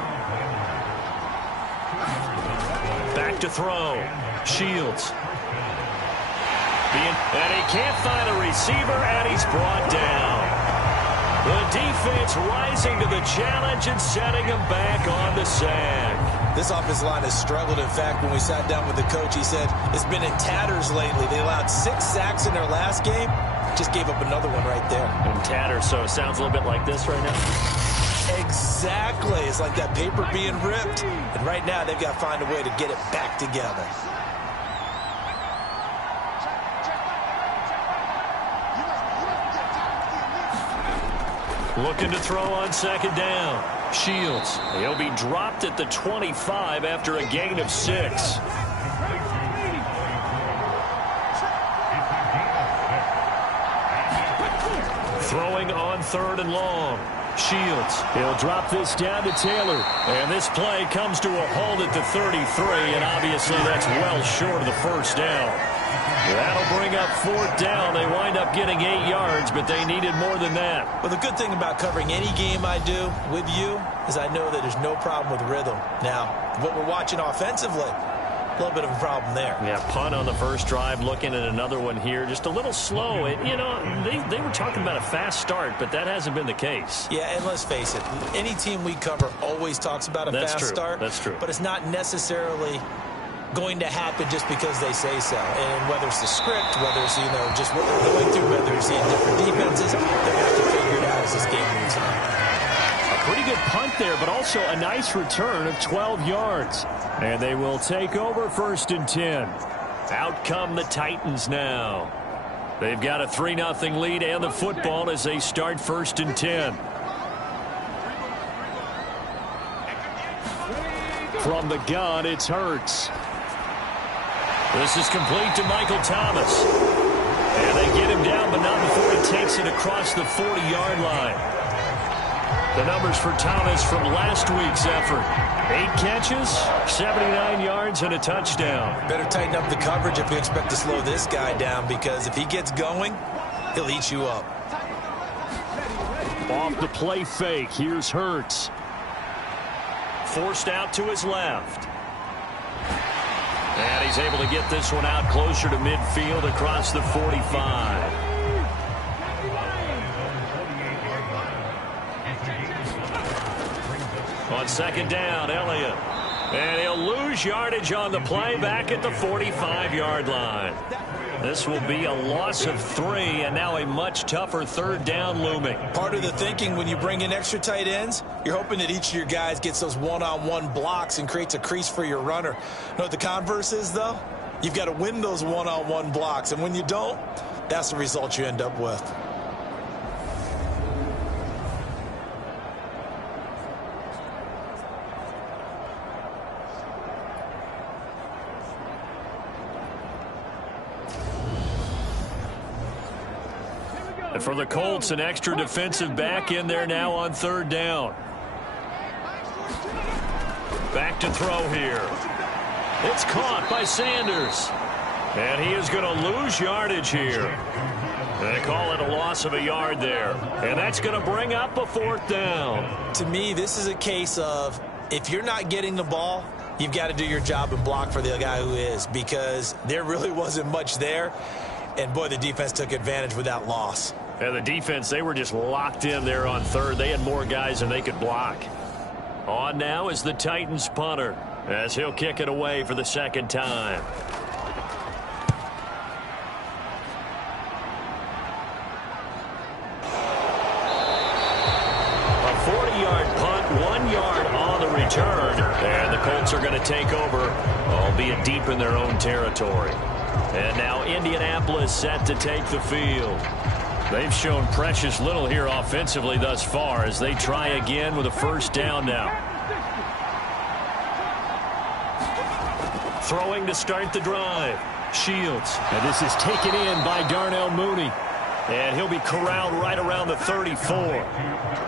Back to throw. Shields. And he can't find a receiver, and he's brought down. The defense rising to the challenge and setting him back on the sack. This offensive line has struggled. In fact, when we sat down with the coach, he said it's been in tatters lately. They allowed 6 sacks in their last game. Just gave up another one right there. In tatters, so it sounds a little bit like this right now. Exactly. It's like that paper being ripped. And right now, they've got to find a way to get it back together. Looking to throw on second down. Shields. He'll be dropped at the 25 after a gain of 6. Throwing on 3rd and long. Shields. He'll drop this down to Taylor. And this play comes to a hold at the 33, and obviously that's well short of the first down. That'll bring up 4th down. They wind up getting 8 yards, but they needed more than that. Well, the good thing about covering any game I do with you is I know that there's no problem with rhythm. Now, what we're watching offensively, a little bit of a problem there. Yeah, punt on the first drive, looking at another one here. Just a little slow. You know, they were talking about a fast start, but that hasn't been the case. Yeah, and let's face it, any team we cover always talks about a fast start. That's true. But it's not necessarily going to happen just because they say so. And whether it's the script, whether it's, just what they're going through, whether it's in different defenses, they're going to have to figure it out as this game moves on. A pretty good punt there, but also a nice return of 12 yards. And they will take over 1st and 10. Out come the Titans now. They've got a 3-0 lead and the football as they start 1st and 10. From the gun, it's Hurts. This is complete to Michael Thomas. And they get him down, but not before he takes it across the 40-yard line. The numbers for Thomas from last week's effort. 8 catches, 79 yards, and a touchdown. Better tighten up the coverage if you expect to slow this guy down, because if he gets going, he'll eat you up. Off the play fake, here's Hurts. Forced out to his left. And he's able to get this one out closer to midfield across the 45. On second down, Elliott. And he'll lose yardage on the play back at the 45-yard line. This will be a loss of 3, and now a much tougher 3rd down looming. Part of the thinking when you bring in extra tight ends, you're hoping that each of your guys gets those one-on-one blocks and creates a crease for your runner. You know what the converse is, though? You've got to win those one-on-one blocks, and when you don't, that's the result you end up with. And for the Colts, an extra defensive back in there now on 3rd down. Back to throw here. It's caught by Sanders. And he is going to lose yardage here. They call it a loss of a yard there. And that's going to bring up a 4th down. To me, this is a case of if you're not getting the ball, you've got to do your job and block for the guy who is, because there really wasn't much there. And, boy, the defense took advantage with that loss. And the defense, they were just locked in there on 3rd. They had more guys than they could block. On now is the Titans punter, as he'll kick it away for the 2nd time. A 40-yard punt, 1 yard on the return. And the Colts are going to take over, albeit deep in their own territory. And now Indianapolis set to take the field. They've shown precious little here offensively thus far as they try again with a first down now. Throwing to start the drive. Shields. And this is taken in by Darnell Mooney. And he'll be corralled right around the 34.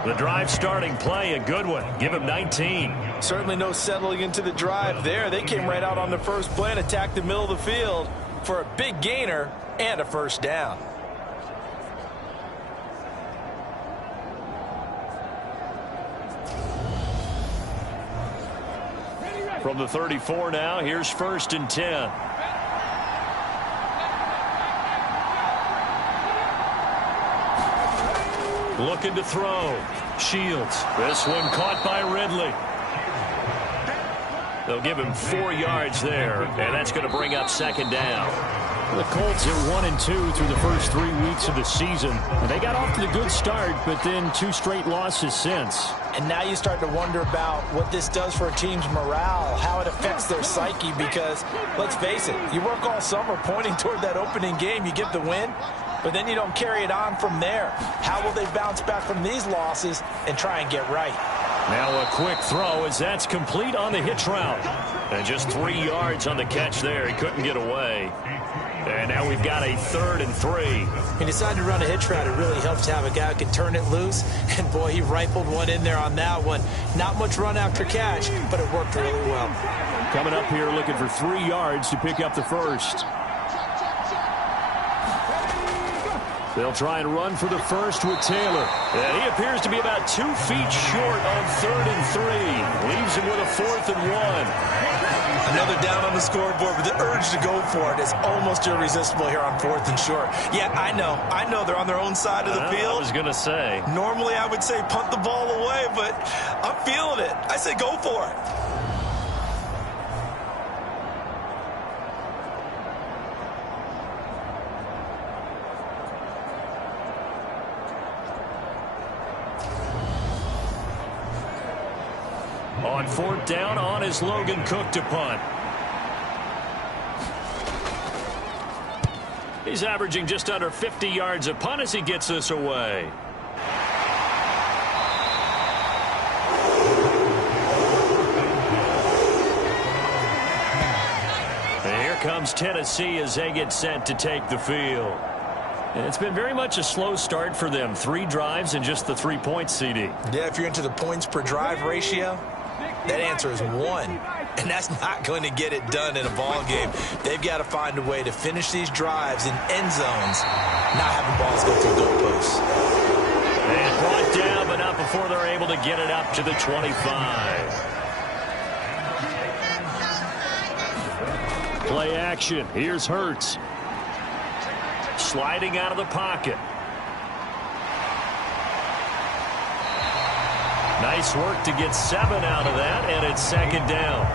The drive starting play, a good one. Give him 19. Certainly no settling into the drive there. They came right out on the first play and attacked the middle of the field for a big gainer and a first down. From the 34 now, here's 1st and 10. Looking to throw. Shields. This one caught by Ridley. They'll give him 4 yards there, and that's going to bring up 2nd down. The Colts are 1-2 through the first 3 weeks of the season. And they got off to the good start, but then 2 straight losses since. And now you start to wonder about what this does for a team's morale, how it affects their psyche, because, let's face it, you work all summer pointing toward that opening game, you get the win, but then you don't carry it on from there. How will they bounce back from these losses and try and get right? Now a quick throw as that's complete on the hitch route. And just 3 yards on the catch there. He couldn't get away. And now we've got a 3rd and 3. He decided to run a hitch route. It really helps to have a guy who can turn it loose. And, boy, he rifled one in there on that one. Not much run after catch, but it worked really well. Coming up here looking for 3 yards to pick up the first. They'll try and run for the first with Taylor. And he appears to be about 2 feet short on 3rd and 3. Leaves him with a 4th and 1. Another down on the scoreboard, but the urge to go for it is almost irresistible here on 4th and short. Yeah, I know they're on their own side of the field. I was going to say. Normally I would say punt the ball away, but I'm feeling it. I say go for it. On 4th down, on is Logan Cook to punt. He's averaging just under 50 yards a punt as he gets this away. And here comes Tennessee as they get set to take the field. And it's been very much a slow start for them. 3 drives and just the 3 points, CD. Yeah, if you're into the points per drive ratio, that answer is 1. And that's not going to get it done in a ball game. They've got to find a way to finish these drives in end zones, not having balls go through goalposts. And brought down, but not before they're able to get it up to the 25. Play action. Here's Hurts. Sliding out of the pocket. Nice work to get 7 out of that, and it's 2nd down.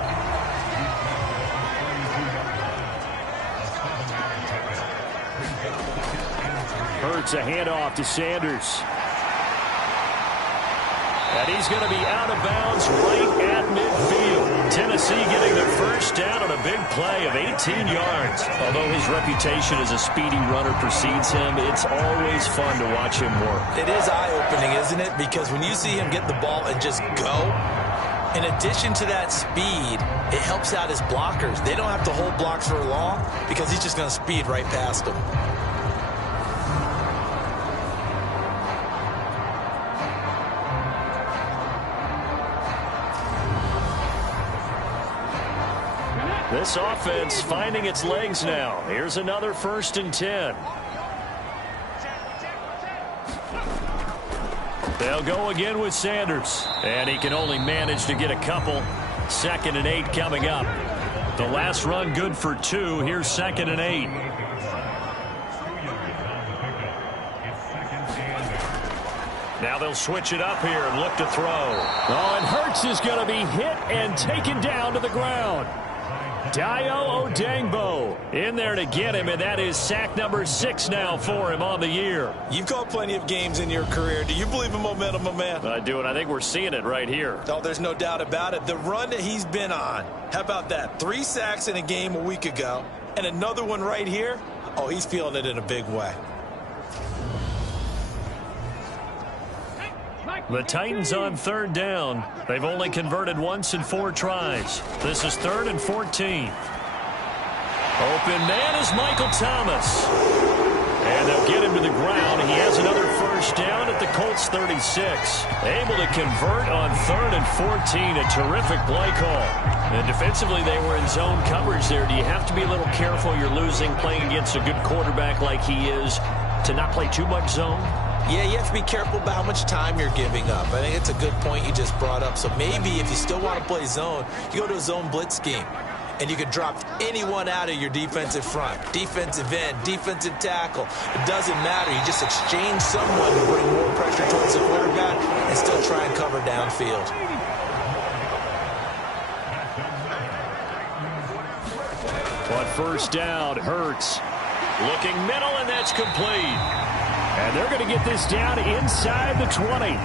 Hurts a handoff to Sanders. And he's going to be out of bounds right at midfield. Tennessee getting their first down on a big play of 18 yards. Although his reputation as a speedy runner precedes him, it's always fun to watch him work. It is eye-opening, isn't it? Because when you see him get the ball and just go, in addition to that speed, it helps out his blockers. They don't have to hold blocks for long because he's just going to speed right past them. This offense finding its legs now. Here's another 1st and 10. They'll go again with Sanders. And he can only manage to get a couple. 2nd and 8 coming up. The last run good for 2. Here's 2nd and 8. Now they'll switch it up here and look to throw. Oh, and Hurts is going to be hit and taken down to the ground. Dayo Odangbo in there to get him, and that is sack number 6 now for him on the year. You've called plenty of games in your career. Do you believe in momentum, my man? I do, and I think we're seeing it right here. Oh, there's no doubt about it. The run that he's been on, how about that? 3 sacks in a game a week ago. and another one right here. Oh, he's feeling it in a big way. The Titans on third down. They've only converted once in 4 tries. This is 3rd and 14. Open man is Michael Thomas. And they'll get him to the ground. He has another first down at the Colts 36. Able to convert on 3rd and 14. A terrific play call. And defensively, they were in zone coverage there. Do you have to be a little careful? You're losing playing against a good quarterback like he is to not play too much zone? Yeah, you have to be careful about how much time you're giving up. I think it's a good point you just brought up. So maybe if you still want to play zone, you go to a zone blitz scheme. And you can drop anyone out of your defensive front. Defensive end, defensive tackle. It doesn't matter. You just exchange someone to bring more pressure towards the quarterback and still try and cover downfield. On first down, Hurts. Looking middle, and that's complete. And they're going to get this down inside the 20.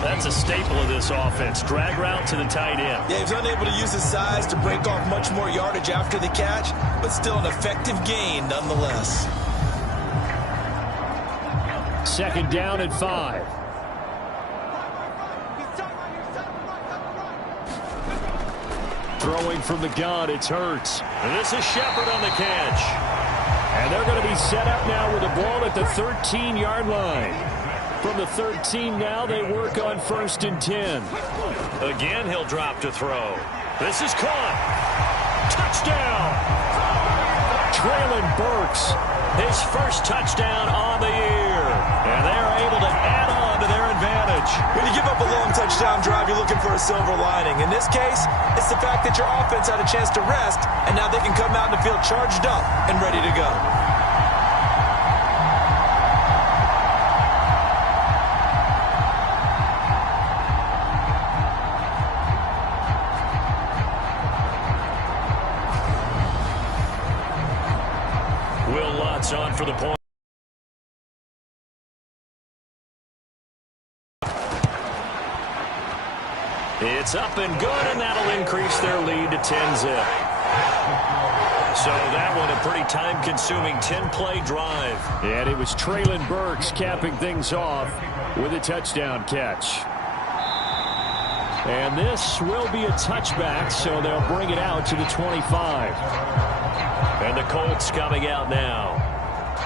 That's a staple of this offense. Drag route to the tight end. Yeah, he was unable to use his size to break off much more yardage after the catch, but still an effective gain nonetheless. 2nd down and 5. Throwing from the gun, it's Hurts. And this is Shepard on the catch. And they're going to be set up now with the ball at the 13-yard line. From the 13 now, they work on 1st and 10. Again, he'll drop to throw. This is caught. Touchdown. Traylon Burks, his first touchdown on the year. And they're able to add on to their advantage. When you give up a long touchdown drive, you're looking for a silver lining. In this case, it's the fact that your offense had a chance to rest, and now they can come out in the field charged up and ready to go. On for the point. It's up and good, and that'll increase their lead to 10-zip. So that one a pretty time-consuming 10-play drive. And it was Traylon Burks capping things off with a touchdown catch. And this will be a touchback, so they'll bring it out to the 25. And the Colts coming out now.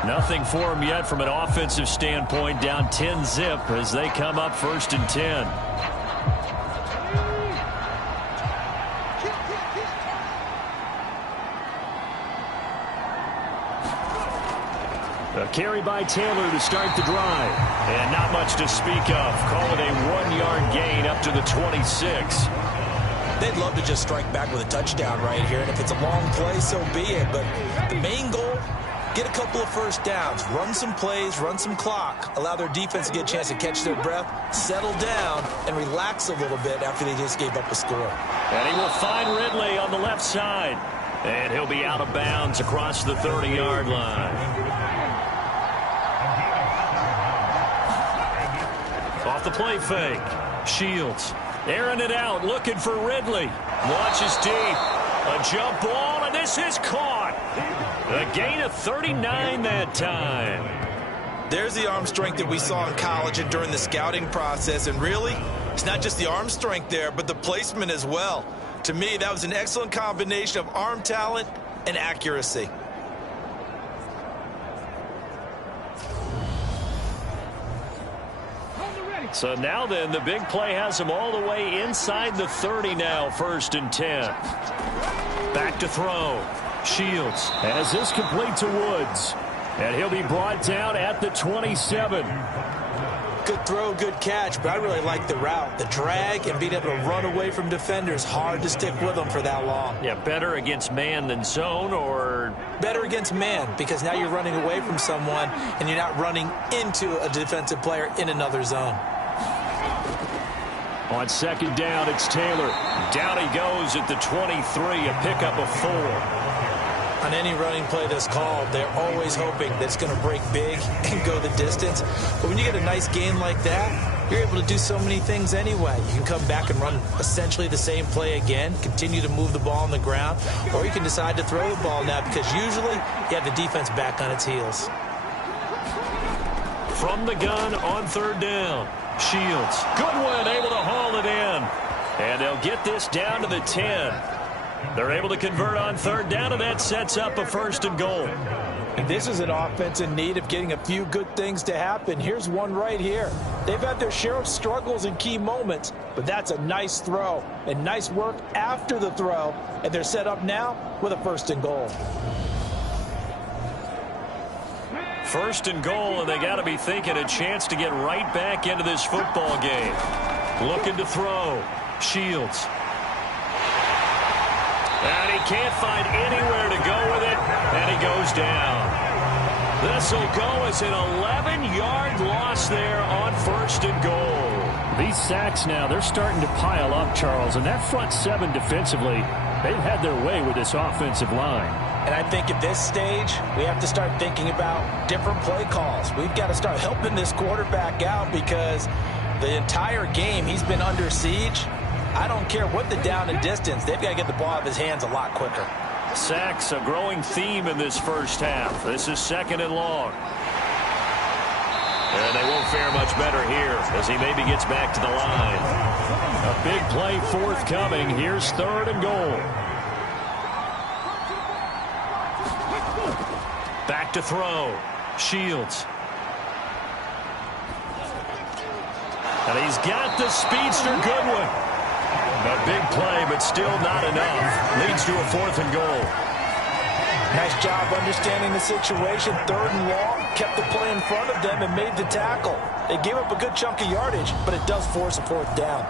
Nothing for them yet from an offensive standpoint, down 10-zip as they come up 1st and 10. A carry by Taylor to start the drive. And not much to speak of. Call it a 1-yard gain up to the 26. They'd love to just strike back with a touchdown right here. And if it's a long play, so be it. But the main goal, get a couple of first downs, run some plays, run some clock, allow their defense to get a chance to catch their breath, settle down, and relax a little bit after they just gave up a score. And he will find Ridley on the left side. And he'll be out of bounds across the 30-yard line. Off the play fake. Shields airing it out, looking for Ridley. Launches deep. A jump ball, and this is caught. A gain of 39 that time. There's the arm strength that we saw in college and during the scouting process. And really, it's not just the arm strength there, but the placement as well. To me, that was an excellent combination of arm talent and accuracy. So now then, the big play has him all the way inside the 30 now, 1st and 10. Back to throw. Shields has this complete to Woods. And he'll be brought down at the 27. Good throw, good catch, but I really like the route. The drag and being able to run away from defenders, hard to stick with them for that long. Yeah, better against man than zone, or? Better against man, because now you're running away from someone and you're not running into a defensive player in another zone. On 2nd down, it's Taylor. Down he goes at the 23, a pickup of 4. On any running play that's called, they're always hoping that it's going to break big and go the distance. But when you get a nice gain like that, you're able to do so many things anyway. You can come back and run essentially the same play again, continue to move the ball on the ground, or you can decide to throw the ball now because usually you have the defense back on its heels. From the gun on third down, Shields. Goodwin able to haul it in. And they'll get this down to the 10. They're able to convert on third down, and that sets up a 1st and goal. And this is an offense in need of getting a few good things to happen. Here's one right here. They've had their share of struggles in key moments, but that's a nice throw and nice work after the throw. And they're set up now with a 1st and goal. 1st and goal, and they got to be thinking a chance to get right back into this football game. Looking to throw. Shields. And he can't find anywhere to go with it, and he goes down. This will go as an 11-yard loss there on 1st and goal. These sacks now, they're starting to pile up, Charles, and that front 7 defensively, they've had their way with this offensive line. And I think at this stage, we have to start thinking about different play calls. We've got to start helping this quarterback out because the entire game he's been under siege. I don't care what the down and distance. They've got to get the ball out of his hands a lot quicker. Sacks, a growing theme in this first half. This is 2nd and long. And they won't fare much better here as he maybe gets back to the line. A big play forthcoming. Here's 3rd and goal. Back to throw. Shields. And he's got the speedster Goodwin. A big play, but still not enough. Leads to a 4th and goal. Nice job understanding the situation. 3rd and long. Kept the play in front of them and made the tackle. They gave up a good chunk of yardage, but it does force a 4th down.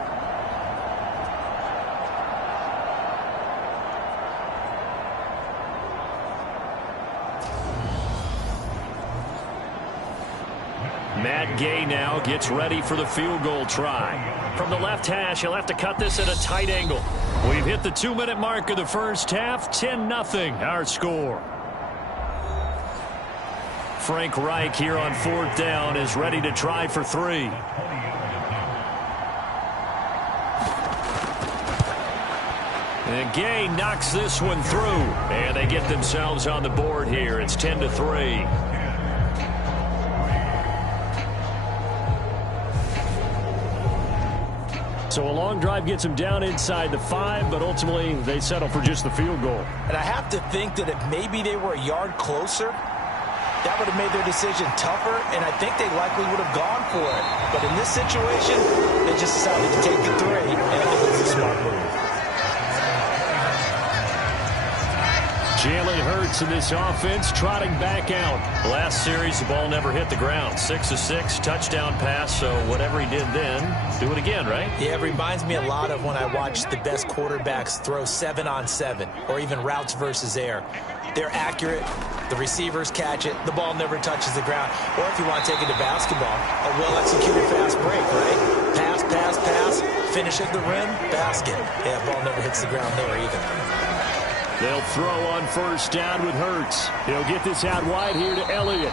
Matt Gay now gets ready for the field goal try. From the left hash, he'll have to cut this at a tight angle. We've hit the 2-minute mark of the first half. 10-0 our score. Frank Reich here on 4th down is ready to try for 3. And Gay knocks this one through. And they get themselves on the board here. It's 10-3. So a long drive gets them down inside the 5, but ultimately they settle for just the field goal. And I have to think that if maybe they were a yard closer, that would have made their decision tougher, and I think they likely would have gone for it. But in this situation, they just decided to take the 3, and I think it's a smart move. Jalen Hurts in this offense trotting back out. Last series, the ball never hit the ground. 6 of 6, touchdown pass, so whatever he did then, do it again, right? Yeah, it reminds me a lot of when I watch the best quarterbacks throw 7-on-7, or even routes versus air. They're accurate, the receivers catch it, the ball never touches the ground. Or if you want to take it to basketball, a well-executed fast break, right? Pass, pass, pass, finish at the rim, basket. Yeah, ball never hits the ground there either. They'll throw on 1st down with Hurts. He'll get this out wide here to Elliott.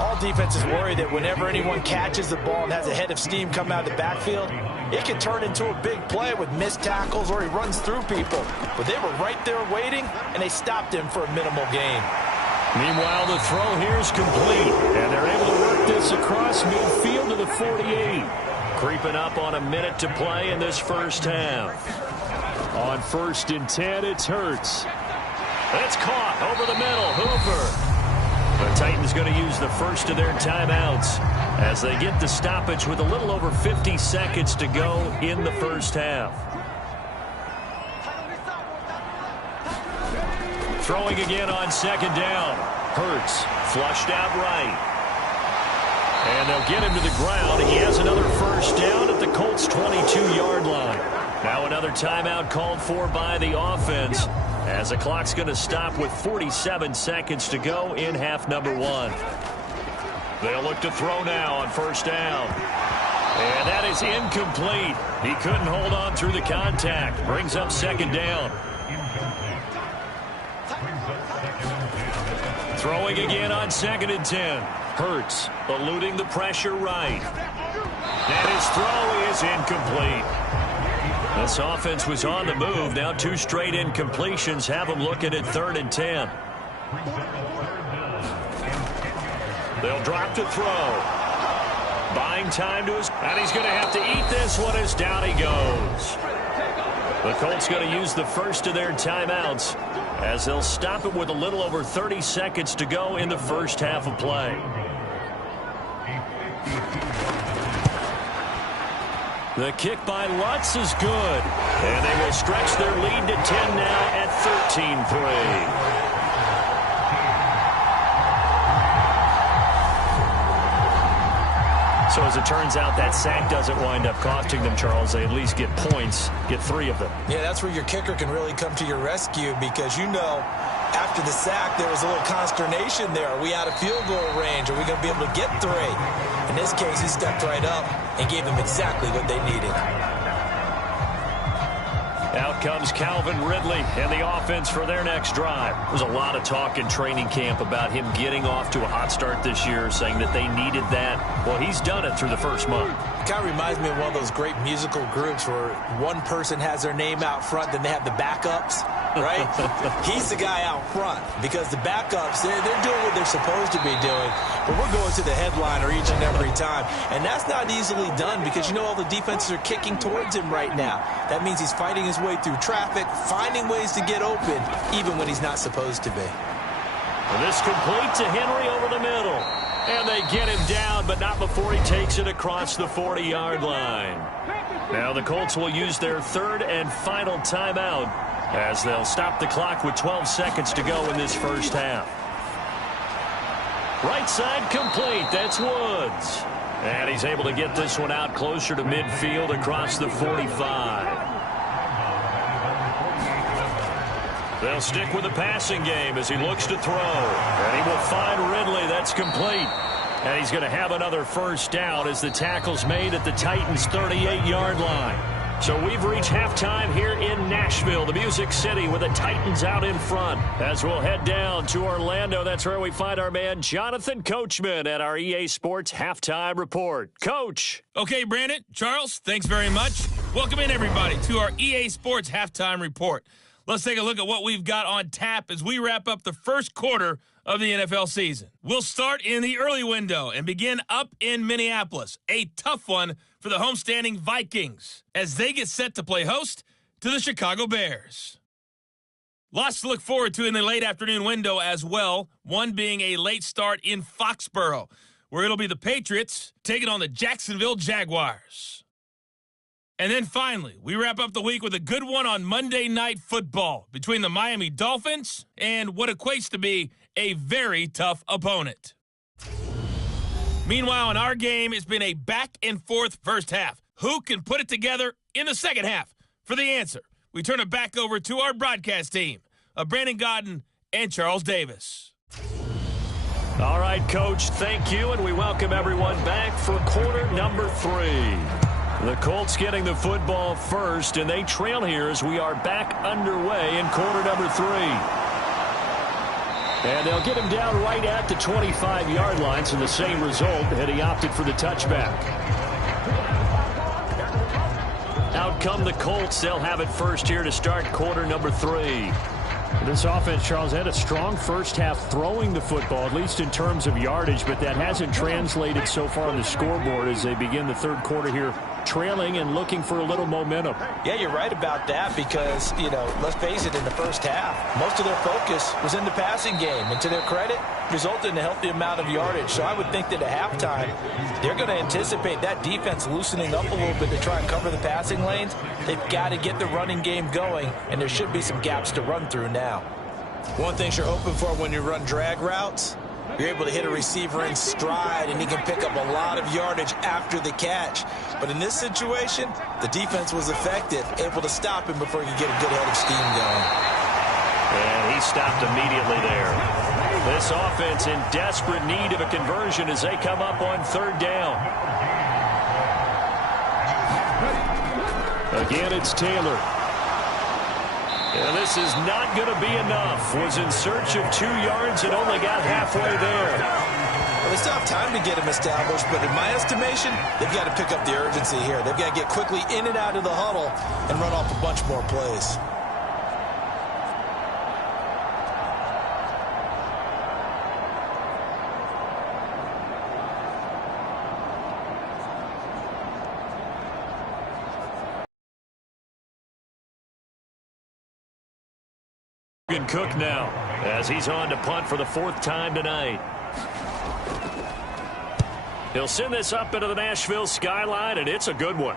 All defenses worry that whenever anyone catches the ball and has a head of steam come out of the backfield, it can turn into a big play with missed tackles or he runs through people. But they were right there waiting, and they stopped him for a minimal gain. Meanwhile, the throw here is complete, and they're able to work this across midfield to the 48. Creeping up on a minute to play in this first half. On 1st and 10, it's Hurts. It's caught over the middle. Hooper. The Titans going to use the first of their timeouts as they get the stoppage with a little over 50 seconds to go in the first half. Throwing again on 2nd down. Hurts flushed out right. And they'll get him to the ground. He has another 1st down at the Colts' 22-yard line. Now another timeout called for by the offense as the clock's going to stop with 47 seconds to go in half number 1. They'll look to throw now on 1st down. And that is incomplete. He couldn't hold on through the contact. Brings up 2nd down. Throwing again on 2nd and 10. Hurts eluding the pressure right. And his throw is incomplete. This offense was on the move. Now 2 straight incompletions have them looking at 3rd and 10. They'll drop to throw. Buying time to his... And he's going to have to eat this one as down he goes. The Colts going to use the first of their timeouts as they'll stop it with a little over 30 seconds to go in the first half of play. The kick by Lutz is good. And they will stretch their lead to 10 now at 13-3. So as it turns out, that sack doesn't wind up costing them, Charles. They at least get points, get 3 of them. Yeah, that's where your kicker can really come to your rescue because, you know, after the sack, there was a little consternation there. Are we out of field goal range? Are we going to be able to get 3? In this case, he stepped right up and gave them exactly what they needed. Out comes Calvin Ridley and the offense for their next drive. There's a lot of talk in training camp about him getting off to a hot start this year, saying that they needed that. Well, he's done it through the first month. It kind of reminds me of one of those great musical groups where one person has their name out front, then they have the backups, right? He's the guy out front because the backups, they're doing what they're supposed to be doing, but we're going to the headliner each and every time. And that's not easily done because, you know, all the defenses are kicking towards him right now. That means he's fighting his way through traffic, finding ways to get open, even when he's not supposed to be. And this complete to Henry over the middle. And they get him down, but not before he takes it across the 40-yard line. Now the Colts will use their 3rd and final timeout as they'll stop the clock with 12 seconds to go in this first half. Right side complete. That's Woods. And he's able to get this one out closer to midfield across the 45. They'll stick with the passing game as he looks to throw. And he will find Ridley. That's complete. And he's going to have another first down as the tackle's made at the Titans' 38-yard line. So we've reached halftime here in Nashville, the Music City, with the Titans out in front. As we'll head down to Orlando, that's where we find our man Jonathan Coachman at our EA Sports Halftime Report. Coach. Okay, Brandon, Charles, thanks very much. Welcome in, everybody, to our EA Sports Halftime Report. Let's take a look at what we've got on tap as we wrap up the first quarter of the NFL season. We'll start in the early window and begin up in Minneapolis. A tough one for the homestanding Vikings as they get set to play host to the Chicago Bears. Lots to look forward to in the late afternoon window as well, one being a late start in Foxborough, where it'll be the Patriots taking on the Jacksonville Jaguars. And then finally, we wrap up the week with a good one on Monday Night Football between the Miami Dolphins and what equates to be a very tough opponent. Meanwhile, in our game, it's been a back-and-forth first half. Who can put it together in the second half? For the answer, we turn it back over to our broadcast team of Brandon Godden and Charles Davis. All right, Coach, thank you, and we welcome everyone back for quarter number 3. The Colts getting the football first, and they trail here as we are back underway in quarter number 3. And they'll get him down right at the 25-yard line, so the same result, and he opted for the touchback. Out come the Colts. They'll have it first here to start quarter number 3. This offense, Charles, had a strong first half throwing the football, at least in terms of yardage, but that hasn't translated so far on the scoreboard as they begin the third quarter here, trailing and looking for a little momentum. Yeah, you're right about that because, you know, let's face it, in the first half, most of their focus was in the passing game. And to their credit, resulted in a healthy amount of yardage. So I would think that at halftime, they're going to anticipate that defense loosening up a little bit to try and cover the passing lanes. They've got to get the running game going, and there should be some gaps to run through now. One thing you're hoping for when you run drag routes, you're able to hit a receiver in stride, and he can pick up a lot of yardage after the catch. But in this situation, the defense was effective, able to stop him before he could get a good head of steam going. And he stopped immediately there. This offense in desperate need of a conversion as they come up on third down. Again, it's Taylor. And this is not going to be enough. Was in search of 2 yards and only got halfway there. Well, they still have time to get him established, but in my estimation, they've got to pick up the urgency here. They've got to get quickly in and out of the huddle and run off a bunch more plays. Cook now as he's on to punt for the 4th time tonight. He'll send this up into the Nashville skyline, and it's a good one.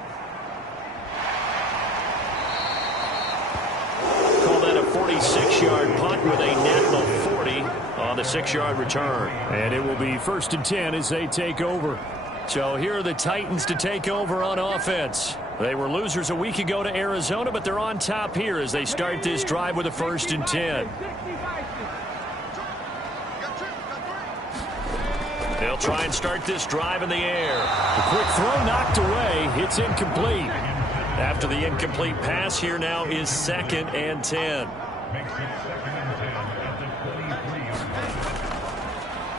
Call that a 46-yard punt with a net of 40 on the 6-yard return. And it will be 1st and 10 as they take over. So here are the Titans to take over on offense. They were losers a week ago to Arizona, but they're on top here as they start this drive with a 1st and 10. They'll try and start this drive in the air. A quick throw knocked away. It's incomplete. After the incomplete pass, here now is 2nd and 10.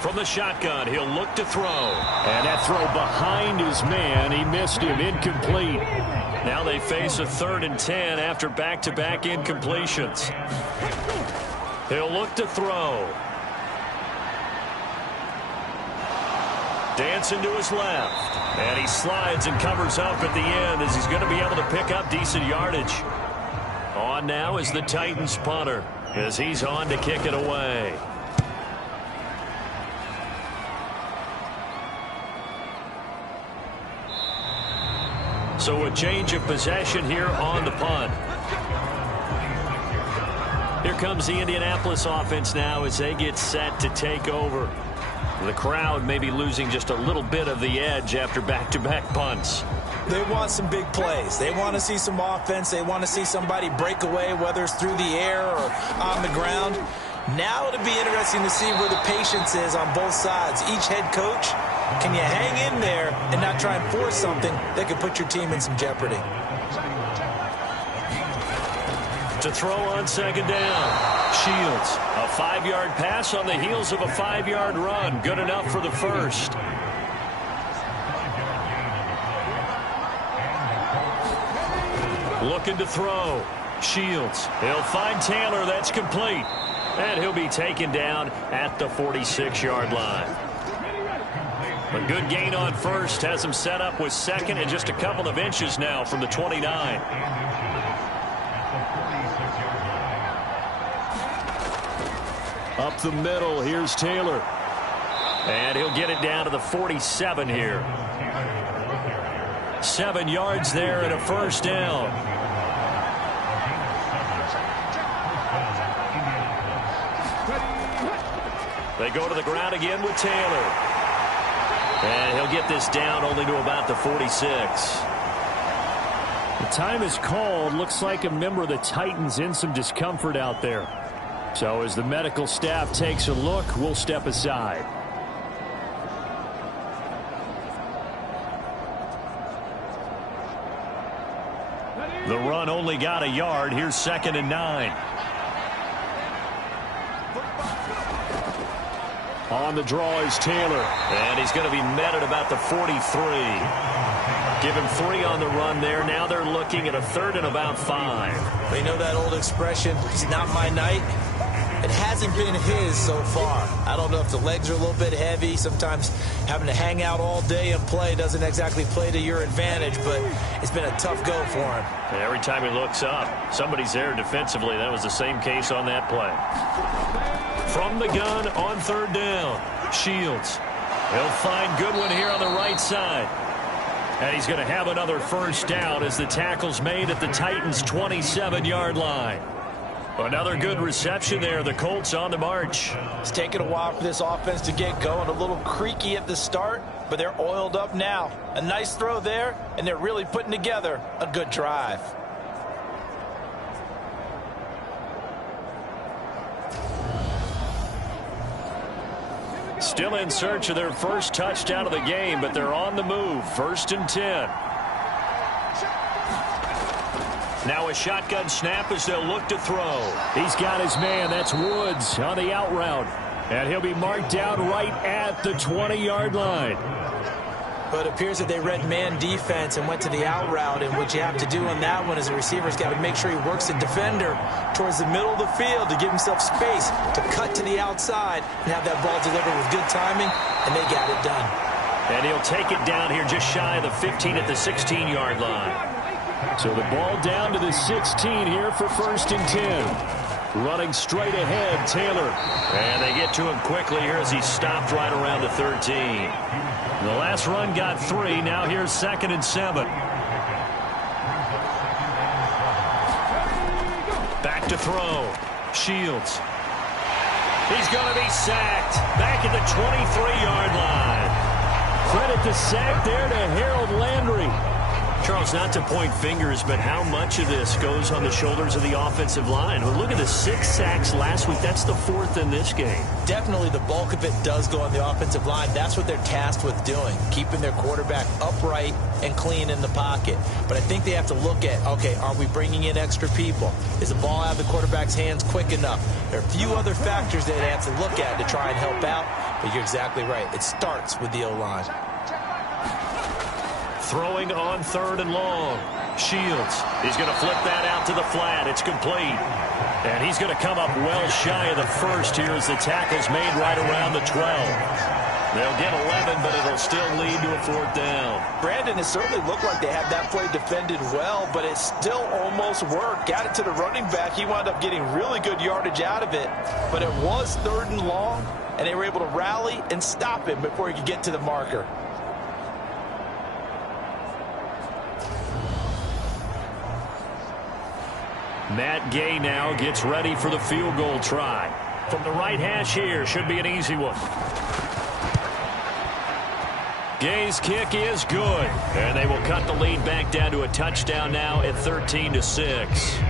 From the shotgun, he'll look to throw. And that throw behind his man. He missed him. Incomplete. Now they face a 3rd and 10 after back-to-back incompletions. He'll look to throw. Dancing to his left. And he slides and covers up at the end as he's going to be able to pick up decent yardage. On now is the Titans punter as he's on to kick it away. So a change of possession here on the punt. Here comes the Indianapolis offense now as they get set to take over. The crowd may be losing just a little bit of the edge after back-to-back punts. They want some big plays. They want to see some offense. They want to see somebody break away, whether it's through the air or on the ground. Now it'll be interesting to see where the patience is on both sides. Each head coach, can you hang in there and not try and force something that could put your team in some jeopardy? To throw on 2nd down. Shields. A 5-yard pass on the heels of a 5-yard run. Good enough for the 1st. Looking to throw. Shields. He'll find Taylor. That's complete. And he'll be taken down at the 46-yard line. A good gain on 1st. Has him set up with 2nd and just a couple of inches now from the 29. Up the middle, here's Taylor. And he'll get it down to the 47 here. 7 yards there and a 1st down. They go to the ground again with Taylor. And he'll get this down only to about the 46. The time is called. Looks like a member of the Titans in some discomfort out there. So as the medical staff takes a look, we'll step aside. The run only got a yard. Here's 2nd and 9. On the draw is Taylor. And he's going to be met at about the 43. Give him 3 on the run there. Now they're looking at a 3rd and about 5. They know that old expression, it's not my night. It hasn't been his so far. I don't know if the legs are a little bit heavy. Sometimes having to hang out all day and play doesn't exactly play to your advantage, but it's been a tough go for him. And every time he looks up, somebody's there defensively. That was the same case on that play. From the gun on 3rd down, Shields. He'll find Goodwin here on the right side. And he's going to have another 1st down as the tackle's made at the Titans' 27-yard line. Another good reception there. The Colts on the march. It's taken a while for this offense to get going. A little creaky at the start, but they're oiled up now. A nice throw there, and they're really putting together a good drive. Still in search of their first touchdown of the game, but they're on the move. 1st and 10. Now a shotgun snap as they'll look to throw. He's got his man. That's Woods on the out route. And he'll be marked down right at the 20-yard line. But it appears that they read man defense and went to the out route. And what you have to do on that one is the receiver's got to make sure he works the defender towards the middle of the field to give himself space to cut to the outside and have that ball delivered with good timing, and they got it done. And he'll take it down here just shy of the 15 at the 16-yard line. So the ball down to the 16 here for 1st and 10. Running straight ahead, Taylor. And they get to him quickly here as he stopped right around the 13. The last run got 3. Now here's 2nd and 7. Back to throw. Shields. He's going to be sacked. Back at the 23-yard line. Credit the sack there to Harold Landry. Charles, not to point fingers, but how much of this goes on the shoulders of the offensive line? Well, look at the 6 sacks last week. That's the 4th in this game. Definitely the bulk of it does go on the offensive line. That's what they're tasked with doing, keeping their quarterback upright and clean in the pocket. But I think they have to look at, okay, are we bringing in extra people? Is the ball out of the quarterback's hands quick enough? There are a few other factors that they have to look at to try and help out, but you're exactly right. It starts with the O-line. Throwing on 3rd and long. Shields. He's going to flip that out to the flat. It's complete. And he's going to come up well shy of the 1st here as the tackle's made right around the 12. They'll get 11, but it'll still lead to a 4th down. Brandon, it certainly looked like they had that play defended well, but it still almost worked. Got it to the running back. He wound up getting really good yardage out of it. But it was 3rd and long, and they were able to rally and stop him before he could get to the marker. Matt Gay now gets ready for the field goal try. From the right hash here, should be an easy one. Gay's kick is good. And they will cut the lead back down to a touchdown now at 13-6.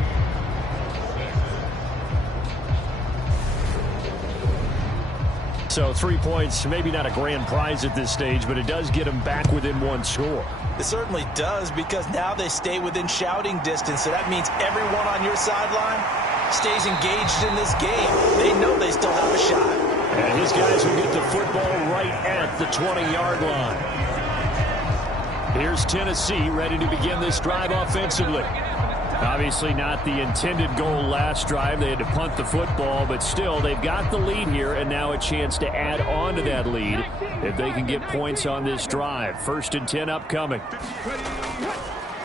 So 3 points, maybe not a grand prize at this stage, but it does get them back within 1 score. It certainly does, because now they stay within shouting distance. So that means everyone on your sideline stays engaged in this game. They know they still have a shot. And his guys will get the football right at the 20-yard line. Here's Tennessee ready to begin this drive offensively. Obviously not the intended goal last drive. They had to punt the football, but still they've got the lead here, and now a chance to add on to that lead if they can get points on this drive. 1st and 10 upcoming.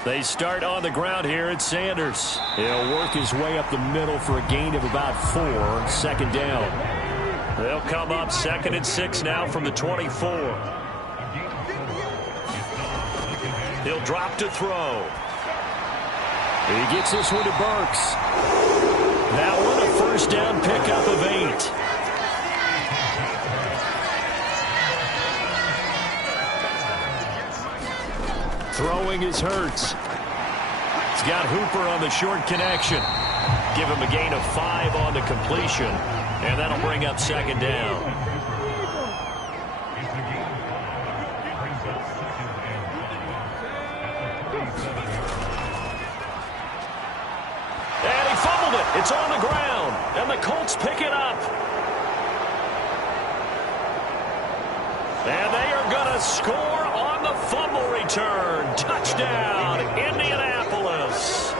They start on the ground here at Sanders. He'll work his way up the middle for a gain of about 4. 2nd down. They'll come up 2nd and 6 now from the 24. He'll drop to throw. He gets this one to Burks. That one a 1st down pickup of 8. Throwing is Hurts. He's got Hooper on the short connection. Give him a gain of 5 on the completion, and that'll bring up 2nd down. It's on the ground, and the Colts pick it up. And they are going to score on the fumble return. Touchdown, Indianapolis.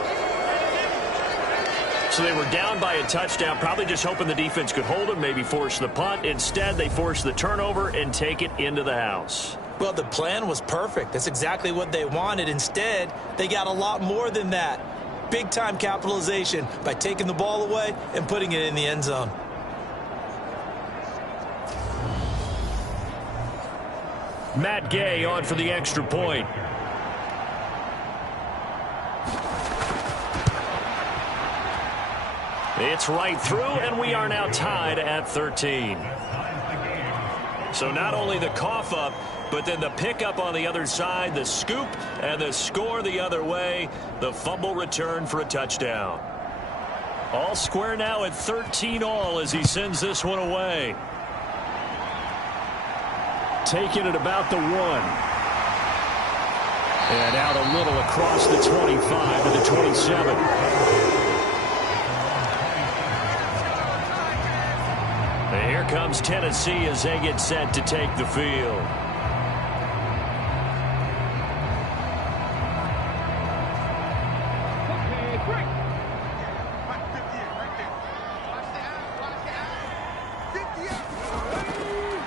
So they were down by a touchdown, probably just hoping the defense could hold them, maybe force the punt. Instead, they force the turnover and take it into the house. Well, the plan was perfect. That's exactly what they wanted. Instead, they got a lot more than that. Big-time capitalization by taking the ball away and putting it in the end zone. Matt Gay on for the extra point. It's right through, and we are now tied at 13. So not only the cough up, but then the pickup on the other side, the scoop, and the score the other way, the fumble return for a touchdown. All square now at 13 all as he sends this one away. Taking it about the 1. And out a little across the 25 to the 27. And here comes Tennessee as they get set to take the field.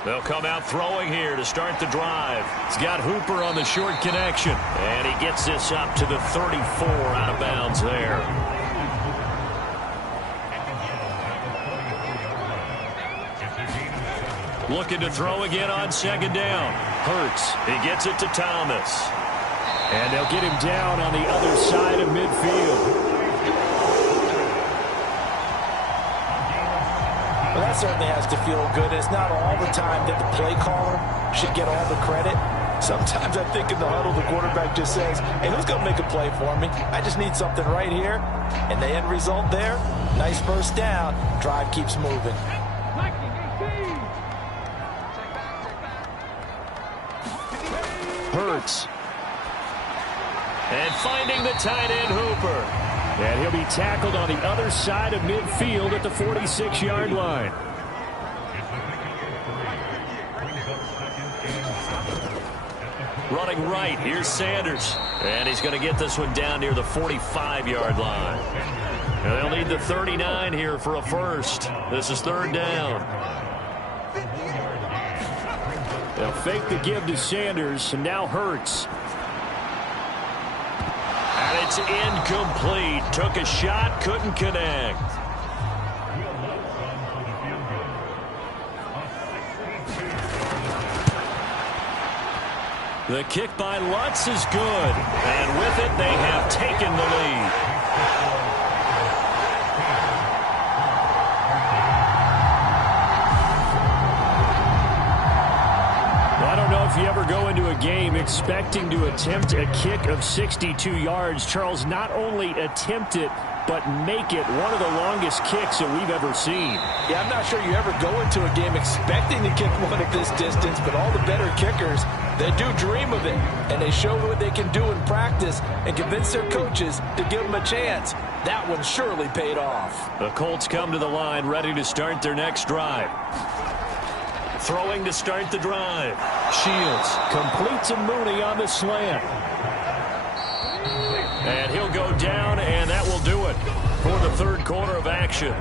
They'll come out throwing here to start the drive. He's got Hooper on the short connection. And he gets this up to the 34 out of bounds there. Looking to throw again on second down. Hurts. He gets it to Thomas. And they'll get him down on the other side of midfield. Well, that certainly has to feel good. It's not all the time that the play caller should get all the credit. Sometimes I think in the huddle, the quarterback just says, hey, who's going to make a play for me? I just need something right here. And the end result there, nice first down. Drive keeps moving. Hurts. And finding the tight end, Hooper. And he'll be tackled on the other side of midfield at the 46-yard line. Running right, here's Sanders. And he's going to get this one down near the 45-yard line. And they'll need the 39 here for a first. This is third down. They'll fake the give to Sanders, and now Hurts. And it's incomplete. Took a shot, couldn't connect. The kick by Lutz is good. And with it, they have taken the lead. I don't know if you ever go into a game expecting to attempt a kick of 62 yards. Charles, not only attempt it, but make it one of the longest kicks that we've ever seen. Yeah, I'm not sure you ever go into a game expecting to kick one at this distance, but all the better kickers, they do dream of it, and they show what they can do in practice and convince their coaches to give them a chance. That one surely paid off. The Colts come to the line, ready to start their next drive. Throwing to start the drive. Shields completes a Mooney on the slant. And he'll go down, and that will do it for the third quarter of action.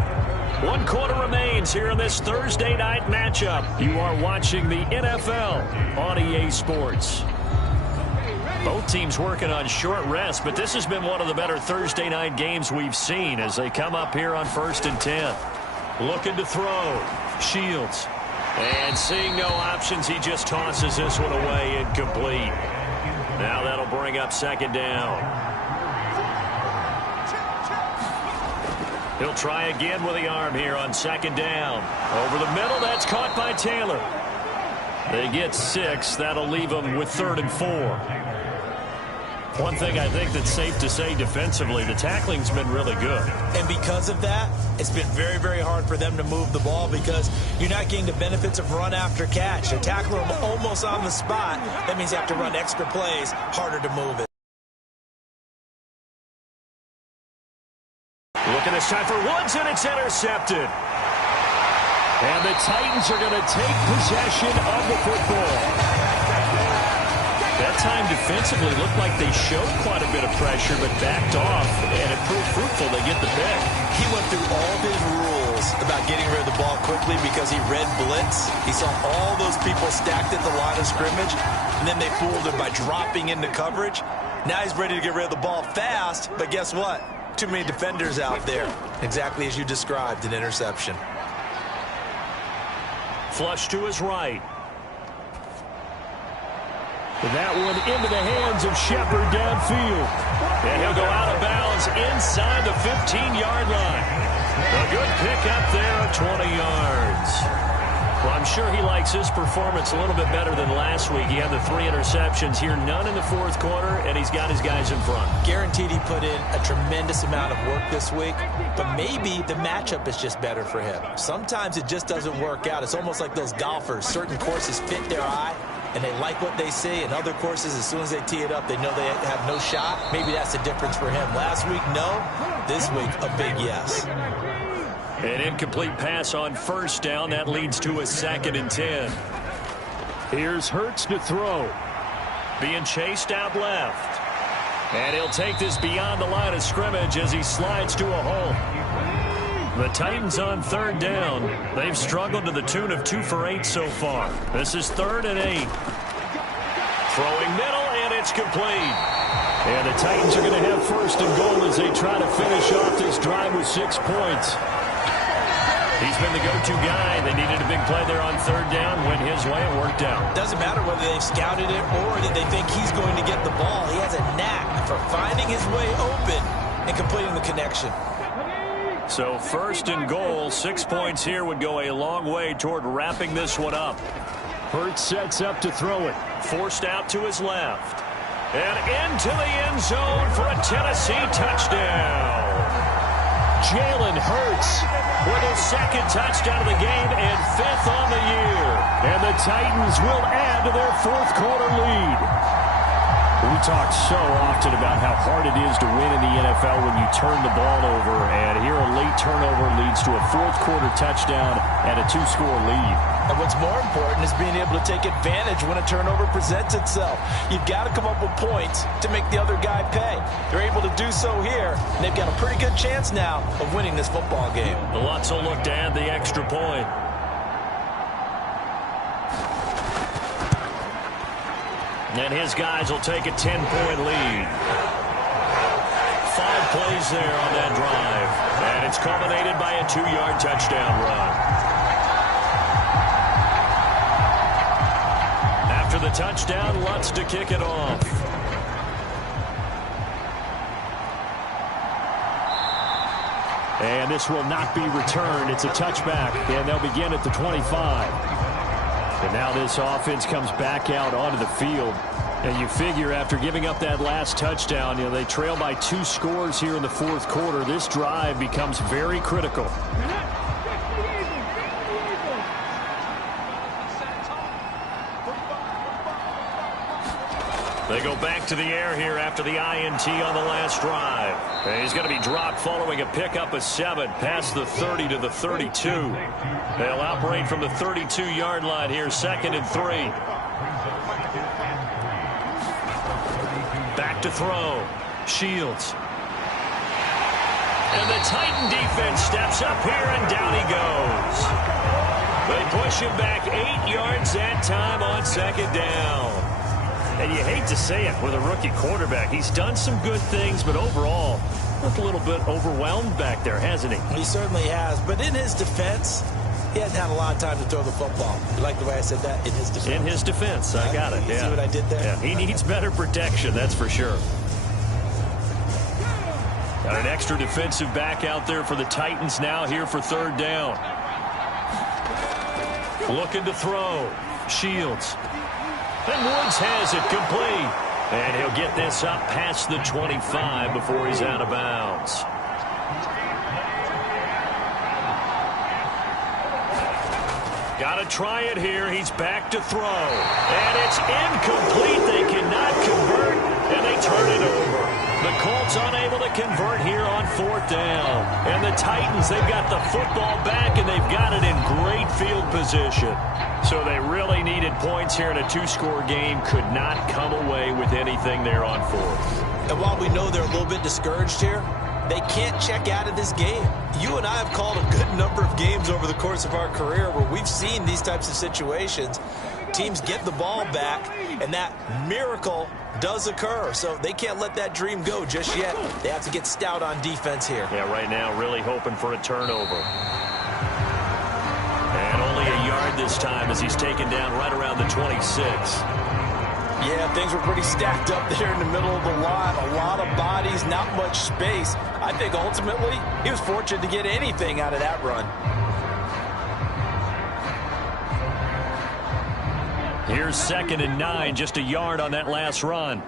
1 quarter remains here in this Thursday night matchup. You are watching the NFL on EA Sports. Both teams working on short rest, but this has been one of the better Thursday night games we've seen as they come up here on 1st and 10. Looking to throw. Shields. And seeing no options, he just tosses this one away, incomplete. Now that'll bring up second down. He'll try again with the arm here on second down. Over the middle, that's caught by Taylor. They get 6. That'll leave them with 3rd and 4. One thing I think that's safe to say defensively, the tackling's been really good. And because of that, it's been very, very hard for them to move the ball because you're not getting the benefits of run after catch. They're tackling them almost on the spot. That means you have to run extra plays, harder to move it. Look at this time for Woods, and it's intercepted. And the Titans are going to take possession of the football. That time defensively looked like they showed quite a bit of pressure but backed off, and it proved fruitful. They get the pick. He went through all his rules about getting rid of the ball quickly because he read blitz. He saw all those people stacked at the line of scrimmage, and then they fooled him by dropping into coverage. Now he's ready to get rid of the ball fast, but guess what? Too many defenders out there. Exactly as you described, an interception. Flush to his right. That one into the hands of Shepard downfield. And he'll go out of bounds inside the 15-yard line. A good pickup there of 20 yards. Well, I'm sure he likes his performance a little bit better than last week. He had the 3 interceptions here, none in the fourth quarter, and he's got his guys in front. Guaranteed he put in a tremendous amount of work this week, but maybe the matchup is just better for him. Sometimes it just doesn't work out. It's almost like those golfers. Certain courses fit their eye, and they like what they see. In other courses, as soon as they tee it up, they know they have no shot. Maybe that's the difference for him. Last week, no. This week, a big yes. An incomplete pass on first down. That leads to a 2nd and 10. Here's Hurts to throw. Being chased out left. And he'll take this beyond the line of scrimmage as he slides to a hole. The Titans on 3rd down. They've struggled to the tune of 2 for 8 so far. This is 3rd and 8. Throwing middle, and it's complete. And the Titans are going to have 1st and goal as they try to finish off this drive with 6 points. He's been the go-to guy. They needed a big play there on 3rd down. Went his way. It worked out. Doesn't matter whether they've scouted it or that they think he's going to get the ball. He has a knack for finding his way open and completing the connection. So 1st and goal, 6 points here would go a long way toward wrapping this one up. Hurts sets up to throw it. Forced out to his left. And into the end zone for a Tennessee touchdown. Jalen Hurts with his 2nd touchdown of the game and 5th on the year. And the Titans will add to their 4th quarter lead. We talk so often about how hard it is to win in the NFL when you turn the ball over. And here a late turnover leads to a 4th quarter touchdown and a 2-score lead. And what's more important is being able to take advantage when a turnover presents itself. You've got to come up with points to make the other guy pay. They're able to do so here, and they've got a pretty good chance now of winning this football game. The Lutz will look to add the extra point. And his guys will take a 10-point lead. 5 plays there on that drive. And it's culminated by a 2-yard touchdown run. After the touchdown, Lutz to kick it off. And this will not be returned. It's a touchback, and they'll begin at the 25. And now this offense comes back out onto the field. And you figure after giving up that last touchdown, they trail by 2 scores here in the 4th quarter. This drive becomes very critical. They go back to the air here after the INT on the last drive. And he's going to be dropped following a pickup of 7 past the 30 to the 32. They'll operate from the 32-yard line here, 2nd and 3. Back to throw. Shields. And the Titan defense steps up here, and down he goes. They push him back 8 yards that time on 2nd down. And you hate to say it with a rookie quarterback. He's done some good things, but overall, looked a little bit overwhelmed back there, hasn't he? He certainly has. But in his defense, he hasn't had a lot of time to throw the football. You like the way I said that? In his defense. In his defense. I got it. You yeah. see what I did there? Yeah. He needs better protection, that's for sure. Got an extra defensive back out there for the Titans now here for 3rd down. Looking to throw. Shields. And Woods has it complete. And he'll get this up past the 25 before he's out of bounds. Got to try it here. He's back to throw. And it's incomplete. They cannot convert, and they turn it over. The Colts unable to convert here on 4th down. And the Titans, they've got the football back, and they've got it in great field position. So they really needed points here in a 2-score game. Could not come away with anything there on 4th. And while we know they're a little bit discouraged here, they can't check out of this game. You and I have called a good number of games over the course of our career where we've seen these types of situations. Teams get the ball back, and that miracle does occur. So they can't let that dream go just yet. They have to get stout on defense here. Yeah, right now really hoping for a turnover. And only a yard this time as he's taken down right around the 26. Yeah, things were pretty stacked up there in the middle of the line. A lot of bodies, not much space. I think ultimately he was fortunate to get anything out of that run. Here's 2nd and 9, just a yard on that last run.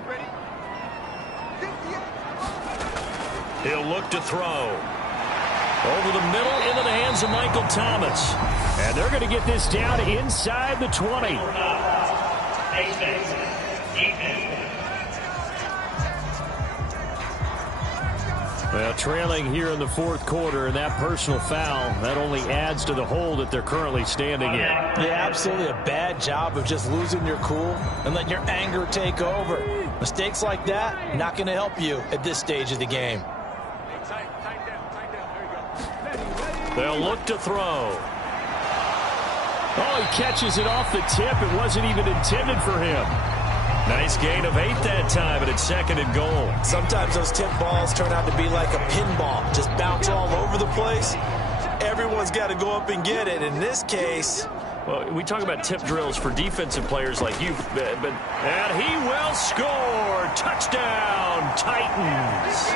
He'll look to throw. Over the middle into the hands of Michael Thomas. And they're going to get this down inside the 20. Well, trailing here in the fourth quarter, and that personal foul, that only adds to the hole that they're currently standing in. Yeah, absolutely a bad job of just losing your cool and letting your anger take over. Mistakes like that, not going to help you at this stage of the game. They'll look to throw. Oh, he catches it off the tip. It wasn't even intended for him. Nice gain of 8 that time, and it's second and goal. Sometimes those tip balls turn out to be like a pinball, just bounce all over the place. Everyone's got to go up and get it. In this case, well, we talk about tip drills for defensive players like you, and he will score. Touchdown, Titans.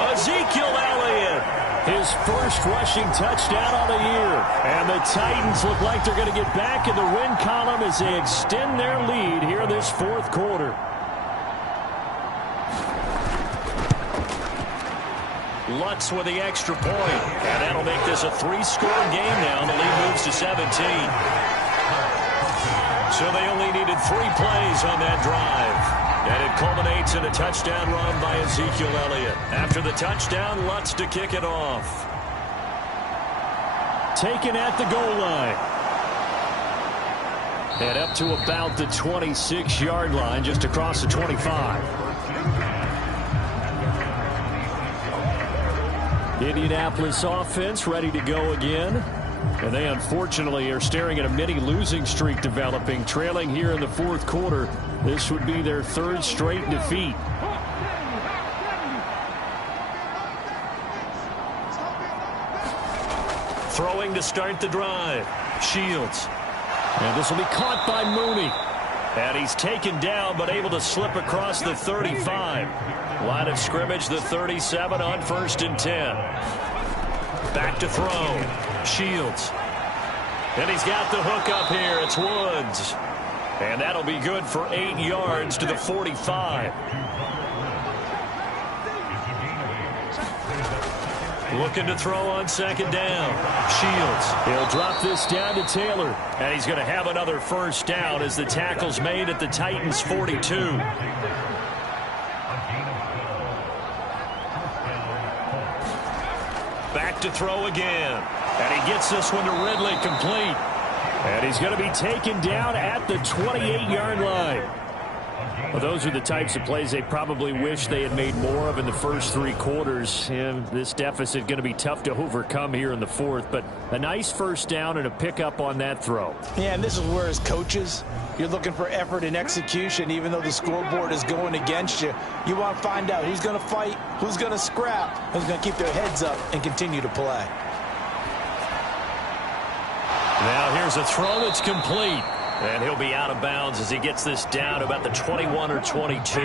Ezekiel Elliott, his first rushing touchdown on the year. And the Titans look like they're going to get back in the win column as they extend their lead here in this fourth quarter. Lutz with the extra point. And that'll make this a 3-score game now. The lead moves to 17. So they only needed 3 plays on that drive. And it culminates in a touchdown run by Ezekiel Elliott. After the touchdown, Lutz to kick it off. Taken at the goal line. And up to about the 26-yard line, just across the 25. Indianapolis offense ready to go again. And they unfortunately are staring at a mini losing streak developing, trailing here in the fourth quarter. This would be their 3rd straight defeat. Throwing to start the drive. Shields. And this will be caught by Mooney. And he's taken down but able to slip across the 35. Line of scrimmage, the 37 on 1st and 10. Back to throw. Shields. And he's got the hook up here. It's Woods. And that'll be good for 8 yards to the 45. Looking to throw on 2nd down. Shields. He'll drop this down to Taylor. And he's going to have another 1st down as the tackle's made at the Titans' 42. Back to throw again. And he gets this one to Ridley complete. And he's going to be taken down at the 28-yard line. Well, those are the types of plays they probably wish they had made more of in the first 3 quarters. And this deficit going to be tough to overcome here in the fourth. But a nice 1st down and a pickup on that throw. Yeah, and this is where as coaches, you're looking for effort and execution. Even though the scoreboard is going against you, you want to find out who's going to fight, who's going to scrap, who's going to keep their heads up and continue to play. Now here's a throw that's complete. And he'll be out of bounds as he gets this down about the 21 or 22.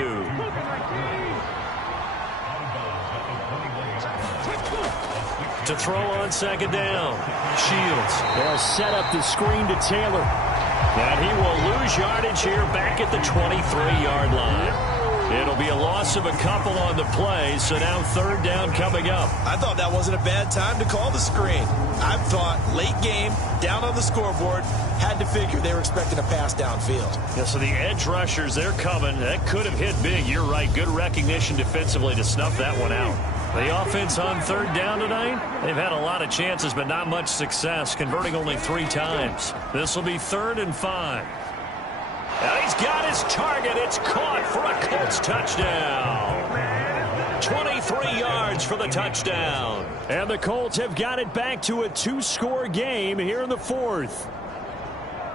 To throw on 2nd down. Shields. They'll set up the screen to Taylor. And he will lose yardage here back at the 23-yard line. It'll be a loss of a couple on the play, so now 3rd down coming up. I thought that wasn't a bad time to call the screen. I thought late game, down on the scoreboard, had to figure they were expecting a pass downfield. Yeah, so the edge rushers, they're coming. That could have hit big. You're right. Good recognition defensively to snuff that one out. The offense on 3rd down tonight, they've had a lot of chances, but not much success, converting only 3 times. This will be 3rd and 5. And he's got his target. It's caught for a Colts touchdown. 23 yards for the touchdown. And the Colts have got it back to a 2-score game here in the fourth.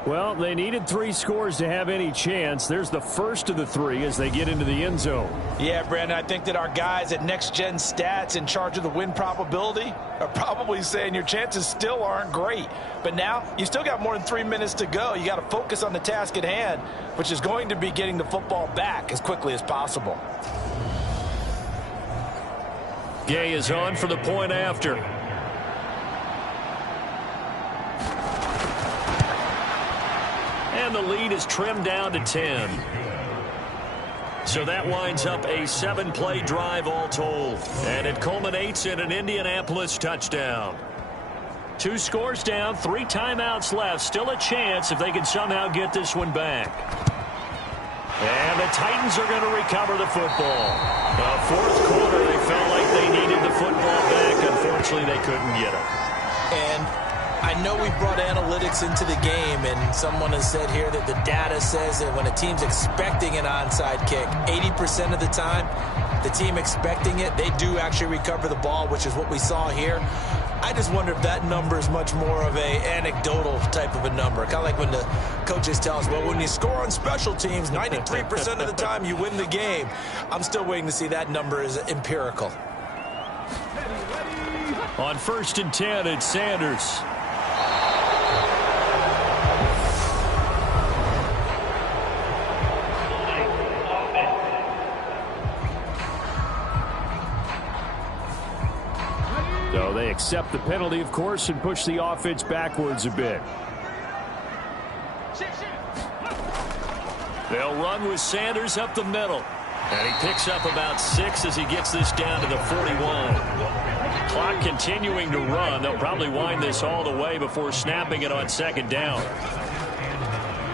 Well, they needed 3 scores to have any chance. There's the first of the 3 as they get into the end zone. Yeah, Brandon, I think that our guys at Next Gen Stats in charge of the win probability are probably saying your chances still aren't great. But now you still got more than 3 minutes to go. You got to focus on the task at hand, which is going to be getting the football back as quickly as possible. Gay is on for the point after. And the lead is trimmed down to 10. So that winds up a 7-play drive all told. And it culminates in an Indianapolis touchdown. 2 scores down, 3 timeouts left. Still a chance if they can somehow get this one back. And the Titans are going to recover the football. Fourth quarter, they felt like they needed the football back. Unfortunately, they couldn't get it. And I know we brought analytics into the game, and someone has said here that the data says that when a team's expecting an onside kick, 80% of the time, the team expecting it, they do actually recover the ball, which is what we saw here. I just wonder if that number is much more of a anecdotal type of a number. Kind of like when the coaches tell us, well, when you score on special teams, 93% of the time you win the game. I'm still waiting to see that number is empirical. On 1st and 10, it's Sanders. So they accept the penalty, of course, and push the offense backwards a bit. They'll run with Sanders up the middle. And he picks up about 6 as he gets this down to the 41. Clock continuing to run. They'll probably wind this all the way before snapping it on 2nd down.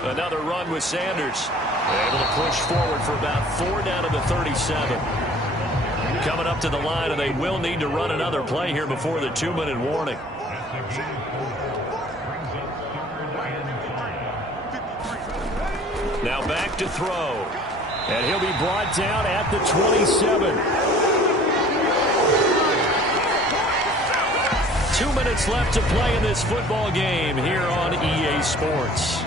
Another run with Sanders. Able to push forward for about 4 down to the 37. Coming up to the line, and they will need to run another play here before the 2-minute warning. Now back to throw. And he'll be brought down at the 27. 2 minutes left to play in this football game here on EA Sports.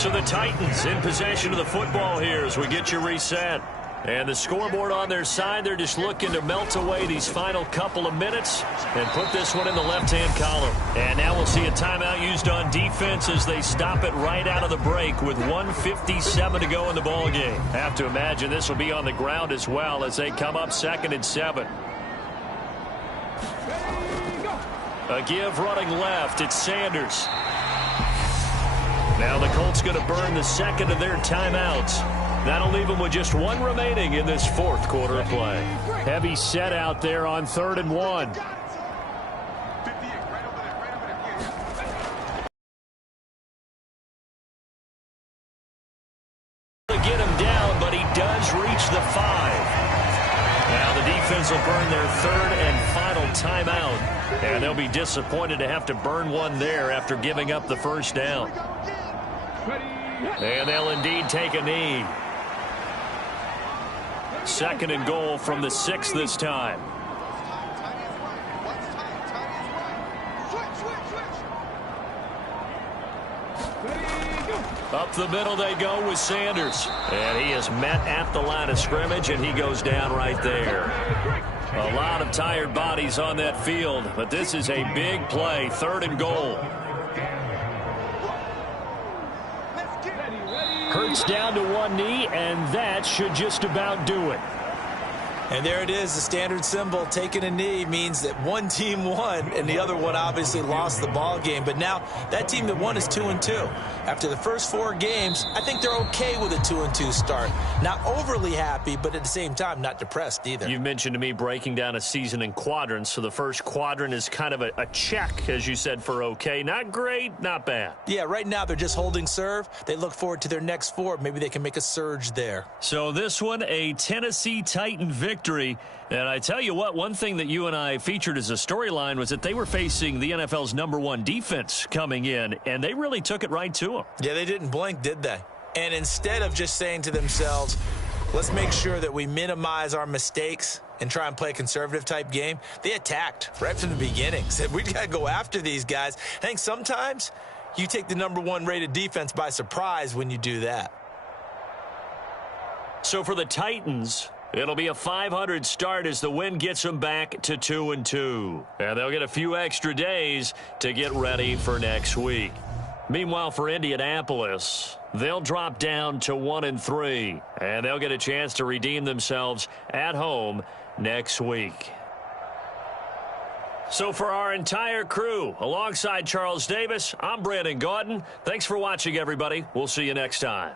So the Titans in possession of the football here as we get you reset. And the scoreboard on their side, they're just looking to melt away these final couple of minutes and put this one in the left-hand column. And now we'll see a timeout used on defense as they stop it right out of the break with 1:57 to go in the ball game. Have to imagine this will be on the ground as well as they come up 2nd and 7. A give running left. It's Sanders. Now the Colts going to burn the second of their timeouts. That'll leave them with just 1 remaining in this 4th quarter of play. Heavy set out there on 3rd and 1. To get him down, but he does reach the 5. Now the defense will burn their 3rd and final timeout. And they'll be disappointed to have to burn one there after giving up the 1st down. And they'll indeed take a knee. 2nd and goal from the 6 this time. Up the middle they go with Sanders. And he is met at the line of scrimmage, and he goes down right there. A lot of tired bodies on that field, but this is a big play, 3rd and goal. Hurts down to 1 knee, and that should just about do it. And there it is, the standard symbol. Taking a knee means that one team won, and the other one obviously lost the ball game. But now that team that won is 2-2. After the first 4 games, I think they're okay with a 2-2 start. Not overly happy, but at the same time, not depressed either. You mentioned to me breaking down a season in quadrants. So the first quadrant is kind of a check, as you said, for okay. Not great, not bad. Yeah, right now they're just holding serve. They look forward to their next 4. Maybe they can make a surge there. So this one, a Tennessee Titan victory. And I tell you what, one thing that you and I featured as a storyline was that they were facing the NFL's #1 defense coming in, and they really took it right to them. Yeah, they didn't blink, did they? And instead of just saying to themselves, let's make sure that we minimize our mistakes and try and play a conservative type game, they attacked right from the beginning. Said, we got to go after these guys. I think sometimes you take the #1 rated defense by surprise when you do that. So for the Titans, it'll be a 500 start as the win gets them back to 2-2. And they'll get a few extra days to get ready for next week. Meanwhile, for Indianapolis, they'll drop down to 1-3. And they'll get a chance to redeem themselves at home next week. So for our entire crew, alongside Charles Davis, I'm Brandon Gaudin. Thanks for watching, everybody. We'll see you next time.